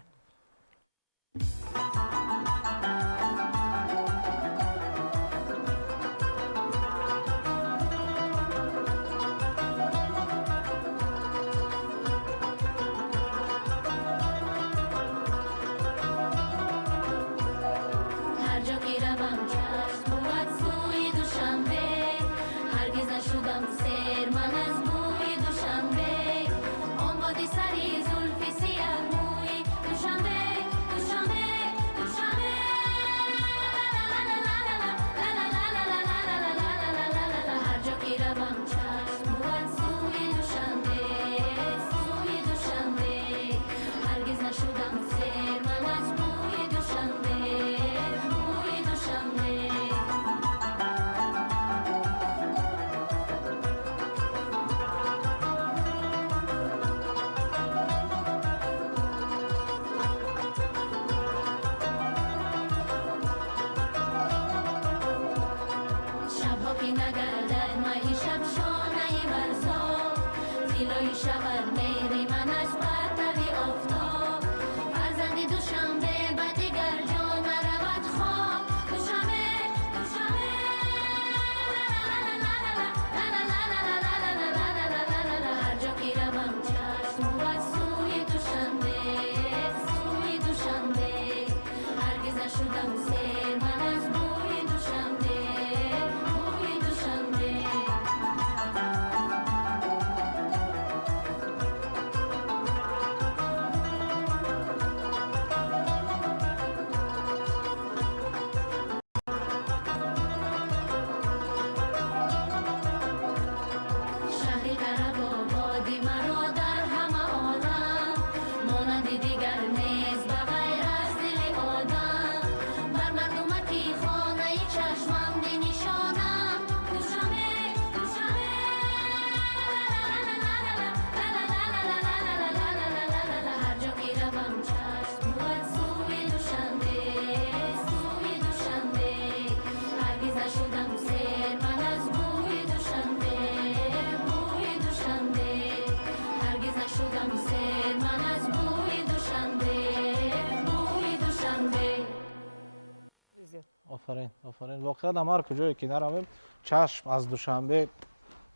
آفرین واقعا هم هر کجایی که نرویم چشم از دوشنبه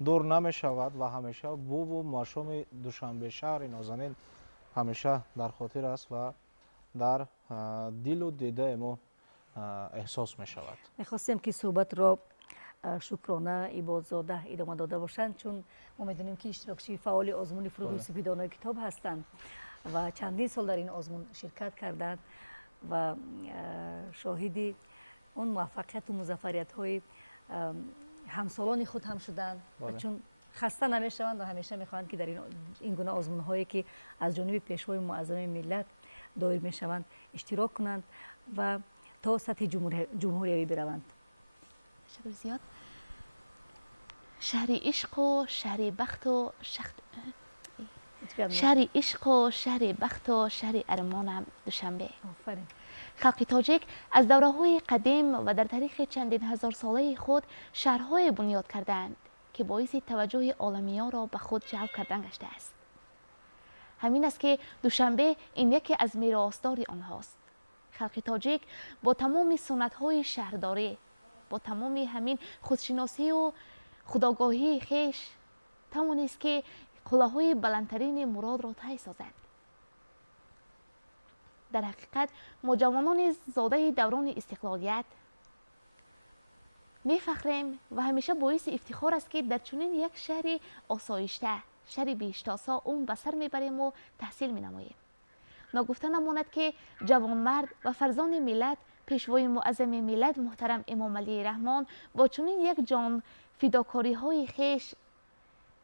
دور نمی شود و همیشه بو و ماشوم دوشنبه شهر نازنین همیشه در خاطر است و در دل و دیده ما احساس می شود. میخواستیم که صحبت را شکرانه عبادزاده ادامه داده باشند چون ما میدونیم که اشتراکچی فعال آزمون فروغ سپیدانای کتاب هستند و چندین سال در این آزمون شرکت کردند و شاهدی اون موفقیت و مظفریت های همسالان خود هم شدند چون خسته نمیشوند و همیشه میخواهند که در این گونه آزمون هایی که از جانب پیشوای معظم ملت دایر میشوند اشتراک کنند و تا سطح جمهوری بروند. تشکر زیاد. شهر عشق و شهر بخت و شهر عشق و شهر بخت و شهر ارمانم دوشنبه. آفرین. خلق تاجیک از دوره‌های قدیم و در تاریخ چندین هزار ساله خود شهرهای بنیاد کردند که باعث توجه عالمیان را به خود جلب کردن گشته است. همین است که دوشنبه این یکی از میراثدار آنهاست. خلق تاجیک با تمام سنت‌های شهرداری، با تمام همین خودشناسی و خودآگاهی خیش توانست که کلاه‌های بلندترین مراد را طی سازد. در حقیقت ما جوانان زاده دوران استقلالیت میفخریم و همیشه باعث افتخار است که در چنین یک شهر آسایشته، شهر بیشتاسا اون به سر میبریم و تحصیل مینماییم. ناگفته نماند که جوانمرد و فرزان ملت پیشوای معظم ملت محترم امام علی رحمان با چنین یک جان فداکاری های خیش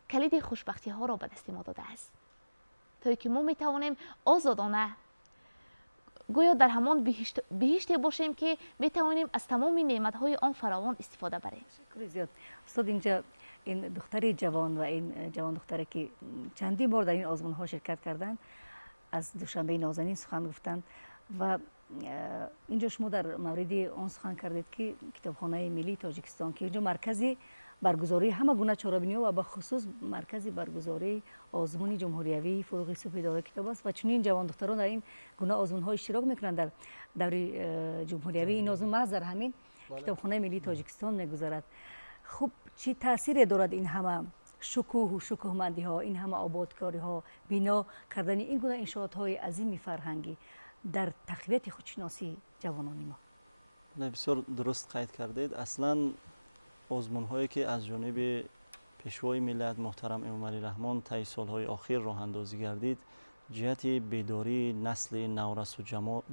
کلید خوشبختی ها را به دست ما داده است تا که ما میتوانیم آزادانه گویا در همان بهشتی باشیم که بتوانیم از تمام نعمت‌های آن فراوان استفاده بریم. تشکر زیاد. استاد اینجا این دختر جوان و این جوان دختره که چندین بار در این آزمون‌ها شرکت کردند از دوشنبه نازنین سخن گفتند و اینجا شما در مورد آن سخن کردید که کتابخانه ملی تاجیکستان که اینجا مرکزی برگزاری همه گونه چهاربینی‌ها و به خصوص مرکزی برگزاری آزمون جمهوریوی فروغ صبح اداره کتاب است و چنین جوان دختران در این گونه آزمون‌ها اشتراک می‌کنند. در دوره جمهوریوی این آزمون محض در همین کتابخانه ملی تاجیکستان می‌گذرد. خب چی تاثیر دارد این همه شکوه و شکوهمندی‌ها، این همه آبادکاری‌ها، بنا کردن این گونه انشاءات‌های عظیم فرهنگی در تقویت خودشناسی جوانان ما؟ بسیار درست قید کردید. اصلا آزمون هایی که از جانب پیشوای ملت محترم امام علی رحمان طی سالهای آخر راه اندازی گردید، جهت بیداری نسل نورس و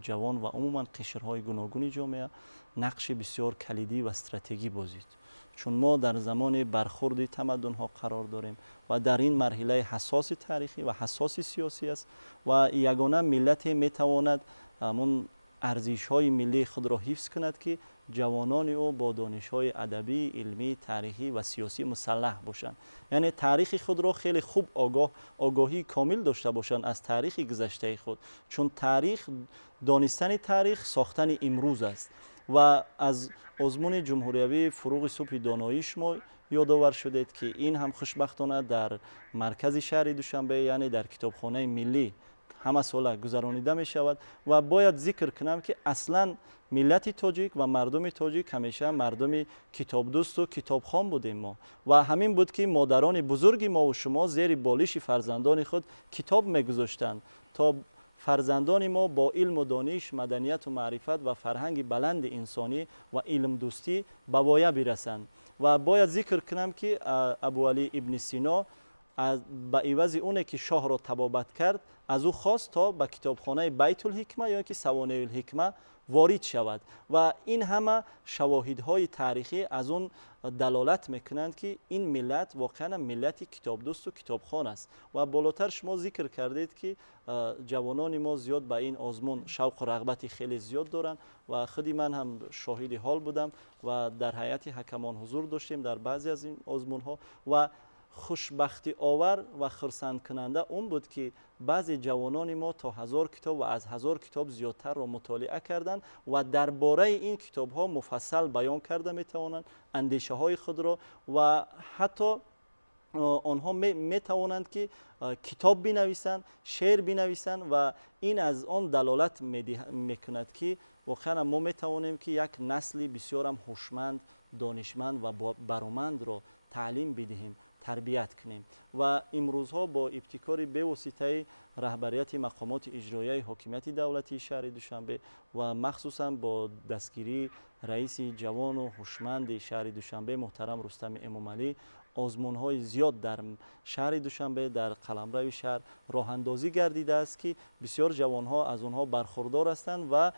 جوان و عموما قشرهای گوناگون جامعه نقش بسیار کلیدی و استراتژی بازید. چون ما در زمان برخورد تمدن ها قرار داریم و در این مرحله حساس تاریخی و حساس سیاسی است و یگانه ملت میتواند همون ارزش های ملی خود را حفظ کند که جوانان او با دانش های ادبی، علمی، تاریخی و سیاسی مسلح باشند. یعنی تاریخ خود را خیلی خوب آگاهی کامل داشته باشند از تاریخ گذشته خود، چون تاریخ، دانستن تاریخ ساختن امروز است. و از آزمون جمهوریوی فروغ صبح دانایی شما یادآور شدید که این هم خوشبختانه در مرکز شهر دوشنبه یعنی در کتابخانه ملی همه ساله گذرانیده می شود و باید ذکر کنم که اصلا ملت تاجیک و مردم تاجیک همیشه مردم کتاب دوست و کتابخوان بودیم ما و همین بود که مادران بزرگ ما و شما زیر بالش فرزندان خود کتاب میگذاشتند تا فرزندان ما با علم و دانش، مدنیت و معرفت و فرهنگ بلند انسانی و علم دوستی به وایه برسند. و باید ذکر کنم که ابو علی ابن سینا به عوض اونه که شاه را تبابت کرد از او خواست تا به کتابخانه بیت الحکمه یا که سوانح الحکمه وارد شود و این همه شواهدهای تاریخی از اون دلالت میکنند که این ملت واقعا ملت کتاب دوست و کتابخوان است. و بالاتر شما ذکر کردید که جوانان ما زیاد به این آزمون شوق و رغبت خیلی زیاد دارند و خودی من هم شاهد حال بودم و در هیئت حکمان حضور داشتیم در بعضی از این آزمون ها و خوشبختی آور و خرسند کننده اون بود که بعضی جوانان ما تا 1000 کتاب و از 1000 کتاب زیادتر را مطالعه کردند و درباره این کتاب ها مفصل بیان کرده می توانند اندیشه های خود را و حتی آنها می توانند که کتاب بنویسند، شعر بنویسند و این از آن دلالت می کند که واقعا ما می توانیم که یک نسل بسیار هم هوشمند، دانشمند و برومند را تعلیم بدهیم، تربیت کنیم. و امروزها با ابتکار به واسطه رهبریت مقامات اجرایی حاکمیت دولتی شهر دوشنبه و مخصوصا با دستگیری رئیس جوان و هوشمند شهر دوشنبه محترم رستم امام علی آزمون های زیاد در شهر دوشنبه در قلمرو شهر راه اندازی گردیده است که بسیار جوان ها از آنها برخوردار هستند و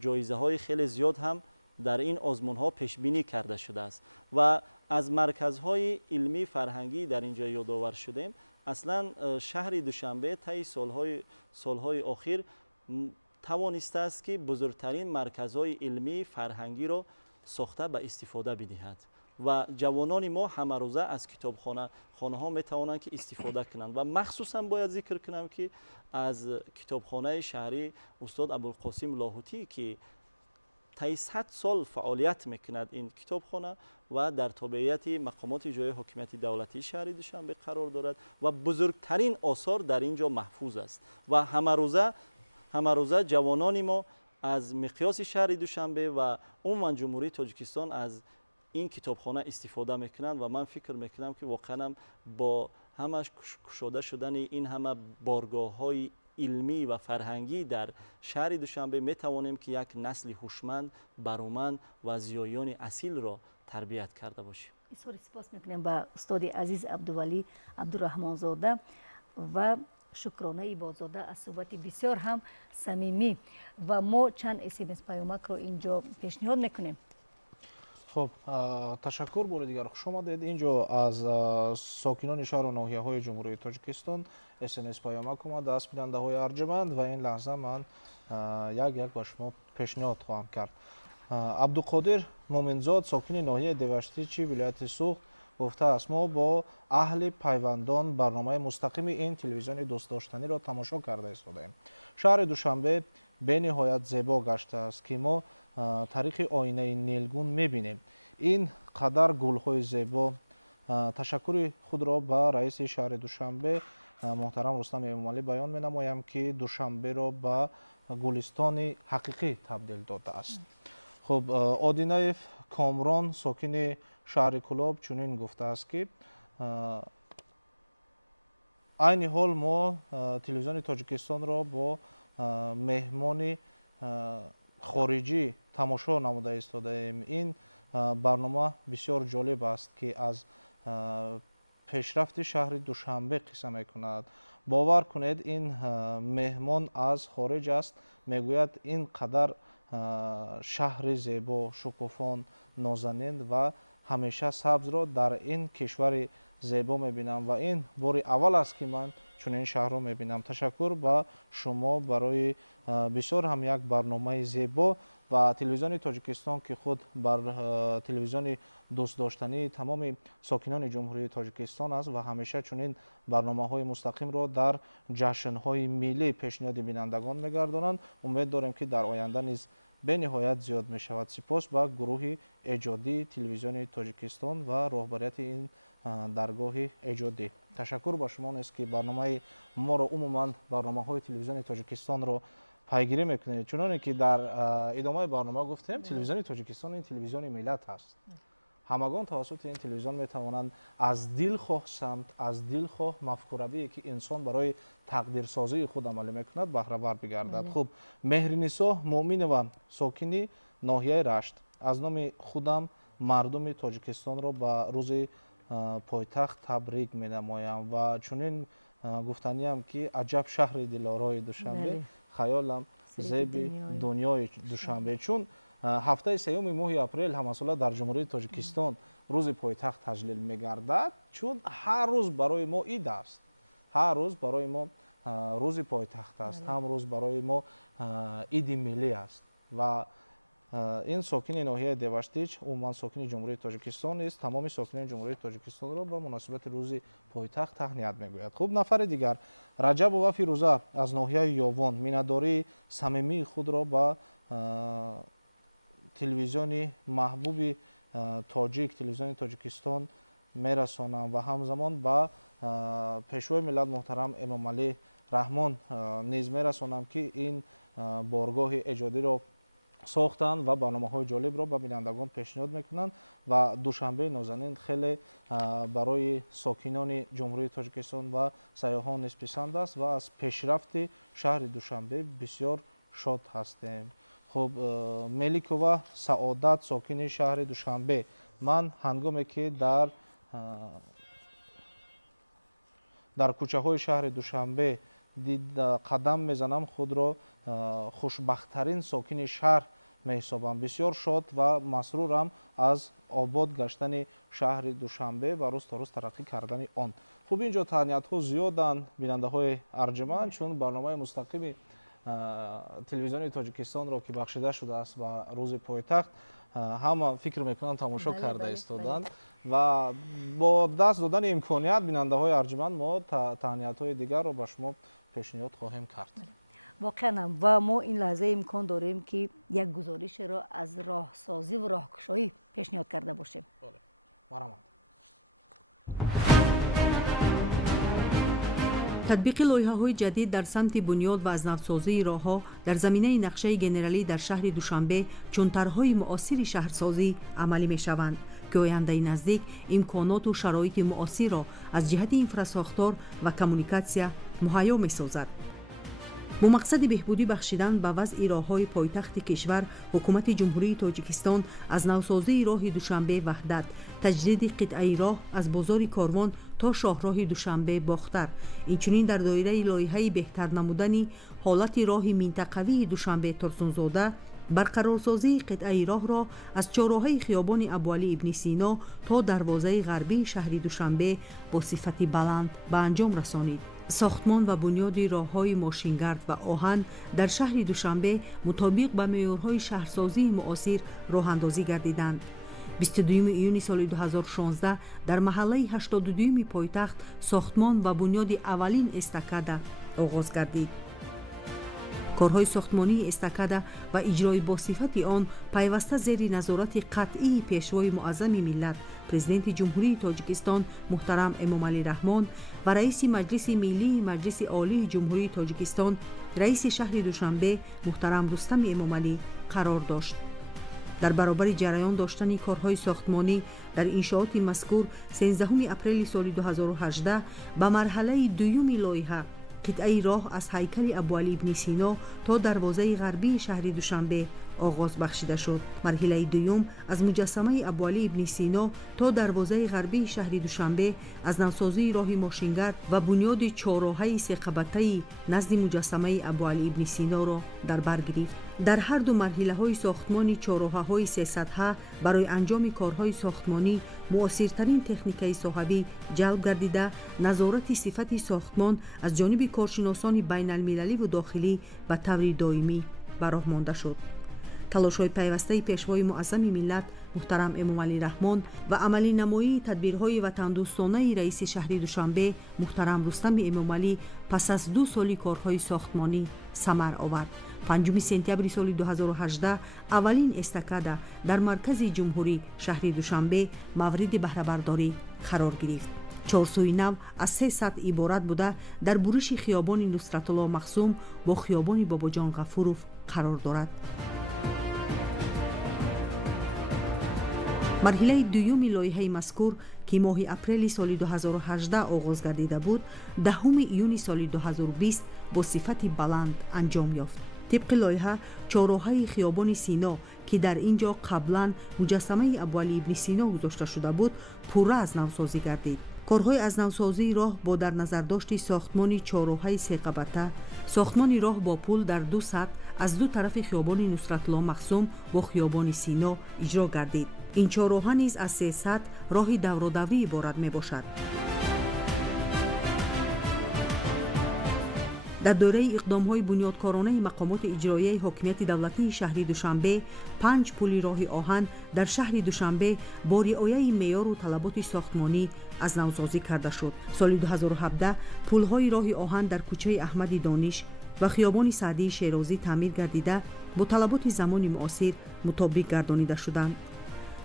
جایزه های خیلی زیاد هم در این آزمون ها پیش بینی کرده شده است. و از مرکزهای علمی فرهنگی در اینجا یادآور شدیم. اصلا شهر دوشنبه طی سالهای اخیر توانسته است که بزرگترین مرکزهای علمی فرهنگی را ساخته به استفاده بدهد و جوانان ما همه روزه از کتابخانه ها می توانند که استفاده کنند و مخصوصا باید ذکر کنم که از کتابخانه شهری استاد ابوالقاسم لاهوتی که طی 100 سال فعالیت میکند این کتابخانه و در تابعیت مقامات اجرایی حاکمیت دولتی شهر دوشنبه قرار دارد و بزرگترین آثار در اینجا محفوظ است و همه روزه جوانان ما از مقیاس شهر دوشنبه و عموما جمهوری تاجیکستان از این کتابخانه استفاده میکنند و من فکر میکنم که واقعا با همش کشاده شدن این همه بارگاه های علمی و فرهنگی در شهر دوشنبه می توانیم که یک نسل هوشمند، برومند و زیایان اصیل را تربیت کرده باشیم. بسیار سپاس میکنیم به استاد عزیز عبدالولی عبدالرحمن زاده و شکرانه عبادزاده از صحبت بسیار هم صمیمی و ما چند SMS پیامک رو اینجا پیشنهاد میکنیم. خب تشکر بار دیگر خوش آمدید. اینجا از ساکنان شهر و ناحیه های جمهوری تاجیکستان SMS پیامک اومده از بیننده های ارجمند و این لحظه من як ба шумо пешниҳод хоҳам кард. абдуқодир моминзод сокини ноҳияи деваштичи вилояти суғд гуфтааст мо бо аҳли пайвандон барномаи мустақими ин телевизиони дӯстдоштаниро тамошо карда истодаем. шаҳри душанбе бениҳоят зебо гаштааст ки мо тариқи оинаи нилгун мебинем. ин қадар гулҳои зебо. ташаккури худро ба раиси шаҳри душанбе муҳтарам рустами эмомалӣ баён менамоям ки душанберо ба гулистони ҳақиқӣ табдил додааст. хуб одинаев комрон сокини шаҳри кӯлоб чунин гуфтааст ки айни ҳол мо телевизиони тоҷикистонро бо меҳмони хориҷӣ тамошо намуда истодаем. ин барнома бисёр ҷолиб аст ки аз пешрафти шаҳри душанбе қисса мекунад. бовар кунед ин меҳмон аз хориҷ аст, мегӯяд ин қадар шаҳри зебо, шукуфон, нозанин ва ҳамеша сабзро дар ин кишвари зебо мебинам ва ин бори аввал аст ки ман чунин шаҳрро мебинам. ташаккур ба шумо барои бисёр ҳам як барномаи зебо ва телевизиони тоҷикистон ки худ бар телевизиони дӯстдоштании тамоми сокинони ҷумҳурии тоҷикистон аст ва ҳамеша чунин барномаҳои мустақимро дар ҷашнҳои миллӣ пешниҳоди бинандагон мегардонанд. умед дорем ки дар оянда низ бениҳоят зиёд мешавад. сипос ба гурӯҳи эҷодии телевизиони тоҷикистон ва роҳбарияти ин даргоҳи эҷодӣ. ташаккур ба шумо нест ки барномаи моро умуман барномаҳои телевизиони тоҷикистонро пайгирӣ мекунед. чуноне ки дар идомаи барнома гуфтем, телевизиони тоҷикистон ин телевизиони миллат аст. ҳамагон тавассути ин телевизион метавонанд аз дилхоҳ самт, аз дилхоҳ мафкуравие ки инсон барои тақдирсозии худ амалӣ мекунад баҳравар бигардад. хуб меҳринисо муъминова сокини ноҳияи рашт аз номи худам мардуми тоҷикистонро ба рӯзи пойтахт табрик менамоям ва чунин гуфтаниам ки аҷаб шаҳри дилорои душанбе, хаёлам зеби дунёи душанбе. чун ҳафтаи сеюми моҳи апрел ҳамасола дар ҷумҳурии тоҷикистон рӯзи пойтахт таҷлил мегардад, чун ҳар рӯз барои мо ид аст. ҳар рӯз барои мо рӯзи пойтахт аст, ҳам рӯз барои мо иди миллӣ аст. ва ин сокини ноҳияи деваштич умуман сокини ҷумҳурии тоҷикистон нест, тамоми сокинони ҷумҳурии тоҷикистонро ба муносибати рӯзи пойтахт таҳният мегӯяд. хуб нафари дигар раҷабова фирӯза аз ноҳияи ёвон миннатдории самимии худро ба телевизиони маҳбуби тоҷик, телевизиони тоҷикистон мерасонам ва ҳамзамон ба пешвои миллат муҳтарам эмомалӣ раҳмон низ мерасонам ки ин боргоҳи эҷодиро сохтанд ва барномаҳои ҷолибро ба бинандагон пешниҳод мекунанд ва душанбеи нозанин хеле барои сокинони ҷумҳурии тоҷикистон ва сайёҳон низ писанд аст ва аз пешрафти шаҳри душанбе бисёр шод ҳастем. хуб меликова саодат сокини шаҳри душанбе ман ҳангоме ки дар кӯчаҳои шаҳри душанбе қадам мезанам худро хушбахттарин сокини шаҳр меҳисобам. бисёр шод ва масрурам аз обод гаштани шаҳри душанбе ва рӯз то рӯз тараққӣ кардани он. хуб инҷо таҳниятҳо зиёданд бинандаҳои арҷуманд, чун барномаи мустақими телевизиони тоҷикистонро ки бахшида шудааст ба рӯзи пойтахт ҳама фикр мекунанд тамошо карда истоданд ва бо даст додани имконият бинандаҳои арҷуманд мо таҳниятҳои дигарро ба шумо пешниҳод хоҳем кард. воқеан ва мо ин лаҳза имкон дорем ки як гузоришеро аз роҳсозӣ ва роҳкушоӣ пешниҳод карда бошем. марамат. татбиқи лоиҳаҳои ҷадид дар самти бунёд ва азнавсозии роҳҳо дар заминаи нақшаи генералӣ дар шаҳри душанбе чун тарҳҳои муосири шаҳрсозӣ амалӣ мешаванд ки ояндаи наздик имконоту шароити муосирро аз ҷиҳати инфрасохтор ва коммуникатсия муҳайё месозад. бо мақсади беҳбудӣ бахшидан ба вазъи роҳҳои пойтахти кишвар ҳукумати ҷумҳурии тоҷикистон аз навсозии роҳи душанбе ваҳдат, таҷдиди қитъаи роҳ аз бозори корвон то шоҳроҳи душанбе бохтар, инчунин дар доираи лоиҳаи беҳтар намудани ҳолати роҳи минтақавии душанбе турсунзода барқарорсозии қитъаи роҳро аз чорроҳаи хиёбони абуалӣ ибни сино то дарвозаи ғарбии шаҳри душанбе бо сифати баланд ба анҷом расонид. ساختمان و بنیاد راه‌های ماشینگرد و آهن در شهر دوشنبه مطابق با معیارهای شهرسازی معاصر راه‌اندازی گردیدند. 22 ایون سال 2016 در محله 82 پایتخت ساختمان و بنیاد اولین استکادا آغاز گردید. کارهای ساختمانی استکادا و اجرای با صفت آن پیوسته زیر نظارت قطعی پیشوای معظم ملت پرزیدنت جمهوری تاجیکستان محترم امامعلی رحمان و رئیس مجلس ملی مجلس عالی جمهوری تاجیکستان رئیس شهر دوشنبه محترم رستم امامعلی قرار داشت. در برابر جریان داشتن کارهای ساختمانی در انشاءات مذکور 13 اپریل سال 2018 به مرحله دوم لایحه قطعه راه از هیکل ابوعلی ابن سینا تا دروازه غربی شهر دوشنبه آغاز بخشیده شد. مرحله دوم از مجسمه ابوعلی ابن سینا تا دروازه غربی شهر دوشنبه از نوسازی راه ماشینگرد و بنیاد چهارراهه سه قبطه‌ای نزد مجسمه ابوعلی ابن سینا را در بر گرفت. در هر دو مرحله های ساختمان چهارراهه‌های سه سطحه برای انجام کارهای ساختمانی مؤثرترین تکنیک صاحبی جلب گردیده نظارت صفت ساختمان از جانب کارشناسان بین المللی و داخلی به طور دائمی براه مانده شد. تلاش‌های پیوسته پیشوای معظم ملت محترم امامعلی رحمان و عملی نمایی تدبیرهای وطندوستانه رئیس شهر دوشنبه محترم رستم امامعلی پس از 2 سال کارهای ساختمانی ثمر آورد. 5 سپتامبر سال 2018 اولین استکادا در مرکز جمهوری شهر دوشنبه مورد بهره برداری قرار گرفت. 4 سوی نو از 3 سطح عبارت بوده در برش خیابان نصرت الله مخزوم با خیابان باباجان غفورов قرار دارد. مرحله دوم لایحه مذکور که ماه اپریل سال 2018 آغاز گردیده بود 10 ایون سال 2020 با صفت بلند انجام یافت. طبق لایحه چهارراهه خیابان سینا که در اینجا قبلا مجسمه ابوعلی ابن سینا گذاشته شده بود پوره از نوسازی گردید. کارهای از نوسازی راه با در نظر داشت ساختمان چهارراهه سه قبطه، ساختمان راه با پل در 2 سطح از 2 طرف خیابان نصرت الله مخزوم با خیابان سینا اجرا گردید. این چهارراه نیز از 3 سطح راه دورادوری عبارت می باشد. در دوره اقدام‌های بنیادکارانه مقامات اجرایی حاکمیت دولتی شهر دوشنبه 5 پل راه آهن در شهر دوشنبه با رعایت معیار و طلبات ساختمانی از نوسازی کرده شد. سال 2017 پل‌های راه آهن در کوچه احمد دانش و خیابان سعدی شیرازی تعمیر گردیده با طلبات زمان معاصر مطابق گردانیده شدند.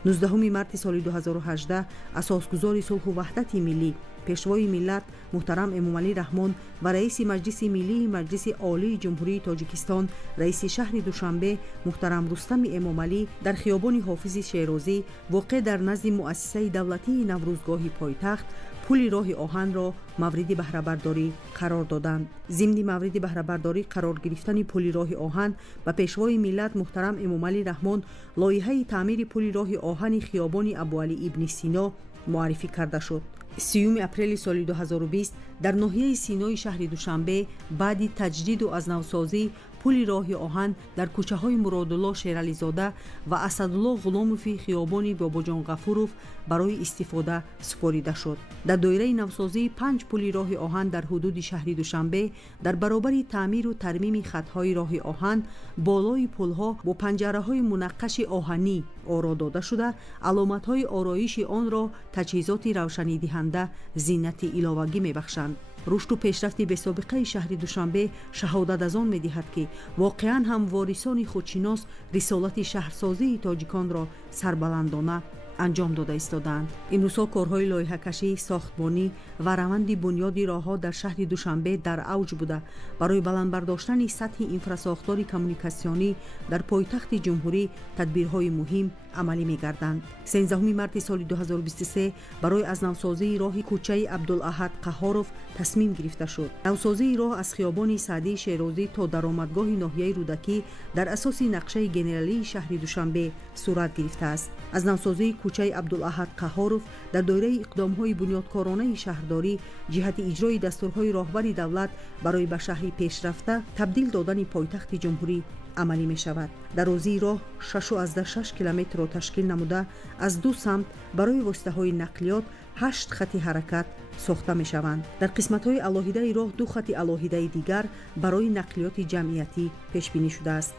19 مارس سال 2018 اساسگزار صلح و وحدت ملی پیشوای ملت محترم امامعلی رحمان و رئیس مجلس ملی مجلس عالی جمهوری تاجیکستان رئیس شهر دوشنبه محترم رستم امامعلی در خیابان حافظ شیرازی واقع در نزد مؤسسه دولتی نوروزگاه پایتخت پل راه آهن را مورد بهره برداری قرار دادند. ضمن مورد بهره برداری قرار گرفتن پل راه آهن به پیشوای ملت محترم امامعلی رحمان لایحه تعمیر پل راه آهن خیابان ابوعلی ابن سینا معرفی کرده شد. 30 اپریل سال 2020 در ناحیه سینای شهر دوشنبه بعد تجدید و از نوسازی پل راه آهن در کوچه های مرادالله شیرعلیزاده و اسدالله غلاموفی خیابان باباجان غفورov برای استفاده سپاریده شد. در دایره نوسازی 5 پل راه آهن در حدود شهر دوشنبه در برابر تعمیر و ترمیم خطهای راه آهن بالای پلها با پنجره‌های منقش آهنی آرا داده شده، علامت‌های آرایش آن را تجهیزات روشنی دهنده زینت علاوگی می‌بخشند. رشد و پیشرفت بی‌سابقه شهر دوشنبه شهادت از آن می‌دهد که واقعاً هم وارثان خودشناس رسالت شهرسازی تاجیکان را سربلندانه انجام داده ایستادند. این روزها کارهای لایحه‌کشی ساختمانی و روند بنیاد راه‌ها در شهر دوشنبه در اوج بوده. برای بلند برداشتن سطح انفراساختار کمیونیکاسیونی در پایتخت جمهوری تدبیرهای مهم عملی می‌گردند. 13 مارس سال 2023 برای از نوسازی راه کوچه عبدالاحد قهارov تصمیم گرفته شد. نوسازی راه از خیابان سعدی شیرازی تا درآمدگاه ناحیه رودکی در اساس نقشه ژنرالی شهر دوشنبه صورت گرفته است. از نوسازی کوچه عبدالاحد قهارov در دایره اقدام‌های بنیادکارانه شهرداری جهت اجرای دستورهای راهبر دولت برای به شهری پیشرفته تبدیل دادن پایتخت جمهوری عملی می شود. درازی راه 6.6 کیلومتر را تشکیل نموده از دو سمت برای واسطه های نقلیات 8 خط حرکت ساخته می شوند. در قسمت های علاهیده راه 2 خط علاهیده دیگر برای نقلیات جمعیتی پیش بینی شده است.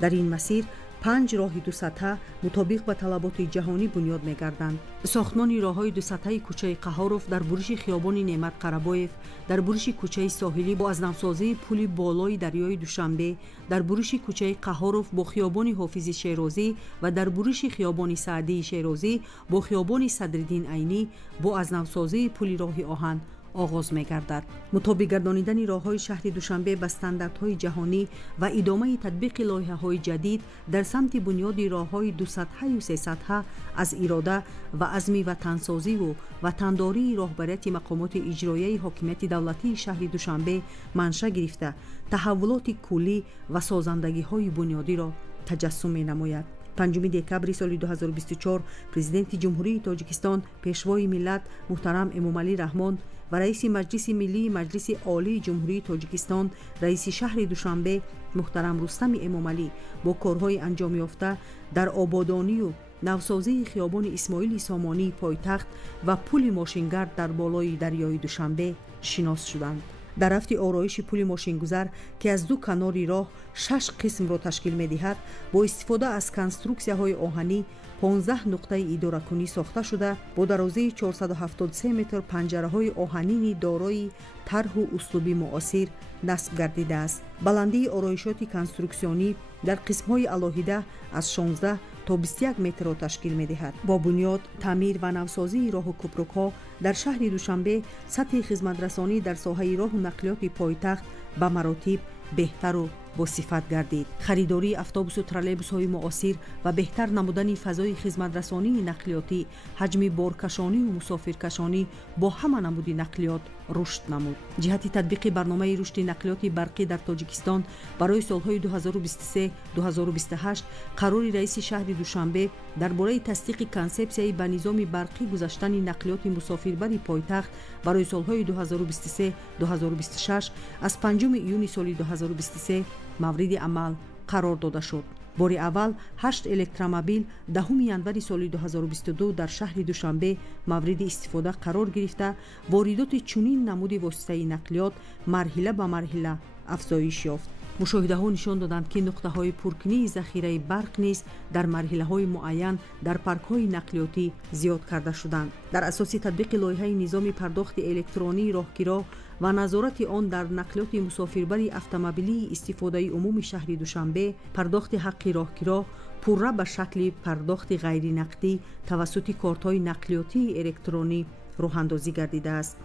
در این مسیر 5 راه دو سطح مطابق با طلبات جهانی بنیاد می گردند. ساختمان راههای دو سطح کوچه قهاروف در برج خیابان نعمت قره‌بایف، در برج کوچه ساحلی با ازنم‌سازی پل بالای دریای دوشنبه، در برج کوچه قهاروف با خیابان حافظ شیرازی و در برج خیابان سعدی شیرازی با خیابان صدرالدین عینی با ازنم‌سازی پل راه آهن آغاز می گردد. مطابق گردانیدن راه‌های شهر دوشنبه به استانداردهای جهانی و ادامه تطبیق لایحه‌های جدید در سمت بنیاد راه‌های دو سطحه و سه سطحه از اراده و عزم وطنسازی و وطنداری راهبریت مقامات اجرایی حاکمیت دولتی شهر دوشنبه منشأ گرفته تحولات کلی و سازندگی‌های بنیادی را تجسم می‌نماید. 5 دکبر سال 2024 پرزیدنت جمهوری تاجیکستان پیشوای ملت محترم امامعلی رحمان و رئیس مجلس ملی مجلس عالی جمهوری تاجیکستان رئیس شهر دوشنبه محترم رستم امامعلی با کارهای انجام یافته در آبادانی و نوسازی خیابان اسماعیل سامانی پایتخت و پل ماشینگرد در بالای دریای دوشنبه شناس شدند. در رفت آرایش پل ماشینگذر که از دو کنار راه 6 قسم را تشکیل می‌دهد با استفاده از کنسترکسی‌های آهنی 15 نقطه اداره کنی ساخته شده با درازی 473 متر پنجره‌های آهنین دارای طرح و اسلوب معاصر نصب گردیده است. بلندی آرایشات کنسترکسیونی در قسم‌های علاهیده از 16 تا 21 متر را تشکیل می‌دهد. با بنیاد، تعمیر و نوسازی راه و کوپرک‌ها در شهر دوشنبه سطح خدمت‌رسانی در ساحه راه و نقلیات پایتخت به مراتب بهتر و با صفت گردید. خریداری اتوبوس و ترولبوس‌های معاصر و بهتر نمودن فضای خدمت‌رسانی نقلیاتی، حجم بارکشانی و مسافرکشانی با همه نمود نقلیات رشد نمود. جهت تطبیق برنامه رشد نقلیات برقی در تاجیکستان برای سال‌های 2023-2028 قرار رئیس شهر دوشنبه درباره تصدیق کنسپسیای به نظام برقی گذاشتن نقلیات مسافربری پایتخت برای سال‌های 2023-2026 از 5 ایون سال 2023 مورد عمل قرار داده شد. بار اول 8 الکترومبیل 10 ینور سال 2022 در شهر دوشنبه مورد استفاده قرار گرفته واردات چنین نمود واسطه نقلیات مرحله به مرحله افزایش یافت. مشاهده‌ها نشان دادند که نقطه‌های پرکنی ذخیره برق نیز در مرحله‌های معین در پارک‌های نقلیاتی زیاد کرده شدند. در اساس تطبیق لایحه نظام پرداخت الکترونی راهگیرا و نظارت آن در نقلیات مسافربری اتومبیلی استفاده عمومی شهر دوشنبه، پرداخت حق راهگیرا پورا به شکل پرداخت غیر نقدی توسط کارت‌های نقلیاتی الکترونی راه‌اندازی گردیده است.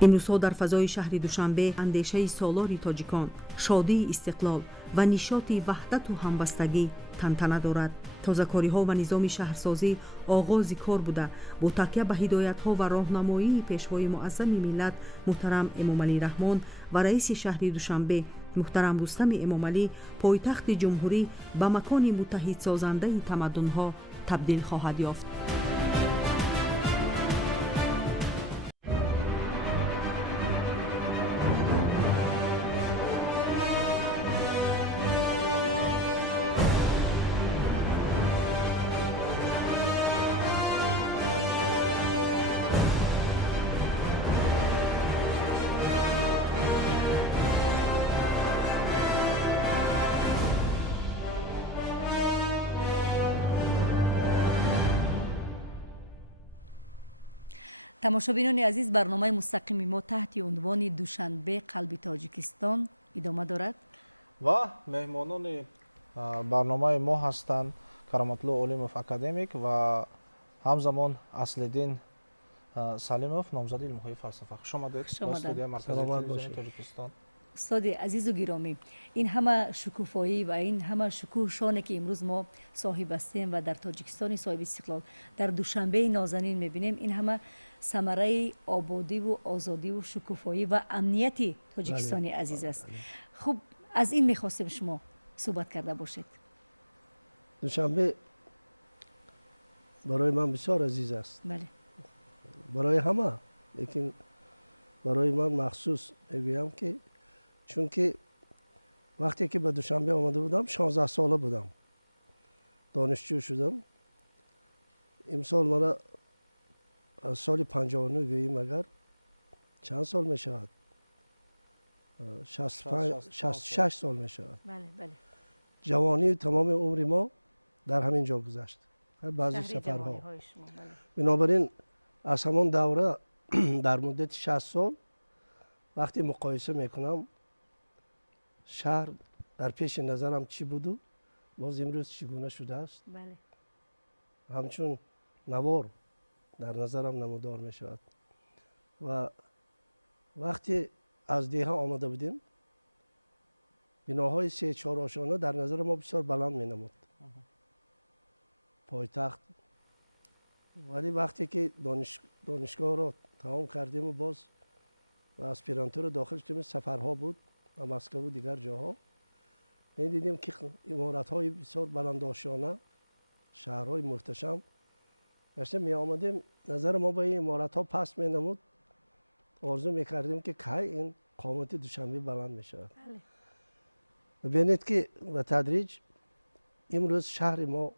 امروزها در فضای شهر دوشنبه اندیشه سالار تاجیکان، شادی استقلال و نشاط وحدت و همبستگی تنتنه دارد. تازه‌کاری‌ها و نظام شهرسازی آغاز کار بوده با تکیه به هدایت‌ها و راهنمایی پیشوای معظم ملت محترم امامعلی رحمان و رئیس شهر دوشنبه محترم رستم امامعلی پایتخت جمهوری به مکان متحد سازنده تمدن‌ها تبدیل خواهد یافت. тамошобинони азиз, барномаи мустақими мо таҳти унвони душанбе қалби тоҷикистон идома дорад ва меҳмонони барномаи мо ҳастанд кароматло олимов академик ва ҳамзамон аслиддин салимов номзади илмҳои фалсафа. хуш омадед ба студияи марказии телевизиони тоҷикистон. устоди азизу гиромӣ, ин ҳама шукуфоӣ ва ин ҳама шукӯҳ шоне ки имрӯз мо соҳиб ҳастем ва дар тоҷикистони соҳиби истиқлол дар душанбеи нозанин мебинем, ин ҳама самараи ободиву озодиву шукуфоӣ ва амнияти тоҷикистони азиз аст. хуб, аз ин мехостем шумо суҳбат карда бошед. душанбе барои ман бисёр азиз аст. бале, барои ҳама, лекин барои ман махсус мегӯям ки чунки وقتی که به دوشنبه آمده بودم 16 ساله بودم، دانشجو شدم. امسال مرا از سال 59 گوییم اگر چند سال می شود؟ 66 سال می شود. بله بله. جوانی و تمام عمر ما در همین جا گذشت، بعضی سفرها. بنابراین از همان دوره در مدت 60 سال وقتی مقایسه میکنم شهر در پیش نظرم چی بود و باز امروز چگونه شده است. بله. همچون نوار در نظرم نمودار می شود. و وقتی از دیه آمده بودیم بناهای 3-4 آشانه در نظر ما بسیار بلند می نمود، پایتخت. ولی وقتی که دانشگاه را تمام کردیم و باز و اسپیرانتور داخل شدیم، سفرها بود و مسکو و دیگر جاها، می دیدیم که عمارت های بسیار بلند آشانه، شهرهای محتشم داشته می آمدیم. نظر ما به این عمارت ها پست می نمود. آرزو می کردیم که کی این قامت دوشنبه بلند می شود. ببینید که به تدریج امروز شهر ما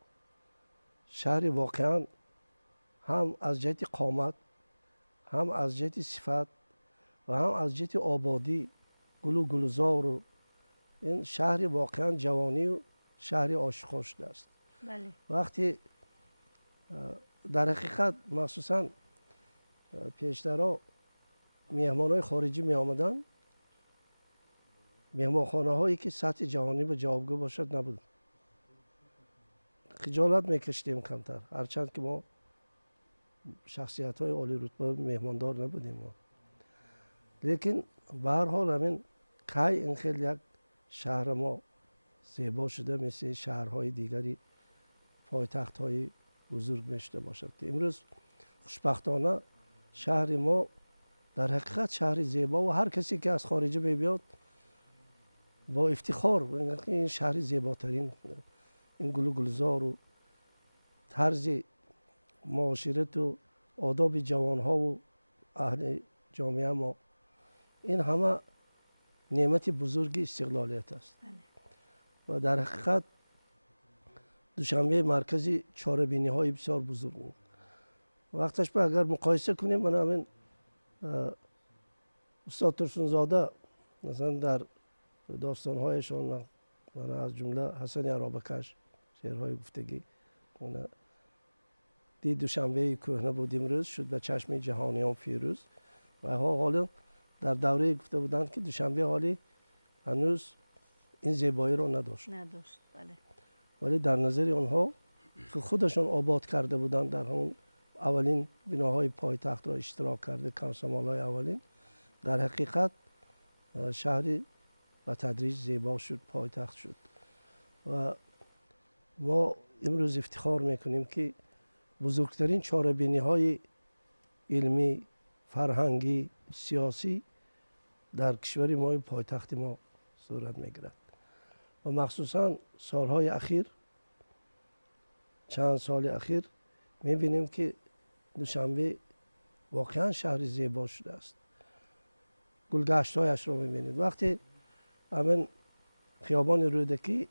شهر واقعا هم از جهت قامت، هم از جهت صفت و هم از جهت آبادی گل و گلزار و این شهر واقعا جوانی و شهر آشکار شده است. بله. وقتی در حقیقت مخصوصا پیشترها مهمانهای خارجی می آمدن، مهمانخانه هایی که سطح جهانی به جوابگو باشد نبود. خجالت میکشیدیم کمتر، هرچند که ما شخصیت های عالی رتبه مهماندار نبودیم ما. لیکن به هر حال همین کی این خیلی یک شهر ما زیبا شده مثل شهرهای دیگری پایتخت های بزرگ میشده باشد. امروز خوشبختانه شهر ما در حقیقت شهر زیبا و هر کسی که از خارج میبیاد با افتخار این شهر زیباترین، این گل و گلزار و طرز معاشرت و آداب جوانها و اهل جامعه ما، این همه نعمت بزرگ استقلالیت است. و در حقیقت دوشنبه مرکزی چاره‌بینی های بسیار بزرگ بود. وقتش به اگر مقایسه کنیم، من همین استاد ترسونزاده مثلا در داستانهایشان، من از جمله حسن عرابکش شعرهای گفتگی، دی دوشنبه کهنه بود امروز شد به چشم جهانیان فیروز، و حالا در دوره گفته بودند که دوشنبه حالی هنوز این زیبایی رو نداشت. بله. ولی در نظر آنها که خودشون آباد کرده بودند، در همون اولین بناهای پایتخت را اشتراک کرده، کانسمال‌های اولین، در حقیقت شهری و تدریج زیبا شد، پایتخت شد. و ما امروز افتخار میکنیم که بزرگترین چاره‌بینی های علمی، فرهنگی، سیاسی در کشور ما، پایتخت ما صورت میگیرد. و مخصوصا سالهای اخیر، چند سال اخیر میبینیم که دوشنبه واقعا شهر زیبا شده است. گلگشت هایش رو میبینید. وقتی همین خیابان رودکی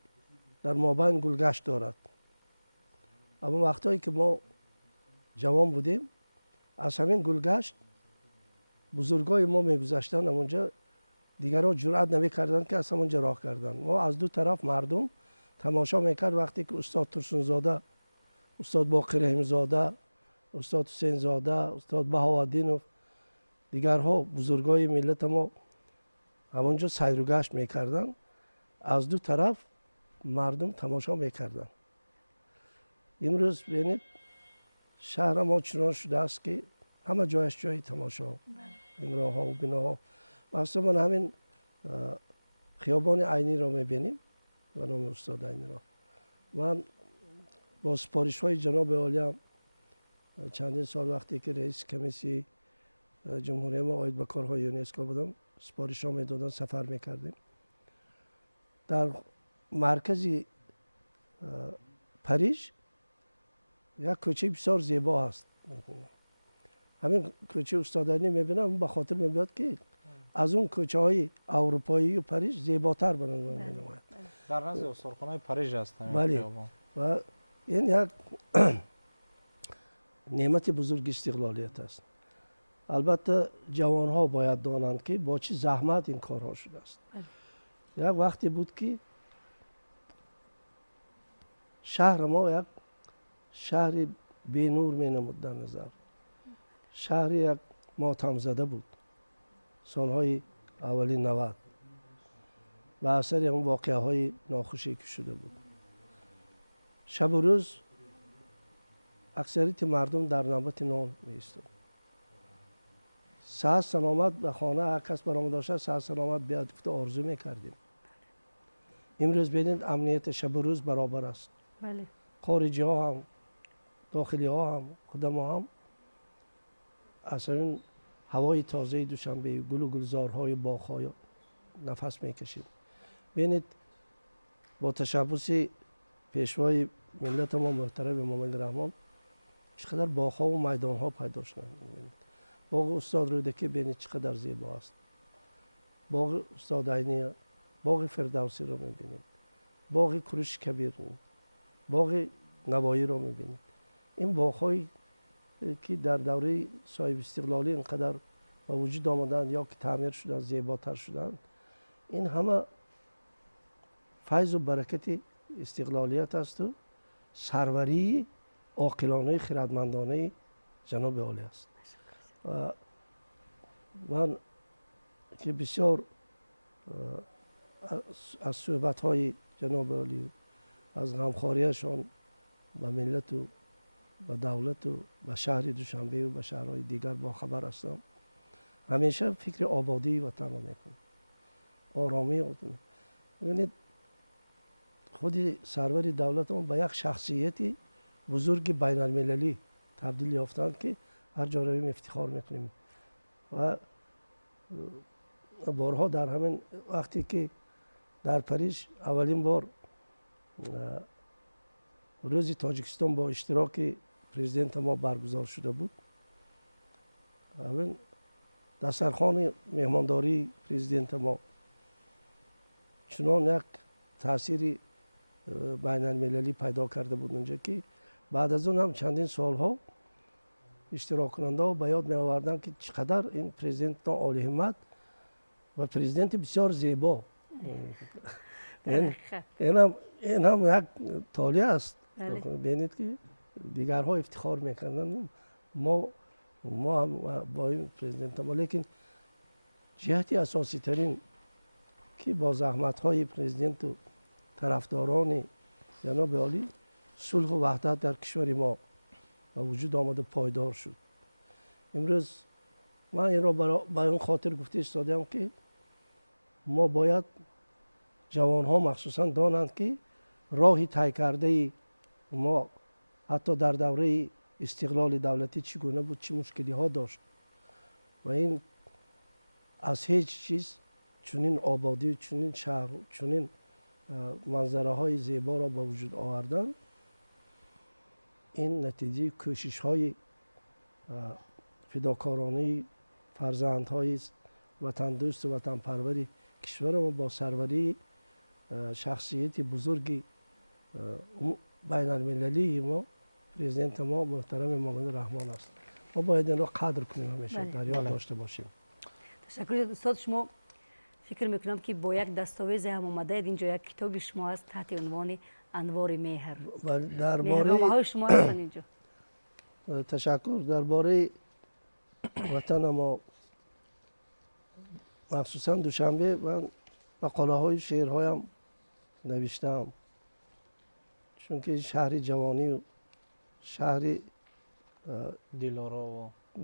در مابین گلگشت دارد، اما وقتایی که ما جوان بودیم از همین گلگشت بزرگای ما میگذشتن همونجا، دیگرها جرأت نمیکردند که از همونجا راه کردن. ما از دو طرف مردم تماشا میکرد وقتی که استاد ترسونزاده، استاد باقر رحیم‌زاده، استاد حسین زاده، استاد بهاءالدین و دیگرها بزرگای ملت ما همونجا سیر و گشت میکردن، از دو طرف مردم تماشا میکردن. امروز ببینید شهر ما چنان شده است که همه جایش جای تماشا، این راه ها و بناها. مثلا همین خیابان عینی را میبینیم و نام استاد عینی را. من با سپارش های جناب عالی چندین سال وقتی که رئیس کمیسی جمهوری ما آید به کارهای یونسکو بودم، سپارش ها میدادن، سفر میکردیم. در مرکز پاریس یک کوچه بسیار زیبا است. همین کوچه استاد عینی میبینم، به خاطر میاد که از اون کوچه های اروپایی و پاریس زیباتر به نظر می اومد. در نزد استانخانه پاریس است. بله. و این یک نعمت بزرگ استقلالیت است. البته جوان ها باید دانند که با چه زحمت این کارها شده است. یک وقتی بود که شهر ما یک شهر بی نور می نمود در نظر. شهر یک ماتم زده بود. سالهای اولین 90 و اثر اون واقعه های ناخوشی که شده بود. شب و روز اکثریت مردم در نوبت نان می ایستاد. ساعت سلامت به خانه هر کس برآمده داشت ساعت سلامت بیاد گفته آرزو میکردیم. امروز ببینید امنیت شب و روز برابر است. بله. خارجی ها هم داخلی ها هم خود ما هم اصلا هوای تازه دوشنبه گل و گلزارهای باغ‌های نفس میکشیم. ببینید با تشبث پیشوای ملت ما محترم امام علی رحمان چقدر باغ‌ها و میدان‌ها پیدا شدند. باغ استاد رودکی ببینید چقدر زیبا است. باغ استاد عینی، باغ فردوسی رو می‌بینید. باغ کوروش کبیر، باغ نوایی رو می‌بینید. این باغ‌هایی که در دوره صاحب استقلالی اینقدر به وجود آمدند یا که تعمیر شدند زیباتر شدند، این همه فیض و برکت استقلالیت است و سروری عاقلانه خردمندانه جناب عالی است. و من که بسیار از صحبت های جناب عالی از غمخواریشان به ملت و به دولت و به شهر دوشنبه و به شهرهای دیگر با خبر هستم. همیشه فکر آبادی وطن رو میکنم، آرامی وطن. ببینید خود سرور دولت ما به یک شخصیتی بزرگ بین المللی تبدیل یافتند که هر جا رویم افتخار میکنیم. و بارها در همین وقتی که در پاریس اولین بار روز تاجیکستان با اشتراک پرزیدنت ما برگزار شده بود، همین دسترخوان مهمانداری پرزیدنت ما چنان یک تاثیر بین المللی پیدا کرده بود اونجا که بعد از اون هم چندین سالها اشتراک کننده ها به یاد می آوردن که چقدر این پرزیدنت عالی همت و پرزیدنت بسیار زیبا. این هم یک تالیه است. ببینید که دیگرها افتخار میکنن ما هم با این پرزیدنت ما، لیکن جهتی اساسی ترین که با زحمت های پرزیدنت و طرفداران جناب عالی صلح و وحدت در کشور ما به وجود آمد و پایدار شد. امروز من این را به اون خاطر گفته ایستادم که ما باید جوان ها مخصوصا دانند که راهی طی کرده ما حتی در دوره استقلال دولتی چگونه بود، چه مشکلی ها داشت و این از هیچ چیز چنین آبادی، چنین شهر، چنین منظره های زیبا را به وجود آوردن. این نتیجه کوشش های فداکارانه فرزندهای وطن دوست و وطن پروری کشور ما با سروری شخصیت بزرگی بین المللی ما پرزیدنت ما محترم امام علی رحمان است. ما باید این را قدر کنیم، همیشه در یاد داشته باشیم. تشکر استاد. شما فکر میکنم که با یک دستاویز هم آمده اینجا یک کتاب شما است تحت عنوان انوار مهر. مهرنامه های شما هستن اینجا. تشکر. درباره وطن ما مخصوصا دوشنبه من مقاله های شعرهایم نوشتم، چون که شهر جوانی و شهر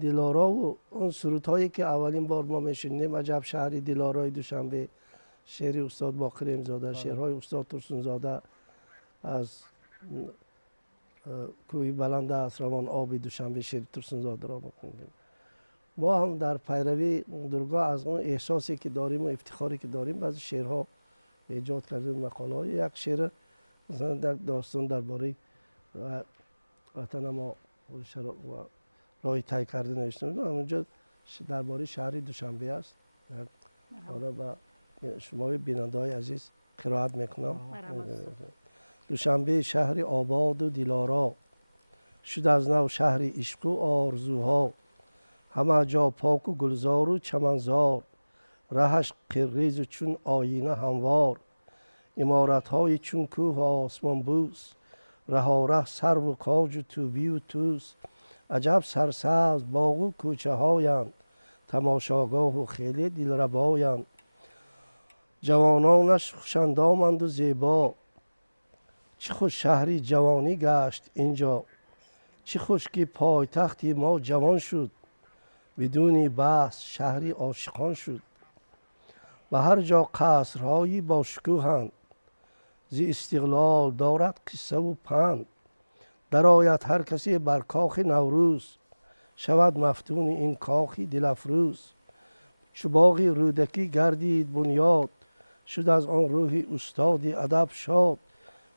دلارا و اون سرودهایی که اولین بار ما میشنیدیم، عجب شهر دلارای دوشنبه، شعر استاد باقر امزاده، شعرهای استاد ترسونزاده، از کوی بلند است روان آب دوشنبه، شعر ترسونزاده را می‌خوندیم. ما هم در پیروی درگاه از اون احساسی که داریم و افتخاری که داریم بعضی شعرها ایجاد کردیم، مقاله های. یک شعر مثلا در داستان درباره وطن ما راه طی کرده نوشتم، اونجا درباره شهر دوشنبه است. حالا با شما بیننده‌های عزیز قرائت میکنم. دوشنبه شهر آباد و دلارا شد از نو شهر عشق و آرزوها، همه جا پاک و گلزار و چمنزار، رهش قرریز و چون آینه هموار، عمارت‌های چون کوه و آسمان بوس، رهاره سرو و کاج و توبی و توس، عجب سرسبز باغ و کوچه هایند، تماشاگاه و خیلی دلربایند، جوانانش خوشندامند و زیبا، چه خوش شهری جوانی گشت اینجا، چه خوش که پایتختی ما جوان شد، بدون بحث شهری عاشقان شد، و هر جا قصرهایی با شکوهند، زی استقلال دارد قصه و پند، درآید هر کسی بر کاخ نوروز، شود مفتون این کاخی دل افروز، چو باغ رودکی گردید بنیاد، شد از آن روح استاد ادب شاد،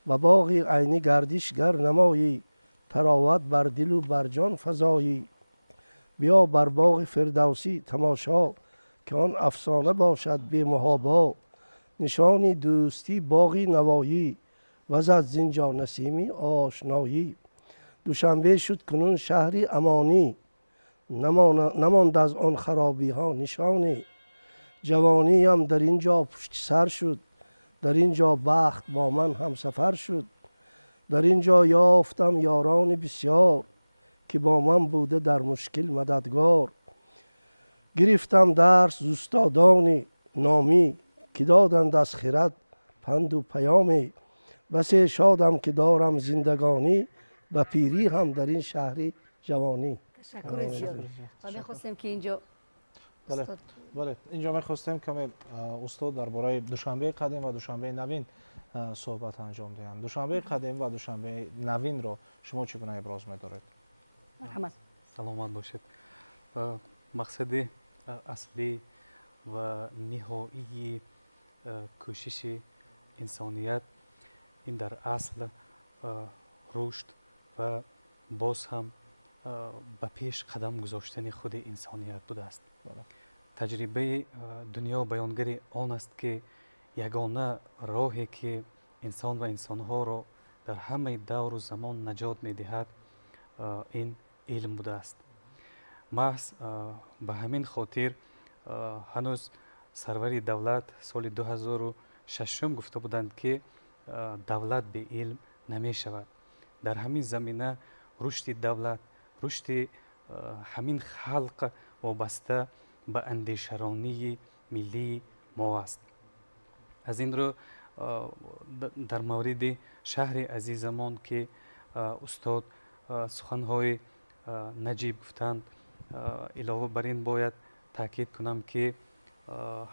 و باغ عینی گردشگر نمایی، تراوت بر دل و بر جان فزایی، بیا بر باغ فردوسی تماشا، که آن افسانه باشد بی محابا، نشانی دوستی باغی نوایی، وزد زینجا نسیمی آشنایی، دوشنبه شد کنون شهری امانی، نماند از آن خرابی ها نشانی، جوانی هم در اینجا پشت سر شد، در اینجا بخت با من هم سفر شد، در اینجا یافتم یاران بسیار، که با من بوده در مشکل مددگار، گرفتم درس ز استادان نامی، که دادند از خرد پند و پیامی، بسی شادم که دارم زندگانی، و پیری هم در این شهری جوانی. تشکر زیاد. و می‌خواستیم که اینجا بله اینجا می‌خواستیم که استاد درباره دوشنبه قدیم و دوشنبه نوین صحبت انجام دهند. دوشنبه قدیم و دوشنبه نوین را شما چگونه ابراز می‌دارید؟ مرحمت. سلامت باشید. مقصد اصلی و نهایی کوشش انسانیت این در اصل رشد و باز هم به پیش قدم گذاشتن خود انسانیت بوده است. تجربه دنیا بیانگر آن است که یگانه راهی که انسان و انسانها را در همه دور و زمان نجات می‌دهد این علم بوده است. محض به همین خاطر هنوز سرور دولت سال 2006 گفته بودند که دولت به علم نمی شود. در همین زمینه رشد دولت، رشد همین خلق وابسته به اندیشرانی ملی ما است. از این رو در مورد شهر عزیزمان که استاد سخنهای نجیب گفتند، علاوه بر این باید تاکید کنم که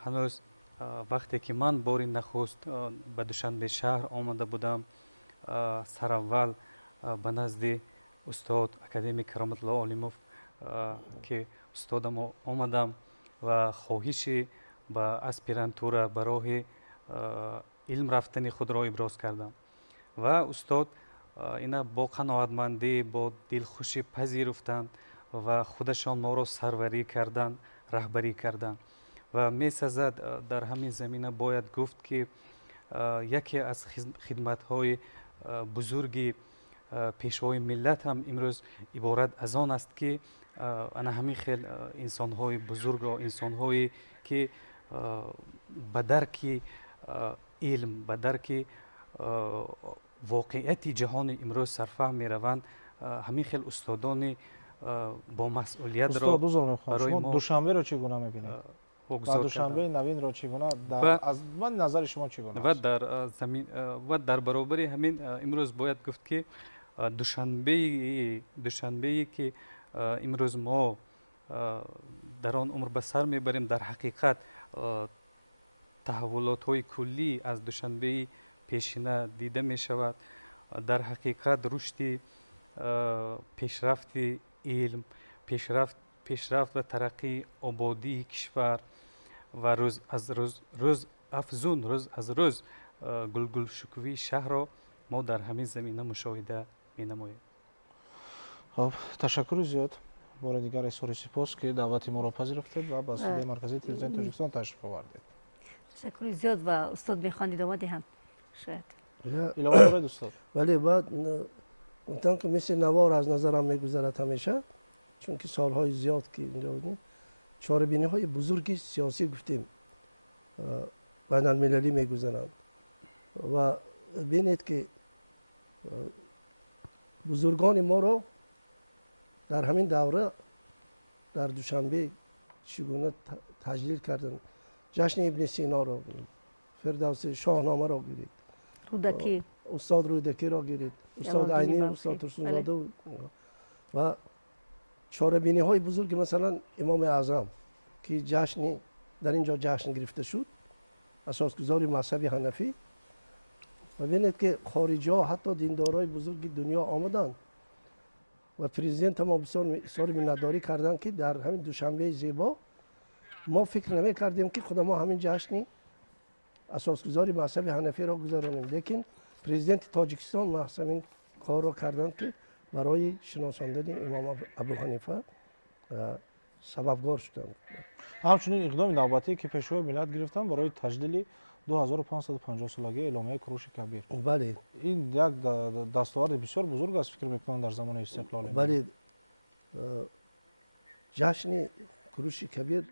هنوز وقتی که من بار نخست به دوشنبه شهر آمده بودم، سر اول به نزد استاد اکادمیک کرامت الله عالموف که استادم آمدم و خواهش به اسپیرانتورا برای علم رفتن خود را ابراز کردم و استاد اینا با قناعتمندی با دلخوشی پذیرفتند و خودشان ما را سروری کردند، رهبری کردند و می سزد در همین زمینه باید گفت که یکی از خدمت‌های بزرگ پیشوای ملت هم امروز عبارت از آن است که انا همین خیل انسان‌های بزرگ را، انسان‌هایی که به درک علم، به درک واقعیت جهان امروز سرفهم می‌روند، همین خیل استادان با مسئولیت را برای ما دوشنبه را چگونه می‌بینید؟ و دوشنبه نوین را چگونه از من نظر شما چگونه و در زمین و در برابر همین امروز باید گفت که دوشنبه که امروز ما در آن عمر به سر میبریم، در حقیقت تحولات های کلی از دوشنبه پیشینه دیده می شود. در حقیقت رشد پیشرفت علم، پیشرفت و ترقی آبادی کشور و روز از روز گلگل شکوی شهر را ما در همین زمینه مشاهده می نماییم. خب تشکر زیاد. بار دیگر اظهار سپاس که دعوت ما را پذیرفتید و به استودیوی مرکزی تلویزیون تاجیکستان تشریف آوردید. تشکر زیاد و استاد میخواندید آمدی هم شاید علاوه دارید استاد؟ ولی بعد اون که مثل نوار از نظرم میگذرد همیشه، چون که سالهای زیاد که اینجا بودیم چاره‌بینی های بزرگی سیاسی گفتیم بین المللی میگذرند و بینید که بزرگان ما رو در همین دوره در دوشنبه چگونه تجلیل کردن. جشن ابن سینا را گرید، فردوسی شاهنامه را گرید، رودکی استاد رودکی را گرید، استاد عینی، استاد ترسونزاده و چاره‌بینی های بزرگ مثلا امام اعظم که جشنی در اینجا جشن گرفته شد، اساسگذار مذهب حنفی. و ببینید که خارجی ها حتی دیندارای بزرگ دنیا آمدند و پرزیدنت ما بسیار اظهار مینتداری کردن که در همین دوشنبه زیبا ما فکر نمی کردیم که خود ما همین جشنی اساسگذار مذهب حنفی را گذرانیم، لیکن پرزیدنت تاجیکستان محض این کار را کردند که برای شناساندن امام ابو حنیفه سببگار شدند. همچنین اقدام نوبتی که پیشوای ملت گرفتن برای تجلیل 2550 سالگی اعلامیه کوروش کبیر. بله. این یک دستاورد بسیار بزرگ است فکر میکنم در زمان استقلال. بله. جشن کوروش کبیر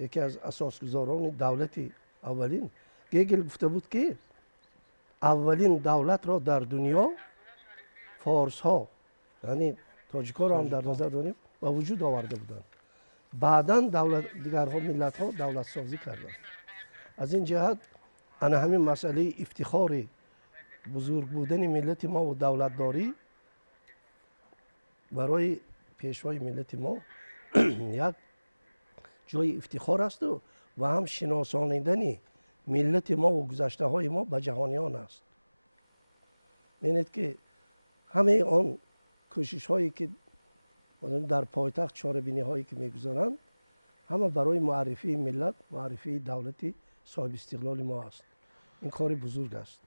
یکی از اساسگذاران دولت اولین گگل گفته بود که اولین دولت را در دنیا فارس ها یعنی تاجیک‌ها را هم در نظر داریم و وجود آورده بودند. بعداً دیگرها ملت ها دولت سازی کردند. از این جهت انا همین مسئله افتخار بزرگ بودن ملت ما و دولت داری برای پیشوای ملت ما یک جای افتخار است و هم شناسانیدن ملت ما و گذشته های ما به جهانیان است. ببینید که همه آن کوشش هایی که در پایتخت چاره‌بینی هایی که میگذارند همه برای معرفی ملت، معرفی دولتی صاحب استقلال ما است. این کار بزرگ است.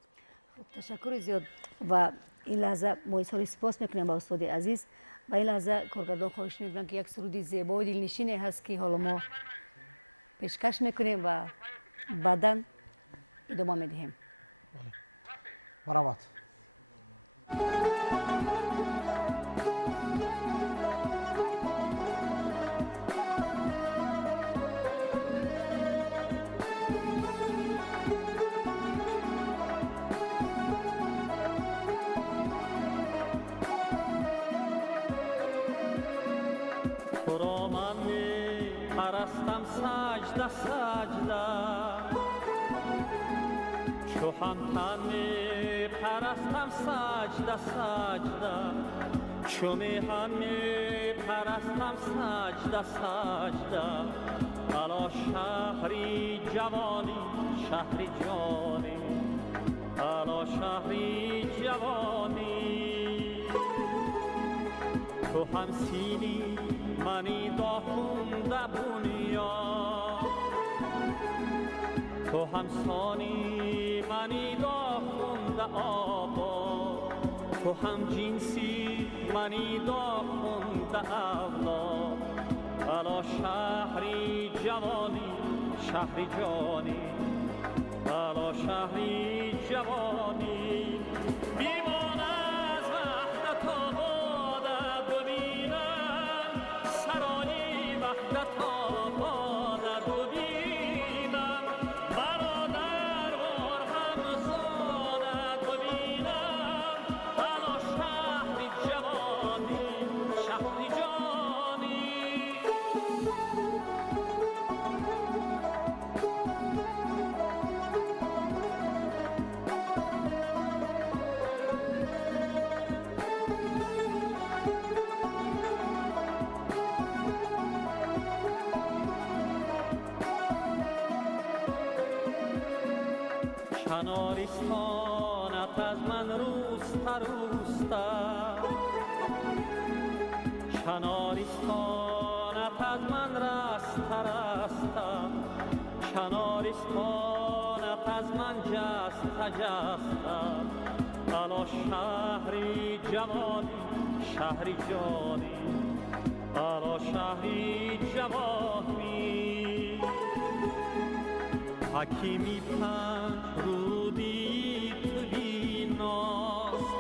تشکر زیاد و این لحظه ما اظهار سپاس میکنیم با استاد عزیز و این لحظه کارگردان خواهش میکنم که یک سرود زیبا و دلنشینی هست که حالا ما پیشکش میکنیم و بعداً ادامه میدهیم. مرحمت. چو همتن می پرستم سجده سجده چو میهن می پرستم سجده سجده الا شهری جوانی شهری جانی الا شهری جوانی تو هم سینی منی داخونده بنیا تو هم سانی منی داخونده آبا تو هم جنسی منی داخونده اولا الا شهری جوانی شهری جانی الا شهری جوانی بیمان از وحدت آباده ببینم سرای وحدت آباده ببینم برادر وار همزاده ببینم الا شهری جوانی شهری جانی کنارستانت از من روسته روسته کنارستانت از من رسته رسته کنارستانت از من جسته جسته الا شهری جوانی شهری جانی الا شهری جوانی حکیمی پنج رودی تو بیناست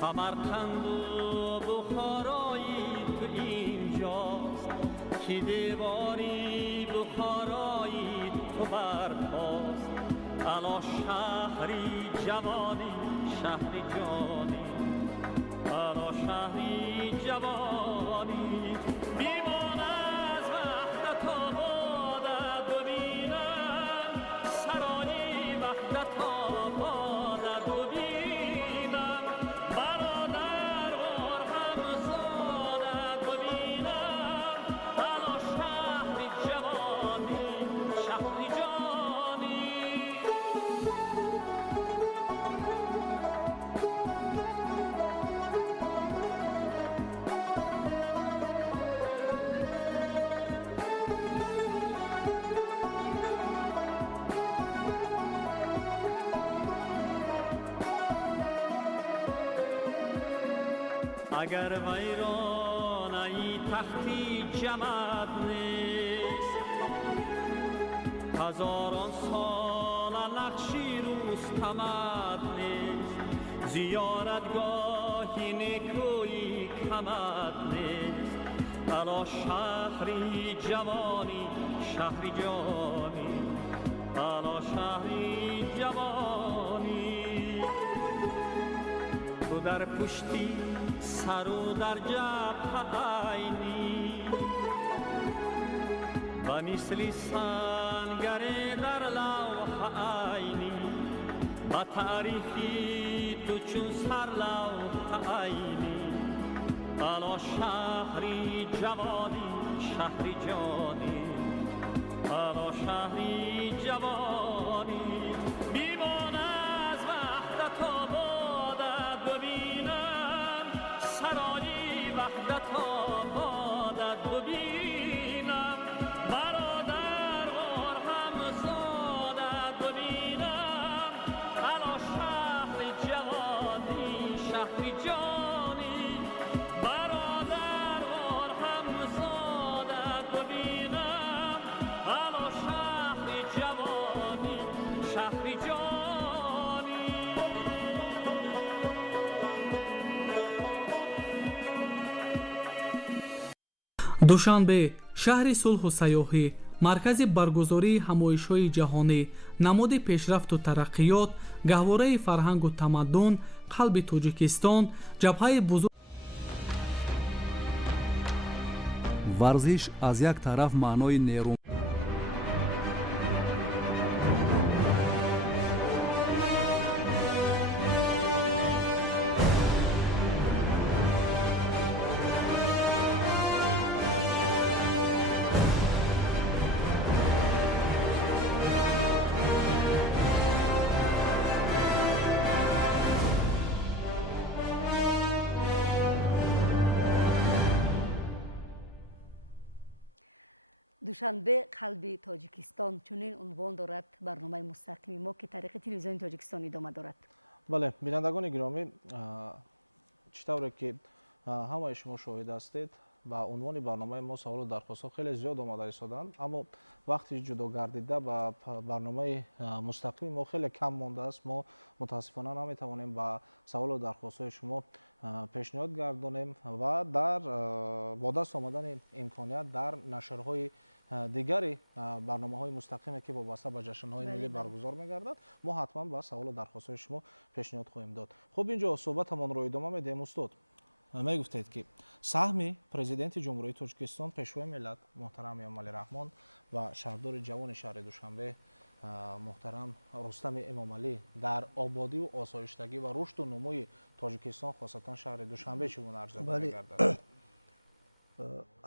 سمرقند و بخارایی تو اینجاست که دیواری بخارایی تو برپاست الا شهری جوانی شهری جانی الا شهری جوانی بیمان از وحدت آبادت ببینم سرای وحدت آبادت ببینم برادر و همزادت ببینم الا شهری جوانی شهری جانی اگر ویرانه تختی جمد نیست هزاران سال نقشی رستمت نیست زیارتگاهی نیکویی کمت نیست الا شهری جوانی شهری جانی الا شهری جوانی تو در پشتی سر و در جبهه عینی و مثل سنگر در لوح عینی و تاریخی تو چون سر لوح عینی الا شهری جوانی شهری جانی الا شهری جوانی بیمان از وحدت آبادت ببینم سرای وحدت آبادت ببینم برادر و همزادت ببینم الا شهری جوانی شهری جانی برادر و همزادت ببینم الا شهری جوانی شهری جانی душанбе шаҳри сулҳу сайёҳӣ маркази баргузории ҳамоишҳои ҷаҳонӣ намуди пешрафту тараққиёт гаҳвораи фарҳангу тамаддун қалби тоҷикистон ҷабҳаи бузург варзиш аз як тараф маънои нерӯ душанбе қалби тоҷикистон чунин унвон дорад барномаи мустақими мо ки тариқи телевизиони тоҷикистон идома дорад. бале бинандагони гиромӣ чӣ тавре ки ҳамаи шумо шоҳид ҳастед ба унвони барномаи мо саволу дархостҳо хеле зиёд омада истоданд аммо вақти ҷудо гардида ба барномаи мустақими мо хеле кам мондааст мо мутаассифона наметавонем ба саволу дархостҳои шумо пешниҳод гардонем ва дар бо даст омадани имконият дар нашрҳои дигари барномаҳои мустақиме ки вобаста ба ҷашнҳои миллӣ баргузор мегардад мо ҳатман ба саволу дархостҳои шумо пешниҳод хоҳем дод. хуб инҷо суҳбатамонро идома медиҳем устод. мегуфтед ки саҳми президенти ҷумҳурии тоҷикистон пешвои миллат муҳтарам эмомалӣ раҳмон ва шаҳрдори ҷавони шаҳри душанбе муҳтарам рустами эмомалӣ дар ободию осоиштагӣ ва рушду нумӯи тоҷикистон хосатан шаҳри душанбе чӣ гуна арзёбӣ мегардад?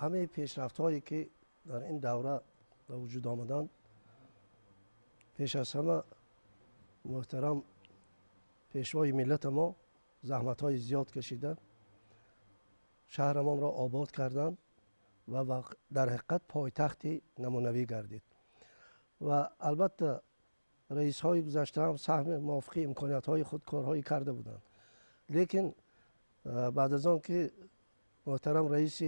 ҳамаи пешрафтҳое ки дар ин давра ба вуҷуд омаданд пеш аз ҳама муҳтарам пешвои миллати мо заҳматҳои зиёд кашида шаҳрамонро обод карданд ва дар ҳақиқат пойтахти намунавӣ гардид ва албатта раисҳои гузашта ҳам саҳми мувофиқи имкониятҳои худ корҳое карда буданд, лекин баъд аз он ки محترم رئیس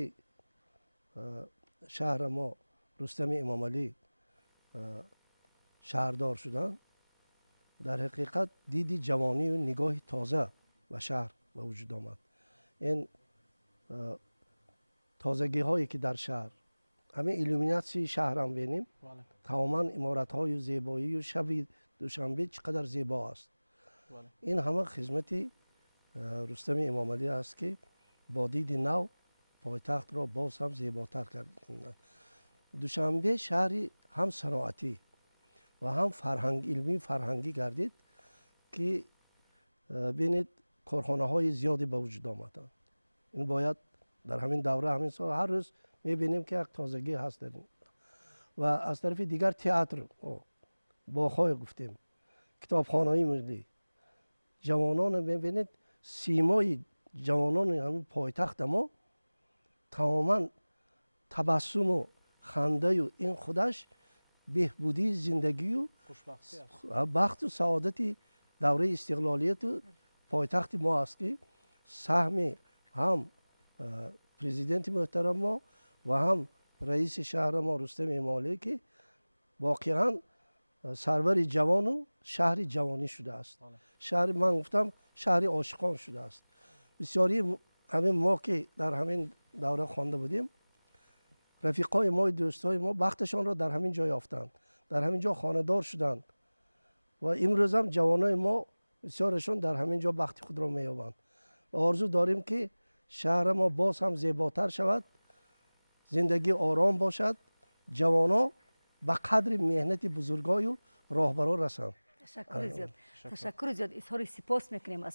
شهر ما رستم امام علی شهردار شدن، در حقیقت دیدی جوانی و نگاه تازه و شهر به وجود آمد. این تازگی هایی که در شهر، همه ایلومیناسی شهر هم بینیم، تماما امارت های زیبایی و شب دوشنبه چقدر زیبا است. این همه خدمت رستم امام علی است که با دید نو پایتخت را باز هم زیباتر کردند. دوشنبه شهری هم صناعتی و هم علمی فرهنگی گردید که بینید کارخانه های زیادی به وجود آمدند. این باید در همین دوره، همین سال، هر روز میبینیم که یک تازگی هست در این. و از طرف دیگر تئاتر، باغ‌های گفتیم، کتابخانه‌های ملی، جوانان میبینید سیمای جوانان همین پایتخت ما تماما تبسم و خنده و این خودش بهبودی زندگی و بخت و سعادت دوره استقلالیت و پایتخت ما است که سهم هم پرزیدنت محترم ما و هم رئیس شهر ما رستم امام علی که واقعا سرور جوان و شهر جوانی شده است. شهر، من گفتم شهر عاشقان شده است. بسیاری همین ما که در همین دوره خوانده بودیم، رفیقای ما، دوستای ما بختشان را در همین جا یافتند، در همین جا خانه‌دار شدند و امروز هم جوانای ما بسیارشون در همین جا بخت خود را می‌یابند. آرزو داریم که شهر ما باز هم زیباتر شود، زندگی آرام باشد، جوانا به قدر مهنت بزرگای و راهبران رسند. تشکر زیاد. اظهار سپاس میکنیم از